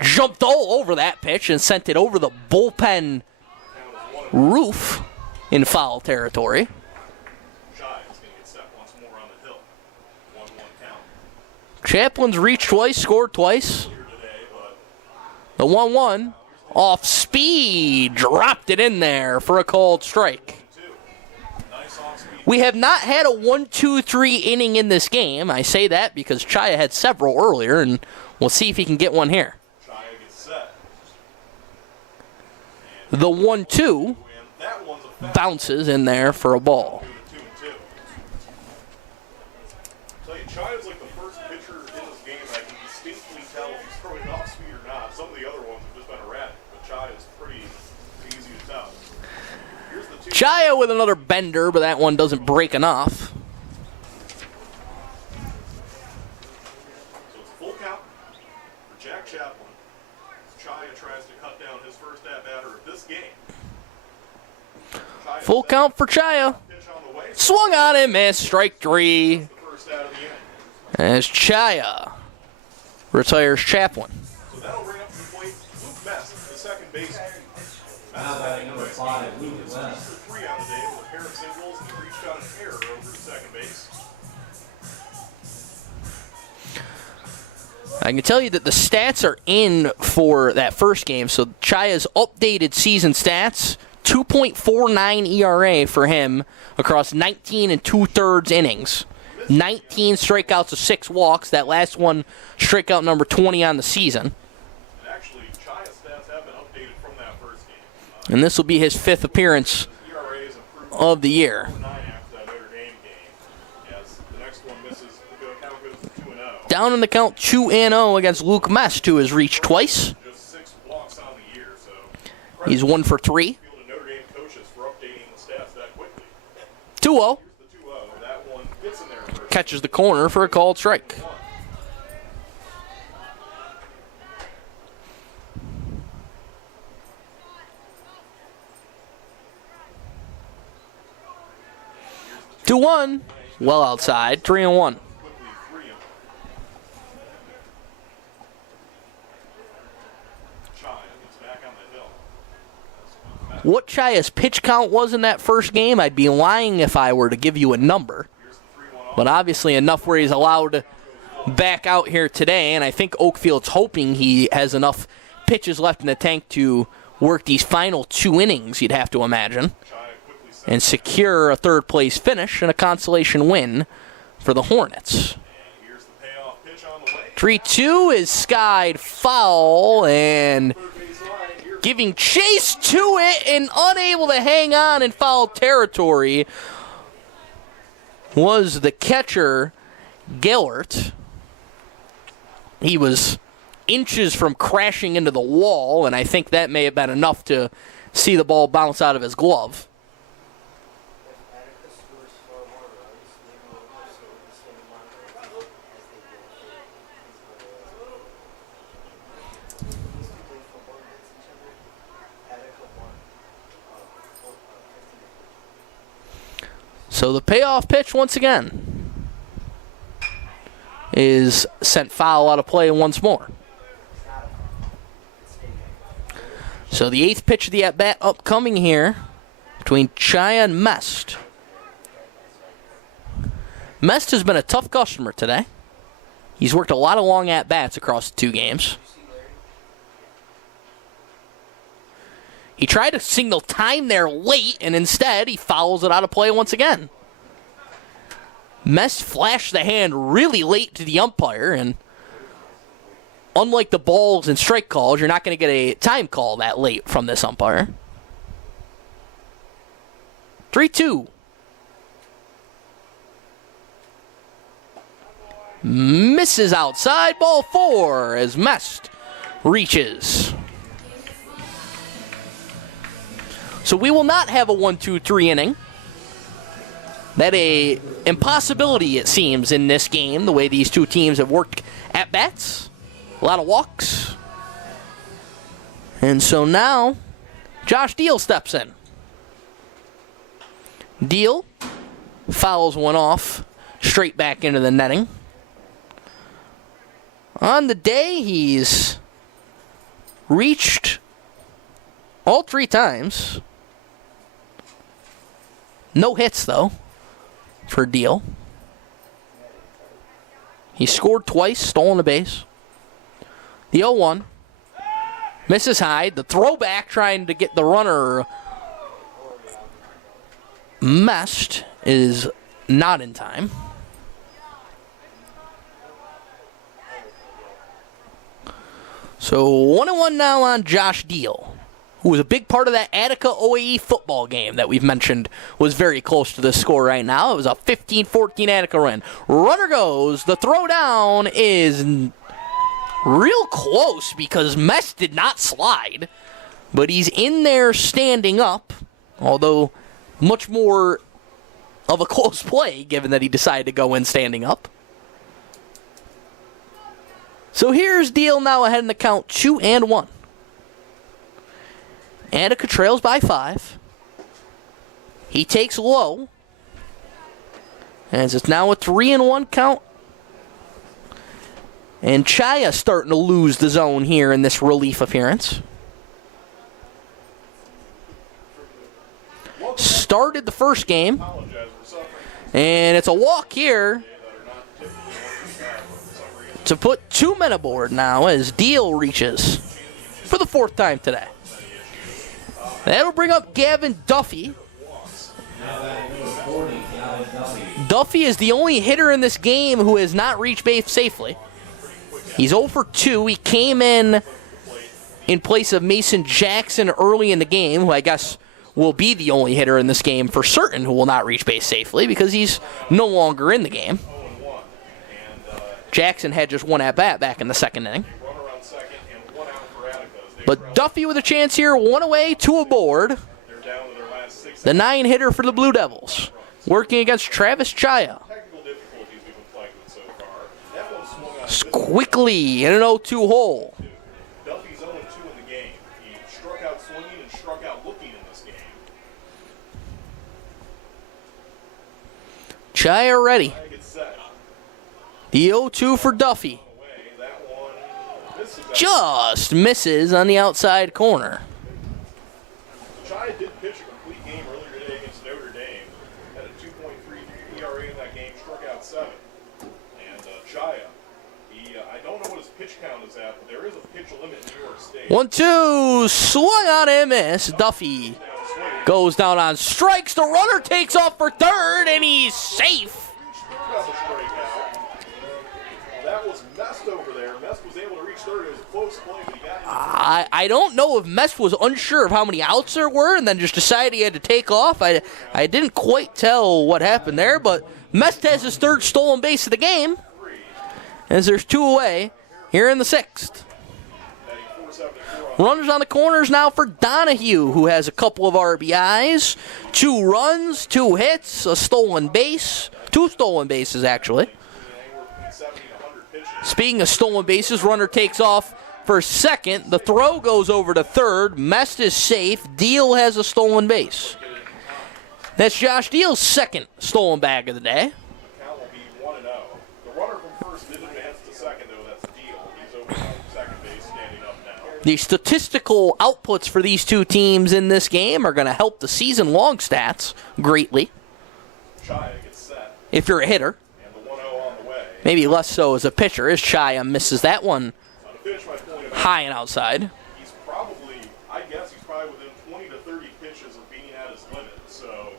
jumped all over that pitch and sent it over the bullpen roof in foul territory. Chaplin's reached twice, scored twice. The 1-1 off speed, dropped it in there for a called strike. We have not had a 1-2-3 inning in this game. I say that because Chaya had several earlier, and we'll see if he can get one here. The 1-2 bounces in there for a ball. Chaya's like the first pitcher in this game that I can distinctly tell if he's throwing off speed or not. Some of the other ones have just been erratic, but Chaya's pretty easy to tell. Here's the 2. Chaya with another bender, but that one doesn't break enough. So it's full count for Jack Chaplin. Chaya tries to cut down his first at-batter of this game. Chaya Full count for Chaya. pitch on the way. Swung on and missed. Strike 3. The first out of the inning. As Chaya retires Chaplin. So that'll bring up to the plate Luke Mest, the second baseman. Now batting number 5, Luke He's West. for 3 on the day with a pair of singles, and he reached out an error over to second base. I can tell you that the stats are in for that first game. So Chaya's updated season stats, 2.49 ERA for him across 19 2/3 innings. 19 strikeouts to 6 walks. That last one, strikeout number 20 on the season. And actually, Chaya's stats have been updated from that first game. And this will be his 5th appearance ERA is improved of the year. 9 after that Notre Dame game. As the next one misses, the count goes to 2-0. Down in the count 2-0 against Luke Mest, who has reached twice. Just 6 walks on the year, so He's 1 for 3. field and Notre Dame coaches for updating the stats that quickly. 2-0. Here's the 2-0. That one gets in there first. Catches the corner for a called strike. Two 2-1. Well outside. 3-1. Quickly 3-0. Chaya gets back on the hill. What Chaya's pitch count was in that first game, I'd be lying if I were to give you a number. Here's the 3-1 off. But obviously enough where he's allowed back out here today, and I think Oakfield's hoping he has enough pitches left in the tank to work these final 2 innings, you'd have to imagine, Chaya quickly sets and secure a third-place finish and a consolation win for the Hornets. and here's the payoff pitch on the way. 3-2 is skied foul, and Third base line. Here's giving chase to it and unable to hang on in foul territory was the catcher, Gellert. He was inches from crashing into the wall, and I think that may have been enough to see the ball bounce out of his glove. So the payoff pitch once again is sent foul out of play once more. So the 8th pitch of the at-bat upcoming here between Chaya and Mest. Mest has been a tough customer today. He's worked a lot of long at-bats across the 2 games. He tried to signal time there late, and instead he fouls it out of play once again. Mest flashed the hand really late to the umpire, and unlike the balls and strike calls, you're not going to get a time call that late from this umpire. 3-2. misses outside. Ball 4 as Mest reaches. So we will not have a 1-2-3 inning. That a impossibility, it seems, in this game, the way these two teams have worked at bats. A lot of walks. And so now, Josh Deal steps in. Deal fouls one off, straight back into the netting. On the day, he's reached all 3 times. No hits, though, for Deal. He scored twice, stolen a base. The 0-1. Misses high. The throwback trying to get the runner Mest is not in time. So 1-1 now on Josh Deal, who was a big part of that Attica OAE football game that we've mentioned was very close to the score right now. It was a 15-14 Attica win. Runner goes. The throw down is real close because Mest did not slide, but he's in there standing up, although much more of a close play given that he decided to go in standing up. So here's Deal now ahead in the count 2-1. Attica trails by 5. He takes low, as it's now a 3-1 count. And Chaya starting to lose the zone here in this relief appearance. Started the first game. And it's a walk here to put 2 men aboard now as Deal reaches for the 4th time today. That'll bring up Gavin Duffy. Duffy is the only hitter in this game who has not reached base safely. He's 0 for 2. He came in place of Mason Jackson early in the game, who I guess will be the only hitter in this game for certain who will not reach base safely because he's no longer in the game. Jackson had just 1 at-bat back in the 2nd inning. But Duffy with a chance here, 1 away, 2 aboard. The 9-hitter for the Blue Devils, working against Travis Chaya. Quickly in an 0-2 hole. Duffy's 0-2 in the game. He struck out swinging and struck out looking in this game. Chaya ready. The 0-2 for Duffy. Just misses on the outside corner. Chaya did pitch a complete game earlier today against Notre Dame. Had a 2.3 ERA in that game, struck out 7. And Chaya, I don't know what his pitch count is at, but there is a pitch limit in New York State. 1-2, swung on and miss. Duffy goes down on strikes. The runner takes off for 3rd, and he's safe. That was Mest over there. Mest was able to reach 3rd. It was a close play, but he got him. I don't know if Mest was unsure of how many outs there were and then just decided he had to take off. I didn't quite tell what happened there, but Mest has his 3rd stolen base of the game, as there's 2 away here in the 6th. Runners on the corners now for Donahue, who has a couple of RBIs, 2 runs, 2 hits, a stolen base, 2 stolen bases actually. Speaking of stolen bases, runner takes off for 2nd. The throw goes over to 3rd. Mest is safe. Deal has a stolen base. That's Josh Deal's 2nd stolen bag of the day. Count will be 1-0. The runner from 1st did advance to 2nd, though. That's Deal. He's over on 2nd base, standing up now. The statistical outputs for these two teams in this game are going to help the season-long stats greatly. Chaya gets set. If you're a hitter. And the 1-0 on the way. Maybe less so as a pitcher, as Chaya misses that one To finish my point, high and outside. he's probably, I guess he's probably within 20 to 30 pitches of being at his limit. So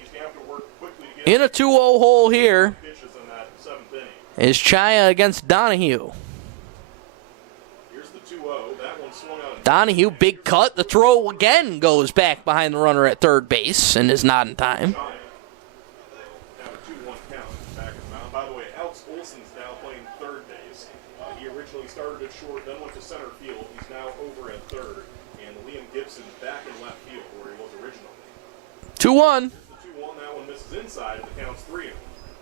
he's going to have to work quickly to get In a 2-0 hole here pitches in that 7th inning. is Chaya against Donahue. Here's the 2-0. That one swung out. Donahue, big cut. The throw again goes back behind the runner at 3rd base and is not in time. Chaya. Now a 2-1 count. Back of the mound. By the way, Alex Olson's down started at short, then went to center field. He's now over at third. And Liam Gibson back in left field where he was originally. 2-1. The 2-1, that one misses inside, and the count's 3-0.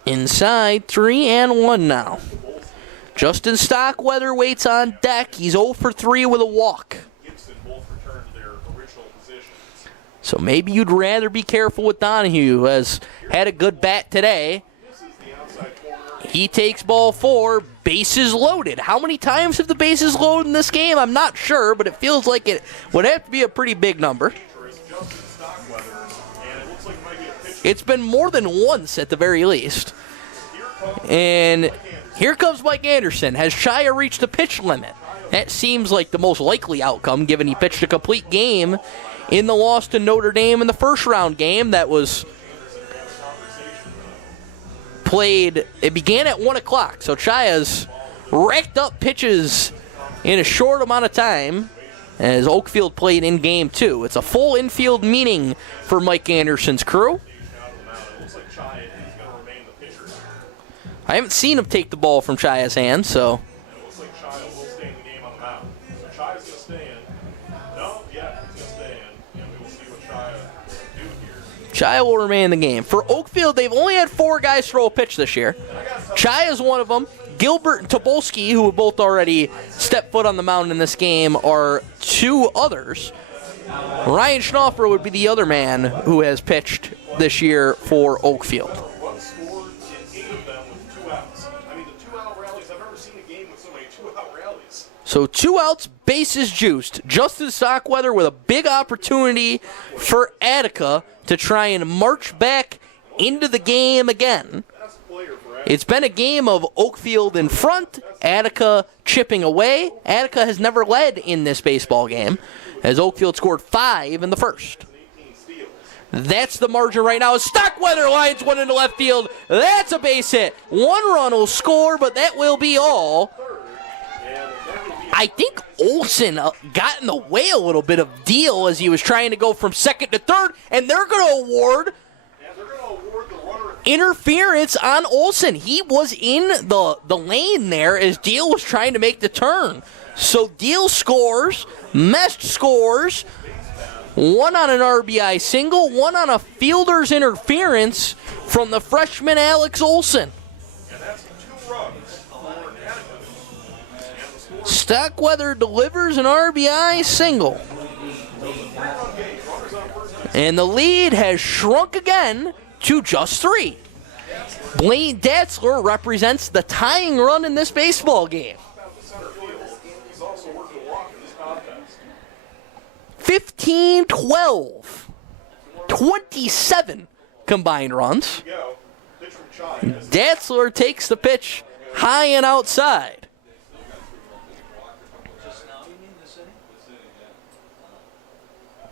Inside, 3-1 now. Justin Stockweather waits on deck. He's 0 for 3 with a walk. Gibson both returned to their original positions. So maybe you'd rather be careful with Donahue, who has had a good bat today. This is the outside corner. He takes ball 4, bases loaded. How many times have the bases loaded in this game? I'm not sure, but it feels like it would have to be a pretty big number. Justin Stockweather, and it looks like it might be a pitch. It's been more than once at the very least. Here comes And here comes Mike Anderson. Has Chaya reached the pitch limit? That seems like the most likely outcome, given he pitched a complete game in the loss to Notre Dame in the first round game that was played. It began at 1 o'clock, so Chaya's racked up pitches in a short amount of time as Oakfield played in game 2. It's a full infield meeting for Mike Anderson's crew. It looks like Chaya is going to remain the pitcher. I haven't seen him take the ball from Chaya's hand, so And it looks like Chaya will stay in the game on the mound. So Chaya's going to stay in. No, yeah, he's going to stay in. And we will see what Chaya will do here. Chaya will remain in the game. For Oakfield, they've only had 4 guys throw a pitch this year. Chaya is one of them. Gilbert and Tobolski, who have both already stepped foot on the mound in this game, are 2 others. Ryan Schnaufer would be the other man who has pitched this year for Oakfield. Runs scored in 8 of them with 2 outs. I mean, the 2-out rallies, I've never seen a game with so many 2-out rallies. So 2 outs, bases juiced. Justin Stockweather with a big opportunity for Attica to try and march back into the game again. That's a player for Attica. It's been a game of Oakfield in front, Attica chipping away. Attica has never led in this baseball game, as Oakfield scored 5 in the first. 18 steals. That's the margin right now. Stockweather lines one into left field. That's a base hit. 1 run will score, but that will be all. And that would be I think Olsen got in the way a little bit of Deal as he was trying to go from second to third, and they're going to award and they're going to award the runner. interference on Olsen. He was in the lane there as Deal was trying to make the turn. So Deal scores, Mest scores, 1 on an RBI single, 1 on a fielder's interference from the freshman Alex Olsen. And that's 2 runs for Attica. And the score Stockweather delivers an RBI single. And the lead has shrunk again to just 3. Blaine Datzler represents the tying run in this baseball game. about the center field. He's also worked a walk in this contest. 15-12. 27 combined runs. Go. Pitch from Chaya. Datzler takes the pitch high and outside.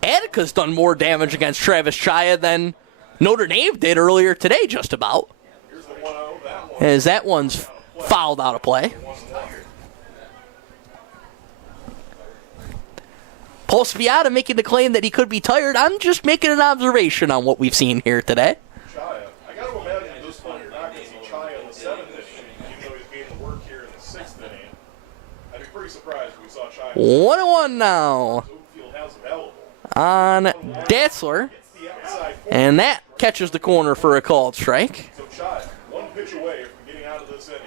Attica's done more damage against Travis Chaya than Notre Dame did earlier today, just about. Here's the 1-0. That one. As that one's fouled out of play. Paul Spiata making the claim that he could be tired. I'm just making an observation on what we've seen here today. Chaya. I got to imagine at this point you're not going to see Chaya in the 7th inning, even though he's getting the work here in the 6th inning. I'd be pretty surprised if we saw Chaya. 1-1 now Oakfield has available. on Datzler. It's the outside corner. And that catches the corner for a called strike. So Chaya, 1 pitch away from getting out of this inning.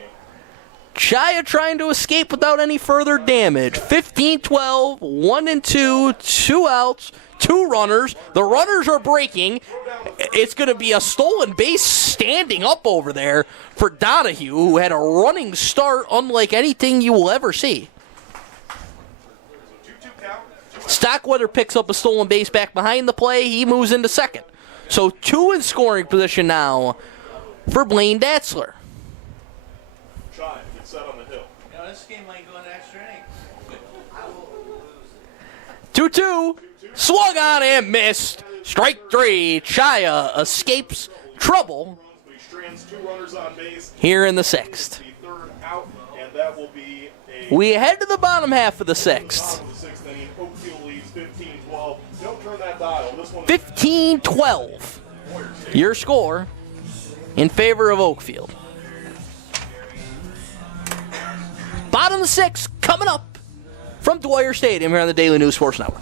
Chaya trying to escape without any further damage. 15-12, 1-2, 2 outs, 2 runners. The runners are breaking. It's going to be a stolen base standing up over there for Donahue, who had a running start unlike anything you will ever see. 2-2 count. Stockweather picks up a stolen base back behind the play. He moves into second. So 2 in scoring position now for Blaine Datzler. Chaya gets set on the hill. This game might go into extra inning. 2-2. Swung on and missed. Strike 3. Chaya escapes trouble But he strands 2 runners on base. here in the 6th. The 3rd out, and that will be a We head to the bottom half of the 6th. bottom of the 6th inning. Oakfield leads 15-12. Don't turn that dial. This one 15-12. Your score in favor of Oakfield. Bottom of the 6th coming coming up from Dwyer Stadium here on the Daily News Sports Network.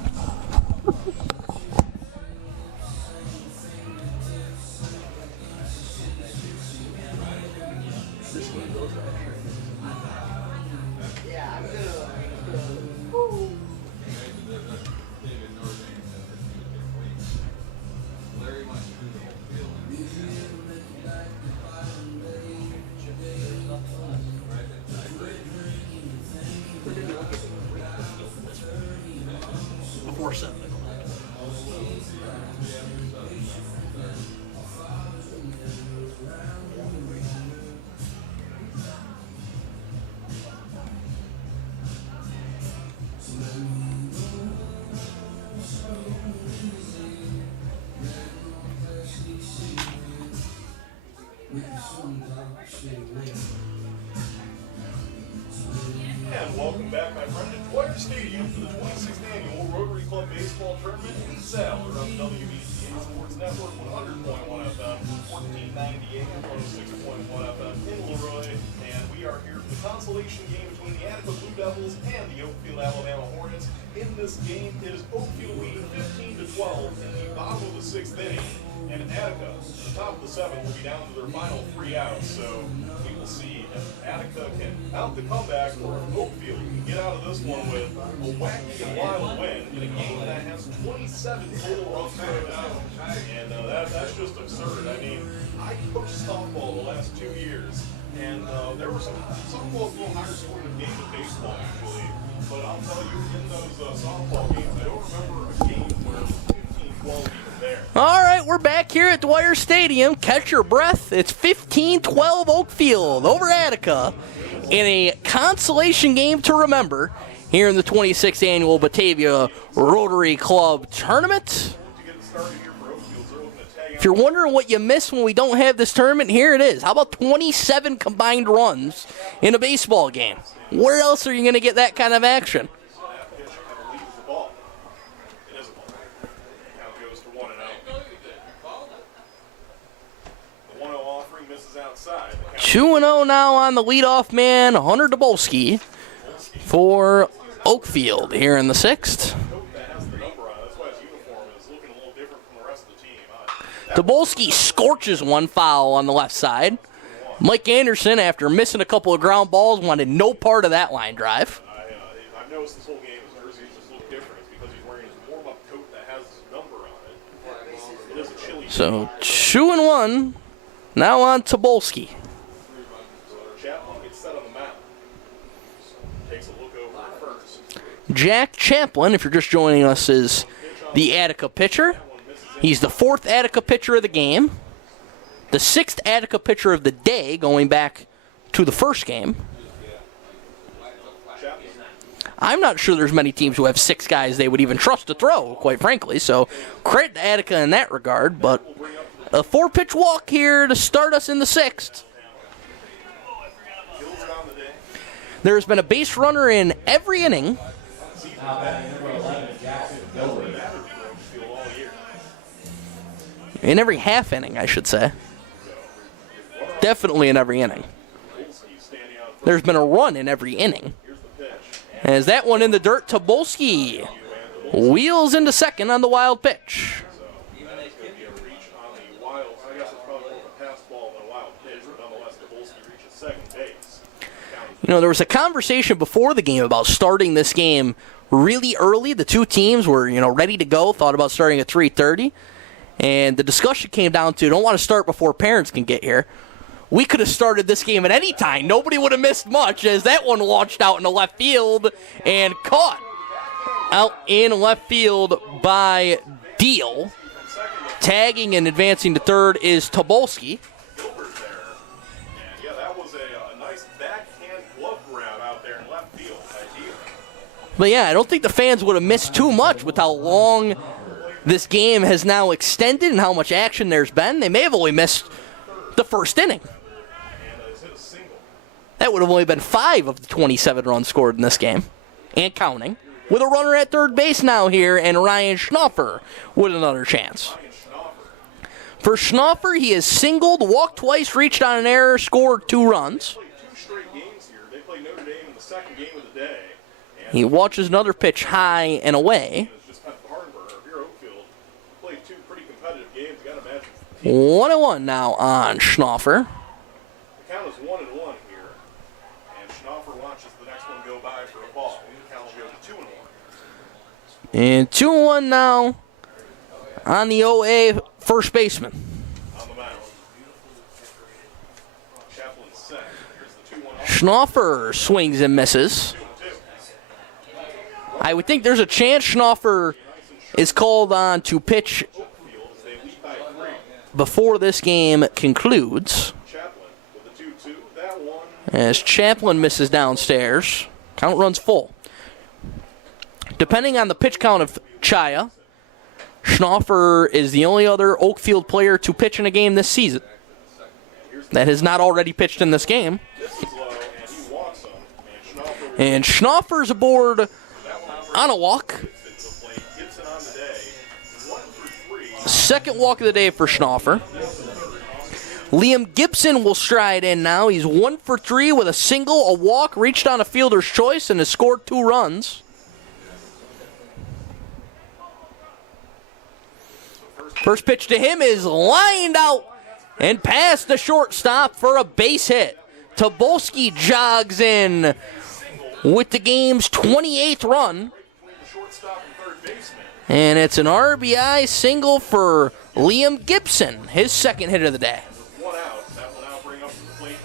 Before 7 o'clock. And welcome back, my friend, to Dwyer Stadium for the 26th annual Rotary Club Baseball Tournament in South around WBCA Sports Network, 100.1 FM, 1498, 106.1 FM in Leroy. And we are here for the consolation game between the Attica Blue Devils and the Oakfield-Alabama Hornets. In this game, it is Oakfield leading 15-12 in the bottom of the 6th inning. And Attica, at the top of the 7th, will be down to their final 3 outs. So we will see if Attica can mount the comeback or if Oakfield can get out of this one with a wacky and wild win in a game that has 27 total runs scored. And that's just absurd. I mean, I coached softball the last 2 years, and there were some softball's a little higher scoring than games of baseball, actually. But I'll tell you, in those softball games, I don't remember a game where 15-12 even there. All right, we're back here at Dwyer Stadium. Catch your breath. It's 15-12 Oakfield over Attica in a consolation game to remember here in the 26th annual Batavia Rotary Club Tournament. If you're wondering what you miss when we don't have this tournament, here it is. How about 27 combined runs in a baseball game? Where else are you going to get that kind of action? Outside. 2-0 now on the leadoff man, Hunter Tobolski, for Oakfield here in the 6th. Tobolski scorches one foul on the left side. Mike Anderson, after missing a couple of ground balls, wanted no part of that line drive. I've noticed this whole game, his jersey is just a little different. It's because he's wearing his warm-up coat that has his number on it. It is a chilly So 2-1. Now on Tobolski. Chaplin gets set on the mound. Takes a look over at first. Jack Chaplin, if you're just joining us, is the Attica pitcher. He's the 4th Attica pitcher of the game. The 6th Attica pitcher of the day, going back to the first game. I'm not sure there's many teams who have 6 guys they would even trust to throw, quite frankly. So credit to Attica in that regard, but a 4-pitch walk here to start us in the 6th. There's been a base runner in every inning. In every half inning, I should say. Definitely in every inning. There's been a run in every inning. As that one in the dirt, Tobolski wheels into second on the wild pitch. You know, there was a conversation before the game about starting this game really early. The two teams were, ready to go, thought about starting at 3:30. And the discussion came down to, don't want to start before parents can get here. We could have started this game at any time. Nobody would have missed much, as that one launched out into left field and caught out in left field by Deal. Tagging and advancing to third is Tobolski. But yeah, I don't think the fans would have missed too much with how long this game has now extended and how much action there's been. They may have only missed the first inning. That would have only been 5 of the 27 runs scored in this game, and counting. With a runner at third base now here, and Ryan Schnaufer with another chance. For Schnaufer, he has singled, walked twice, reached on an error, scored 2 runs. They played 2 straight games here. They played Notre Dame in the second game of the day. He watches another pitch high and away. It's just kind of Barnburner here, Oakfield. Played two pretty competitive games. You got to imagine. 1-1 now on Schnaufer. The count is 1-1 here, and Schnaufer watches the next one go by for a ball. The count will go to 2-1. And 2-1 now on the OA first baseman. On the mound. Chaplin set. Here's the 2-1 off. Schnaufer swings and misses. I would think there's a chance Schnaufer is called on to pitch Oakfield as they lead by 3. before this game concludes. Chaplin with the 2-2. That one. As Chaplin misses downstairs. Count runs full. Depending on the pitch count of Chaya, Schnaufer is the only other Oakfield player to pitch in a game this season that has not already pitched in this game. This is low, and he walks him. And Schnaufer's aboard on a walk. Gibson on the day. 1 for 3. Second walk of the day for Schnaufer. Liam Gibson will stride in now. He's 1 for 3 with a single, a walk, reached on a fielder's choice, and has scored 2 runs. First pitch to him is lined out and past the shortstop for a base hit. Tobolski jogs in with the game's 28th run. Shortstop and third baseman. And it's an RBI single for Liam Gibson, his second hit of the day. 1 out. That will now bring up to the plate.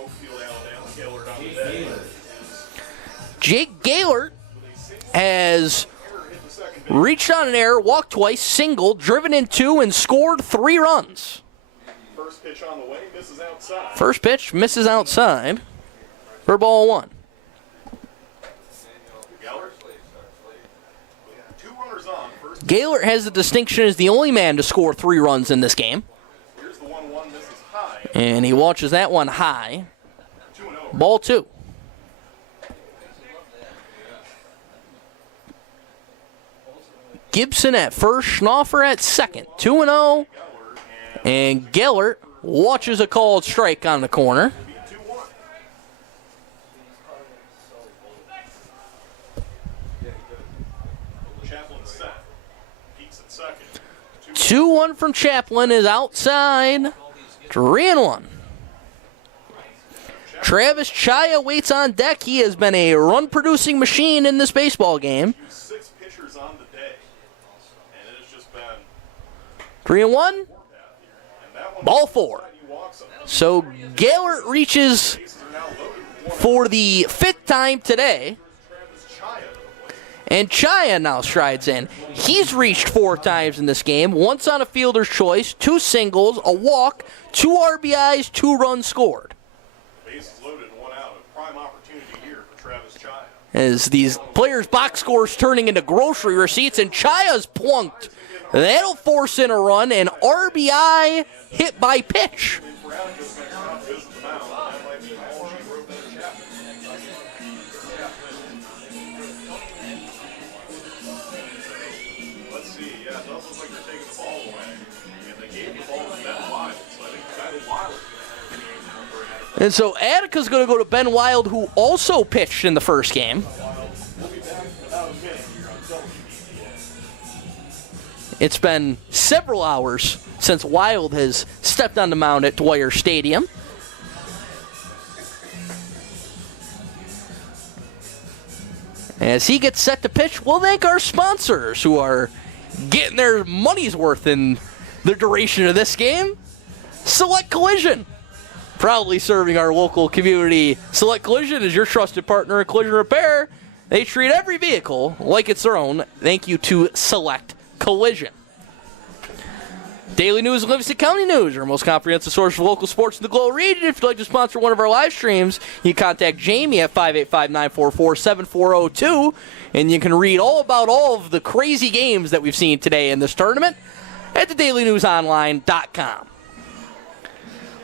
Oakfield-Alabama. Gaylord on the day. Jake Gaylord has Hit the second base. reached on an error, walked twice, singled, driven in 2, and scored 3 runs. First pitch on the way. Misses outside. First pitch misses outside for ball 1. Gaylord. 2 runners on. First. Gaylord has the distinction as the only man to score 3 runs in this game. Here's the 1-1. Misses high. And he watches that one high. 2-0. Ball 2. Gibson at first, Schnaufer at second. 2-0. And Gellert watches a called strike on the corner. 2-1. Chaplin set. Peaks at second. 2-1 from Chaplin is outside. 3-1. Travis Chaya waits on deck. He has been a run-producing machine in this baseball game. 6 pitchers on the day. And it has just been 3-1. and that one Ball 4. he walks him. So Gaylord reaches Bases are now loaded with 1 for the 5th time today. Travis Chaya to the plate. And Chaya now strides in. He's reached 4 times in this game. Once on a fielder's choice, 2 singles, a walk, 2 RBIs, 2 runs scored. Bases loaded, 1 out. A prime opportunity here for Travis Chaya. As these players' box scores turning into grocery receipts, and Chaya's plunked. That'll force in a run, and RBI hit by pitch. Veronica's going to come out to visit the mound. That might be all she wrote there, Chapman. Let's see. Yeah, it does look like they're taking the ball away. And they gave the ball to Ben Wild. So I think Ben Wild is going to have the game. And so Attica's going to go to Ben Wild, who also pitched in the first game. We'll be back without a minute here on WBCA. It's been several hours since Wild has stepped on the mound at Dwyer Stadium. As he gets set to pitch, we'll thank our sponsors who are getting their money's worth in the duration of this game. Select Collision, proudly serving our local community. Select Collision is your trusted partner in collision repair. They treat every vehicle like it's their own. Thank you to Select Collision. Daily News and Livingston County News, our most comprehensive source for local sports in the Glow region. If you'd like to sponsor one of our live streams, you can contact Jamie at 585-944-7402, and you can read all about all of the crazy games that we've seen today in this tournament at thedailynewsonline.com.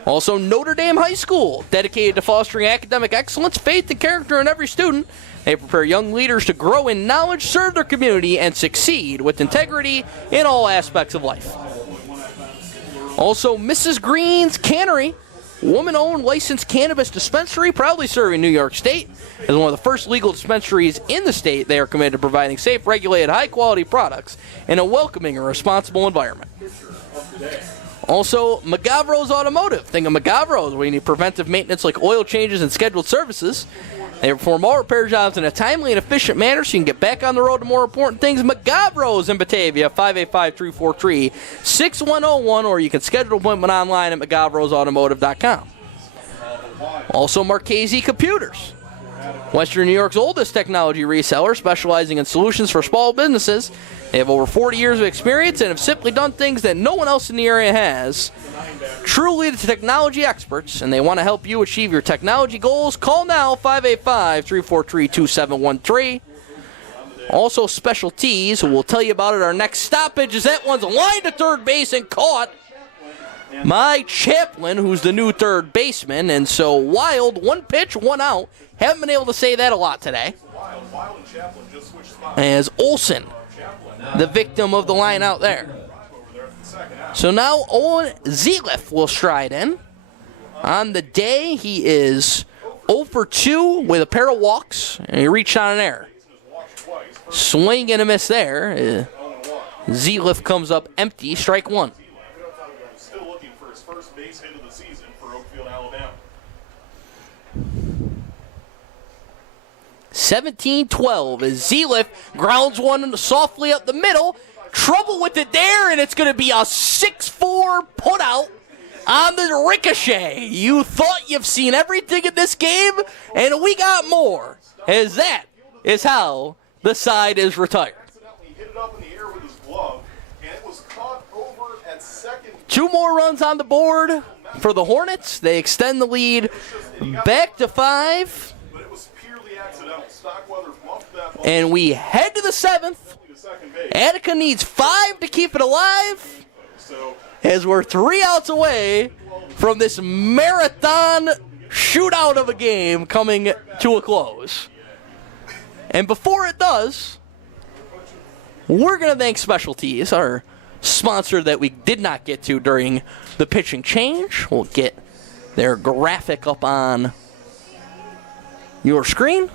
Also, Notre Dame High School, dedicated to fostering academic excellence, faith, and character in every student. They prepare young leaders to grow in knowledge, serve their community, and succeed with integrity in all aspects of life. Also, Mrs. Green's Cannery, woman-owned licensed cannabis dispensary, proudly serving New York State. As one of the first legal dispensaries in the state, they are committed to providing safe, regulated, high-quality products in a welcoming and responsible environment. Also, McGavro's Automotive. Think of McGavro's, where you need preventive maintenance like oil changes and scheduled services. They perform all repair jobs in a timely and efficient manner so you can get back on the road to more important things. McGavro's in Batavia, 585-343-6101, or you can schedule an appointment online at McGavrosAutomotive.com. Also, Marchese Computers. Western New York's oldest technology reseller, specializing in solutions for small businesses. They have over 40 years of experience and have simply done things that no one else in the area has. Truly the technology experts, and they want to help you achieve your technology goals. Call now, 585-343-2713. Also, Special Tees, who will tell you about it. Our next stoppage is that one's line to third base and caught. My Chaplin, who's the new third baseman, and so Wild, 1 pitch, 1 out. Haven't been able to say that a lot today. As Olsen, the victim of the line out there. So now Owen Zeliff will stride in. On the day, he is 0 for 2 with a pair of walks, and he reached on an error. Swing and a miss there. Zeliff comes up empty, strike 1. Still looking for his first base hit of the season for Oakfield-Alabama. 17-12 as Zeliff grounds one softly up the middle. Trouble with it there, and it's going to be a 6-4 putout on the ricochet. You thought you've seen everything in this game, and we got more. As that is how the side is retired. He hit it up in the air with his glove, and it was caught over at second. 2 more runs on the board for the Hornets. They extend the lead back to 5. But it was purely accidental. Stockweather bumped that ball And we head to the 7th. to second base. Attica needs 5 to keep it alive, So as we're 3 outs away from this marathon shootout of a game coming to a close. And before it does, we're going to thank Special Tees, our sponsor that we did not get to during the pitching change. We'll get their graphic up on your screen.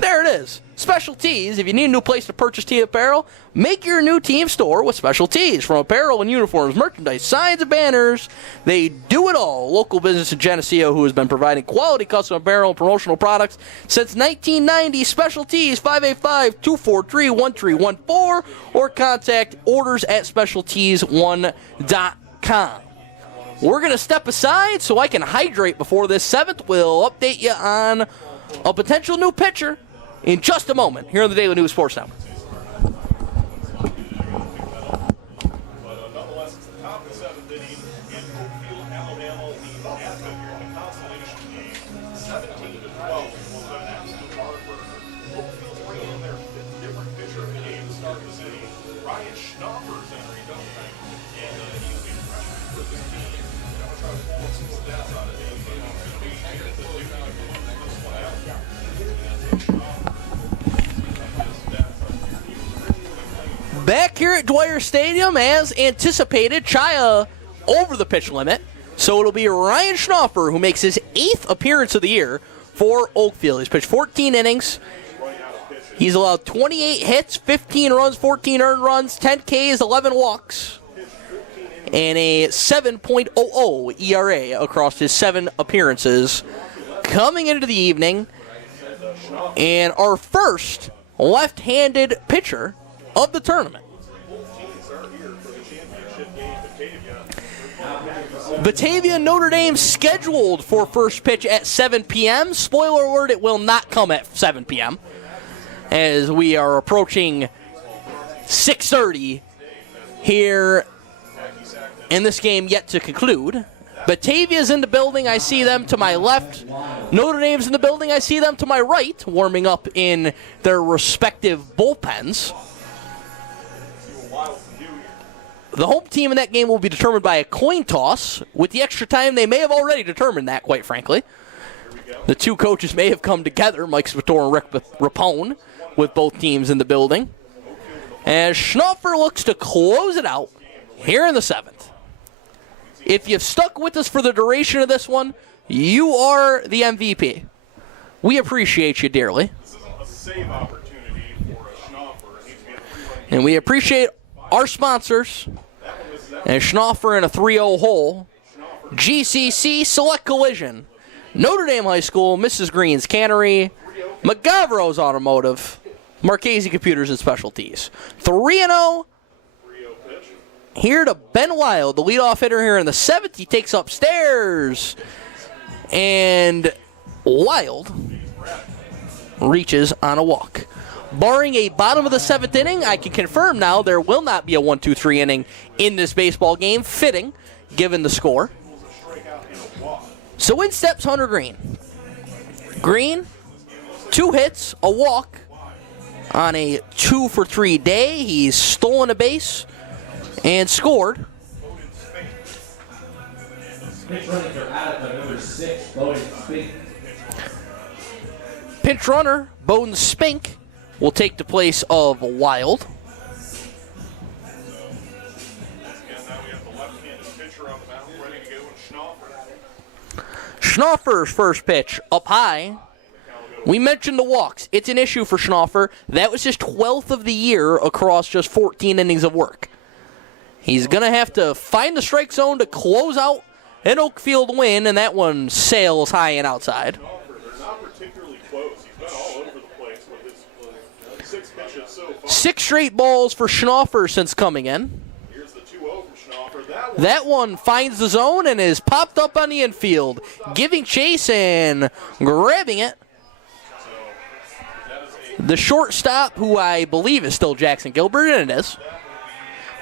There it is. Special Tees. If you need a new place to purchase team apparel, make your new team store with Special Tees. From apparel and uniforms, merchandise, signs, and banners, they do it all. Local business in Geneseo who has been providing quality custom apparel and promotional products since 1990. Special Tees, 585-243-1314, or contact orders at specialtees1.com. We're going to step aside so I can hydrate before this 7th. We'll update you on a potential new pitcher in just a moment here on the Daily News Sports Network. But nonetheless, it's the top of the 7th inning, and Oakfield-Alabama leads Attica here in the Consolation game. 17-12 was an absolute heartbreaker. Oakfield's bringing in their 5th different pitcher of the game to start this inning. Ryan Schnaufer's entering, don't think. And he's been pressured for this team. I'm going to try to pull up some stats on it. It's going to be a duty to close this one out. Back here at Dwyer Stadium, as anticipated, Chaya over the pitch limit. So it'll be Ryan Schnaufer who makes his 8th appearance of the year for Oakfield. He's pitched 14 innings. He's allowed 28 hits, 15 runs, 14 earned runs, 10 Ks, 11 walks, and a 7.00 ERA across his 7 appearances. Coming into the evening, and our first left-handed pitcher of the tournament. Batavia Notre Dame scheduled for first pitch at 7 p.m. Spoiler alert, it will not come at 7 p.m. as we are approaching 6:30 here in this game yet to conclude. Batavia's in the building. I see them to my left. Notre Dame's in the building. I see them to my right, warming up in their respective bullpens. The home team in that game will be determined by a coin toss. With the extra time, they may have already determined that, quite frankly. The two coaches may have come together, Mike Spator and Rick Rapone, with both teams in the building. As Schnaufer looks to close it out here in the 7th. If you've stuck with us for the duration of this one, you are the MVP. We appreciate you dearly. This isn't a save opportunity for a Schnaufer. It needs to be a 3-run. And we appreciate our sponsors. And Schnaufer in a 3-0 hole. GCC Select Collision. Notre Dame High School, Mrs. Green's Cannery, McGavro's Automotive, Marchese Computers and Specialties. 3-0. Here to Ben Wild, the leadoff hitter here in the 7th. He takes upstairs. And Wild reaches on a walk. Barring a bottom of the 7th inning, I can confirm now there will not be a 1-2-3 inning in this baseball game. Fitting, given the score. So in steps Hunter Green. Green, 2 hits, a walk. On a 2-for-3 day, he's stolen a base and scored. Pitch running for Attica, number 6, Bowden Spink. Pinch runner, Bowden Spink, will take the place of Wild. And now we have the left-handed pitcher on the mound ready to go in Schnaufer. Schnaufer's first pitch up high. We mentioned the walks. It's an issue for Schnaufer. That was his 12th of the year across just 14 innings of work. He's going to have to find the strike zone to close out an Oakfield win, and that one sails high and outside. They're not particularly close. He's been all over the place with his 6 pitches so far. 6 straight balls for Schnaufer since coming in. Here's the 2-0 from Schnaufer. That one finds the zone and is popped up on the infield, giving chase and grabbing it. The shortstop, who I believe is still Jackson Gilbert, and it is,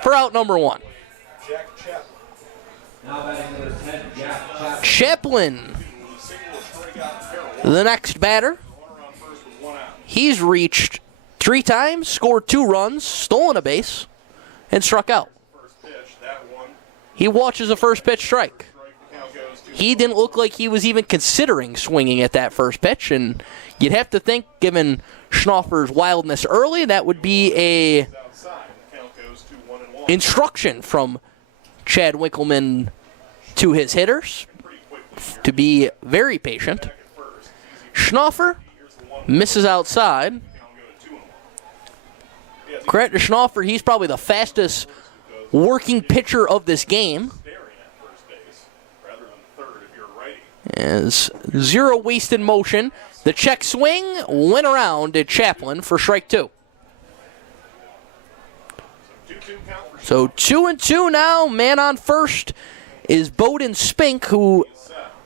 for out number 1. Jack Chaplin. Now batting number 10, Jack Chaplin. Chaplin, the next batter. Runner on first with 1 out. He's reached 3 times, scored 2 runs, stolen a base, and struck out. First pitch, that one. He watches a first pitch strike. The count goes to He didn't look like he was even considering swinging at that first pitch, and you'd have to think, given Schnaufer's wildness early, that would be a outside. The count goes to 1-1. instruction from Chad Winkleman to his hitters to be very patient. Schnaufer misses outside. Credit to Schnaufer, he's probably the fastest working pitcher of this game. Staring at first base rather than third if you're a righty. As 0 wasted motion. The check swing went around to Chaplin for strike 2. 2-2 count for So 2-2 now. Man on first is Bowden Spink, who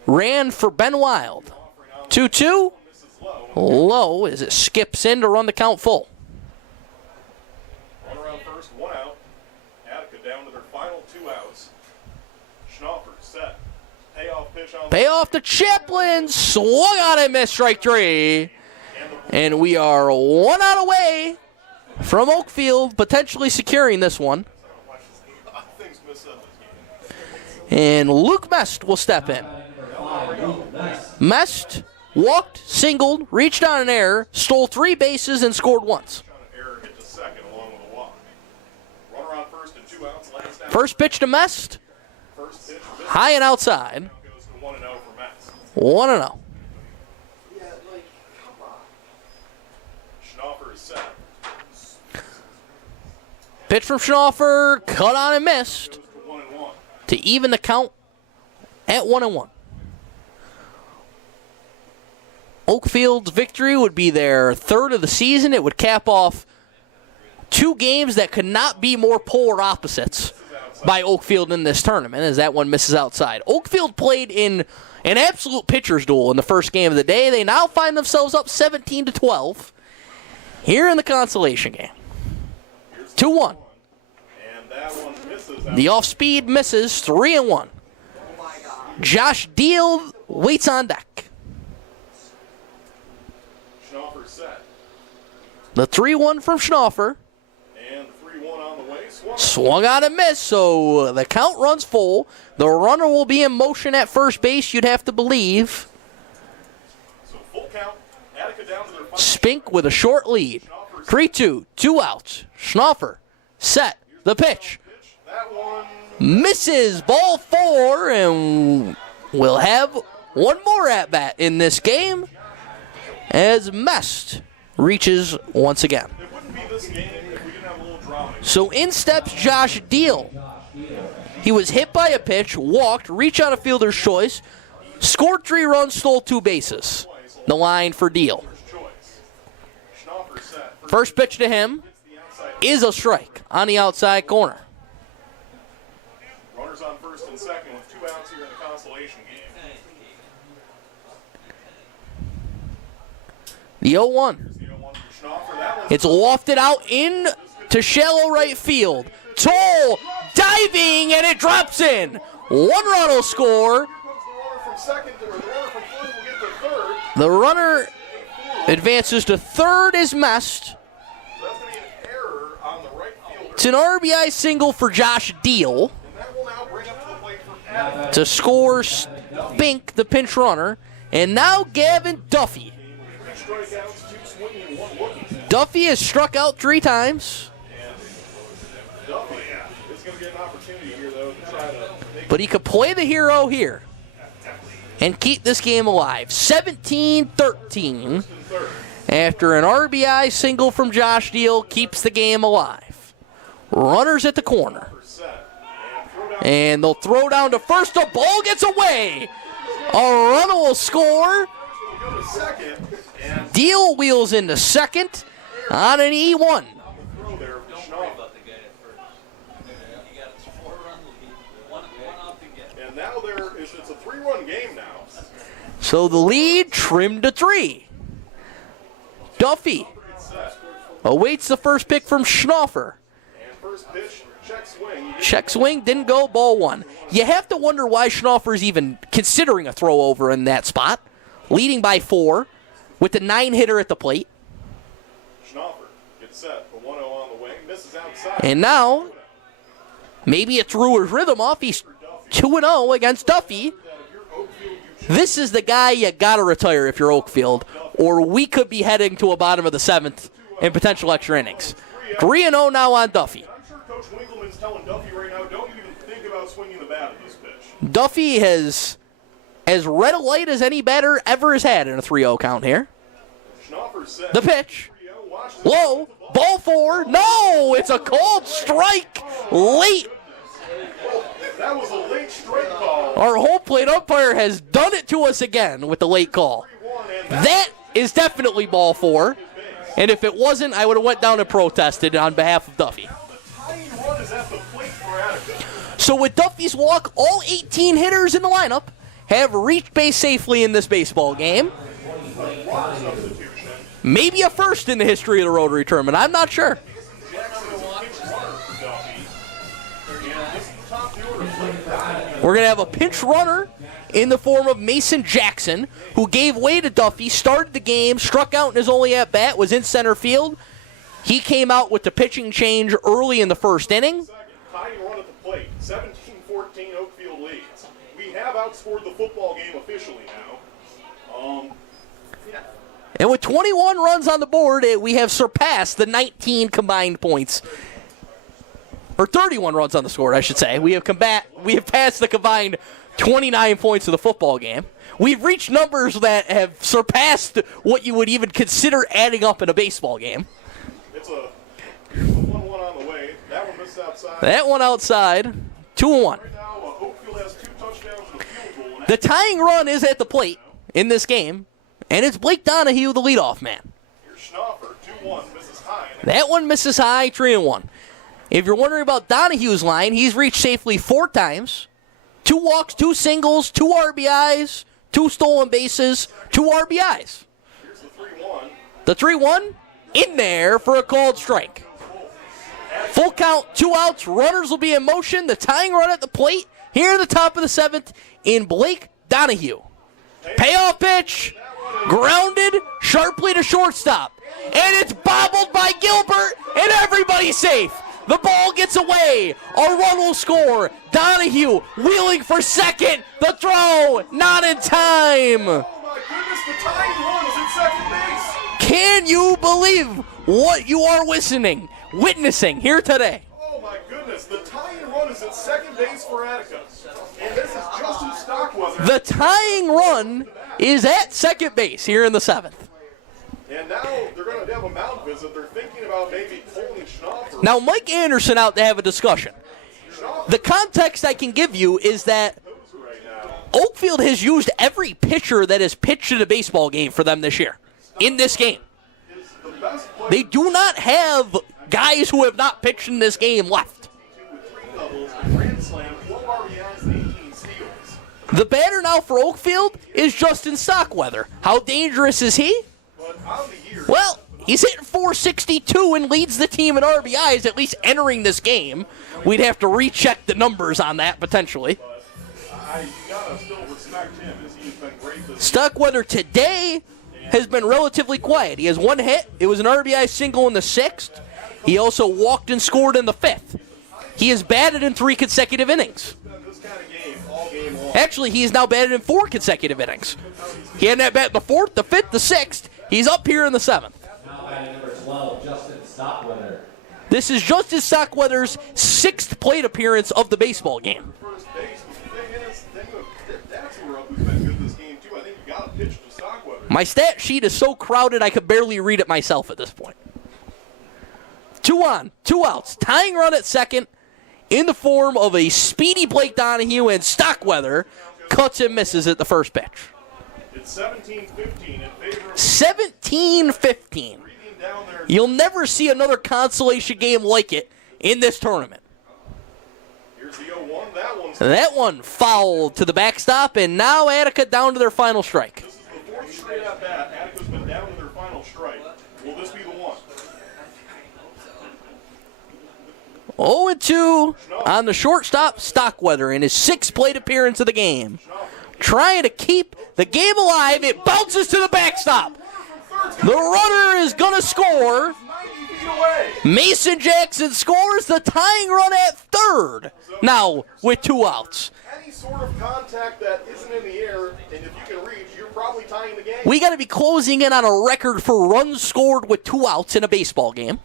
ran for Ben Wild. 2-2. Low as it skips in to run the count full. Runner on first, 1 out. Attica down to their final 2 outs. Schnaufer set. Payoff pitch on Payoff to Chaplin. Swung on and missed strike 3. And we are 1 out away from Oakfield, potentially securing this one. things missed up this game. And Luke Mest will step in. Mest walked, singled, reached on an error, stole 3 bases, and scored once. Error hit to second along with a walk. Runner on first and 2 outs. Last out. First pitch to Mest, First pitch missed. high and outside. Goes to 1-0 for Mets. 1-0. Schnaufer is set. Pitch from Schnaufer, cut on and missed Goes to 1-1. to even the count at 1-1. Oakfield's victory would be their 3rd of the season. It would cap off 2 games that could not be more polar opposites by Oakfield in this tournament, as that one misses outside. Oakfield played in an absolute pitcher's duel in the first game of the day. They now find themselves up 17-12 here in the consolation game. 2-1. And that one misses out. The off-speed misses, 3-1. Josh Deal waits on deck. Schnaufer set. The 3-1 from Schnaufer. And the 3-1 on the way. Swung on and missed, so the count runs full. The runner will be in motion at first base, you'd have to believe. So full count. Attica down to their final. Spink with a short lead. 3-2, 2 outs. Schnaufer set the pitch. That one. Misses. Ball 4, and we'll have one more at-bat in this game as Mest reaches once again. It wouldn't be this game if we didn't have a little drama. So in steps Josh Deal. He was hit by a pitch, walked, reached on a fielder's choice, scored 3 runs, stole 2 bases. The line for Deal. First pitch to him is a strike on the outside corner. Runners on first and second with 2 outs here in the Consolation game. The 0-1. It's lofted out in to shallow right field. Toll diving, and it drops in. 1 run will score. The runner advances to third as Mest. It's an RBI single for Josh Deal to score Spink, the pinch runner. And now Gavin Duffy. Duffy has struck out 3 times. But he could play the hero here and keep this game alive. 17-13 after an RBI single from Josh Deal keeps the game alive. Runners at the corner. And they'll throw down to first. The ball gets away. A runner will score. Deal wheels into second on an E1. And now it's a 3-run game now. So the lead trimmed to 3. Duffy awaits the first pick from Schnaufer. And first pitch, check swing. Check swing, didn't go, ball 1. You have to wonder why Schnaufer's even considering a throw over in that spot. Leading by 4 with the 9-hitter at the plate. Schnaufer gets set. The 1-0 on the wing. Misses outside. And now, maybe it threw his rhythm off. He's 2-0 against Duffy. This is the guy you got to retire if you're Oakfield, or we could be heading to a bottom of the 7th in potential extra innings. 3-0 now on Duffy. I'm sure Coach Winkleman's telling Duffy right now, don't even think about swinging the bat at this pitch. Duffy has as red a light as any batter ever has had in a 3-0 count here. Schnaufer's set. The pitch. Low. Ball 4. No! It's a called strike late. That was a late strike call. Our home plate umpire has done it to us again with the late call. That is definitely ball 4. And if it wasn't, I would have went down and protested on behalf of Duffy. So with Duffy's walk, all 18 hitters in the lineup have reached base safely in this baseball game. Maybe a first in the history of the Rotary tournament. I'm not sure. We're going to have a pinch runner in the form of Mason Jackson, who gave way to Duffy, started the game, struck out in his only at-bat, was in center field. He came out with the pitching change early in the first inning. Tying run at the plate, 17-14 Oakfield leads. We have outscored the football game officially now. And with 21 runs on the board, we have surpassed the 19 combined points. Or 31 runs on the score, I should say. We have passed the combined 29 points of the football game. We've reached numbers that have surpassed what you would even consider adding up in a baseball game. It's a 1-1 on the way. That one missed outside. That one outside. 2-1. Right now, Oakfield has 2 touchdowns and a field goal. The tying run is at the plate in this game, and it's Blake Donahue, the leadoff man. Here's Schnaufer, 2-1, misses high. That one misses high, 3-1. If you're wondering about Donahue's line, he's reached safely 4 times. 2 walks, 2 singles, 2 RBIs, 2 stolen bases, 2 RBIs. Here's the 3-1. The 3-1 in there for a called strike. Full count, 2 outs, runners will be in motion. The tying run at the plate here in the top of the 7th in Blake Donahue. Payoff pitch, grounded sharply to shortstop. And it's bobbled by Gilbert, and everybody's safe. The ball gets away. A run will score. Donahue wheeling for second. The throw, not in time. Oh my goodness, the tying run is at second base. Can you believe what you are witnessing here today? Oh my goodness, the tying run is at second base for Attica. And this is Justin Stockweather. The tying run is at second base here in the 7th. And now they're going to have a mound visit. They're thinking about maybe pulling Schnaufer. Now, Mike Anderson out to have a discussion. The context I can give you is that Right now. Oakfield has used every pitcher that has pitched in a baseball game for them this year, in this game. Is the best player They do not have guys who have not pitched in this game left. with 3 doubles, a grand slam, 12 RBIs, and 18 steals. The batter now for Oakfield is Justin Stockweather. How dangerous is he? But on the year, Well, he's hitting .462 and leads the team in RBIs, at least entering this game. We'd have to recheck the numbers on that, potentially. you got to still respect him as he's been great this Stockweather today has been relatively quiet. He has 1 hit. It was an RBI single in the 6th. He also walked and scored in the 5th. He has batted in 3 consecutive innings. this kind of game, all game long. Actually, he has now batted in 4 consecutive innings. He had that bat in the 4th, the 5th, the 6th. He's up here in the 7th. Now batting number 12, Justin Stockweather. This is Justin Stockweather's 6th plate appearance of the baseball game. First base, but the thing is, that's where up who's been good this game, too. I think you got to pitch to Stockweather. My stat sheet is so crowded I could barely read it myself at this point. 2 on, 2 outs. Tying run at second in the form of a speedy Blake Donahue, and Stockweather cuts and misses at the first pitch. It's 17-15 in favor of 17-15. breathing down there. You'll never see another consolation game like it in this tournament. Here's the 0-1. That one's That one fouled to the backstop, and now Attica down to their final strike. This is the 4th straight at bat. Attica's been down to their final strike. Will this be the one? 0-2 on the shortstop, Stockweather, in his 6th plate appearance of the game. Trying to keep the game alive. It bounces to the backstop. The runner is going to score. 90 feet away. Mason Jackson scores the tying run at third. Now with 2 outs. Any sort of contact that isn't in the air, and if you can reach, you're probably tying the game. We got to be closing in on a record for runs scored with 2 outs in a baseball game.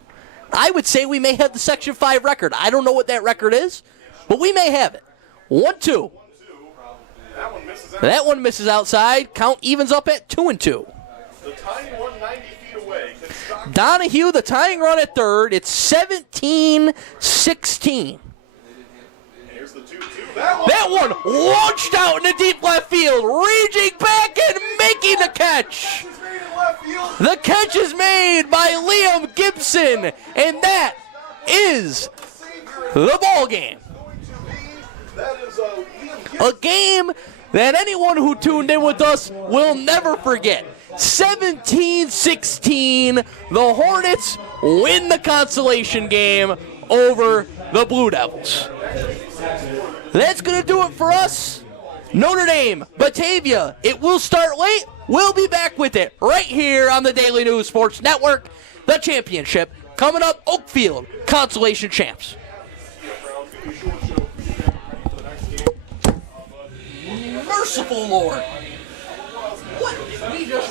I would say we may have the Section 5 record. I don't know what that record is, but we may have it. 1-2. That one misses out. That one misses outside. Count evens up at 2-2. The tying one 90 feet away. Can Stockweather Donahue, the tying run at third. It's 17-16. Here's the 2-2. That one launched out into deep left field, reaching back and making the catch. is made in left field. The catch is made by Liam Gibson, and that is the ball game. That is Liam A game that anyone who tuned in with us will never forget. 17-16, the Hornets win the consolation game over the Blue Devils. That's going to do it for us. Notre Dame, Batavia, it will start late. We'll be back with it right here on the Daily News Sports Network. The championship coming up, Oakfield, Consolation Champs. Merciful Lord. What did we just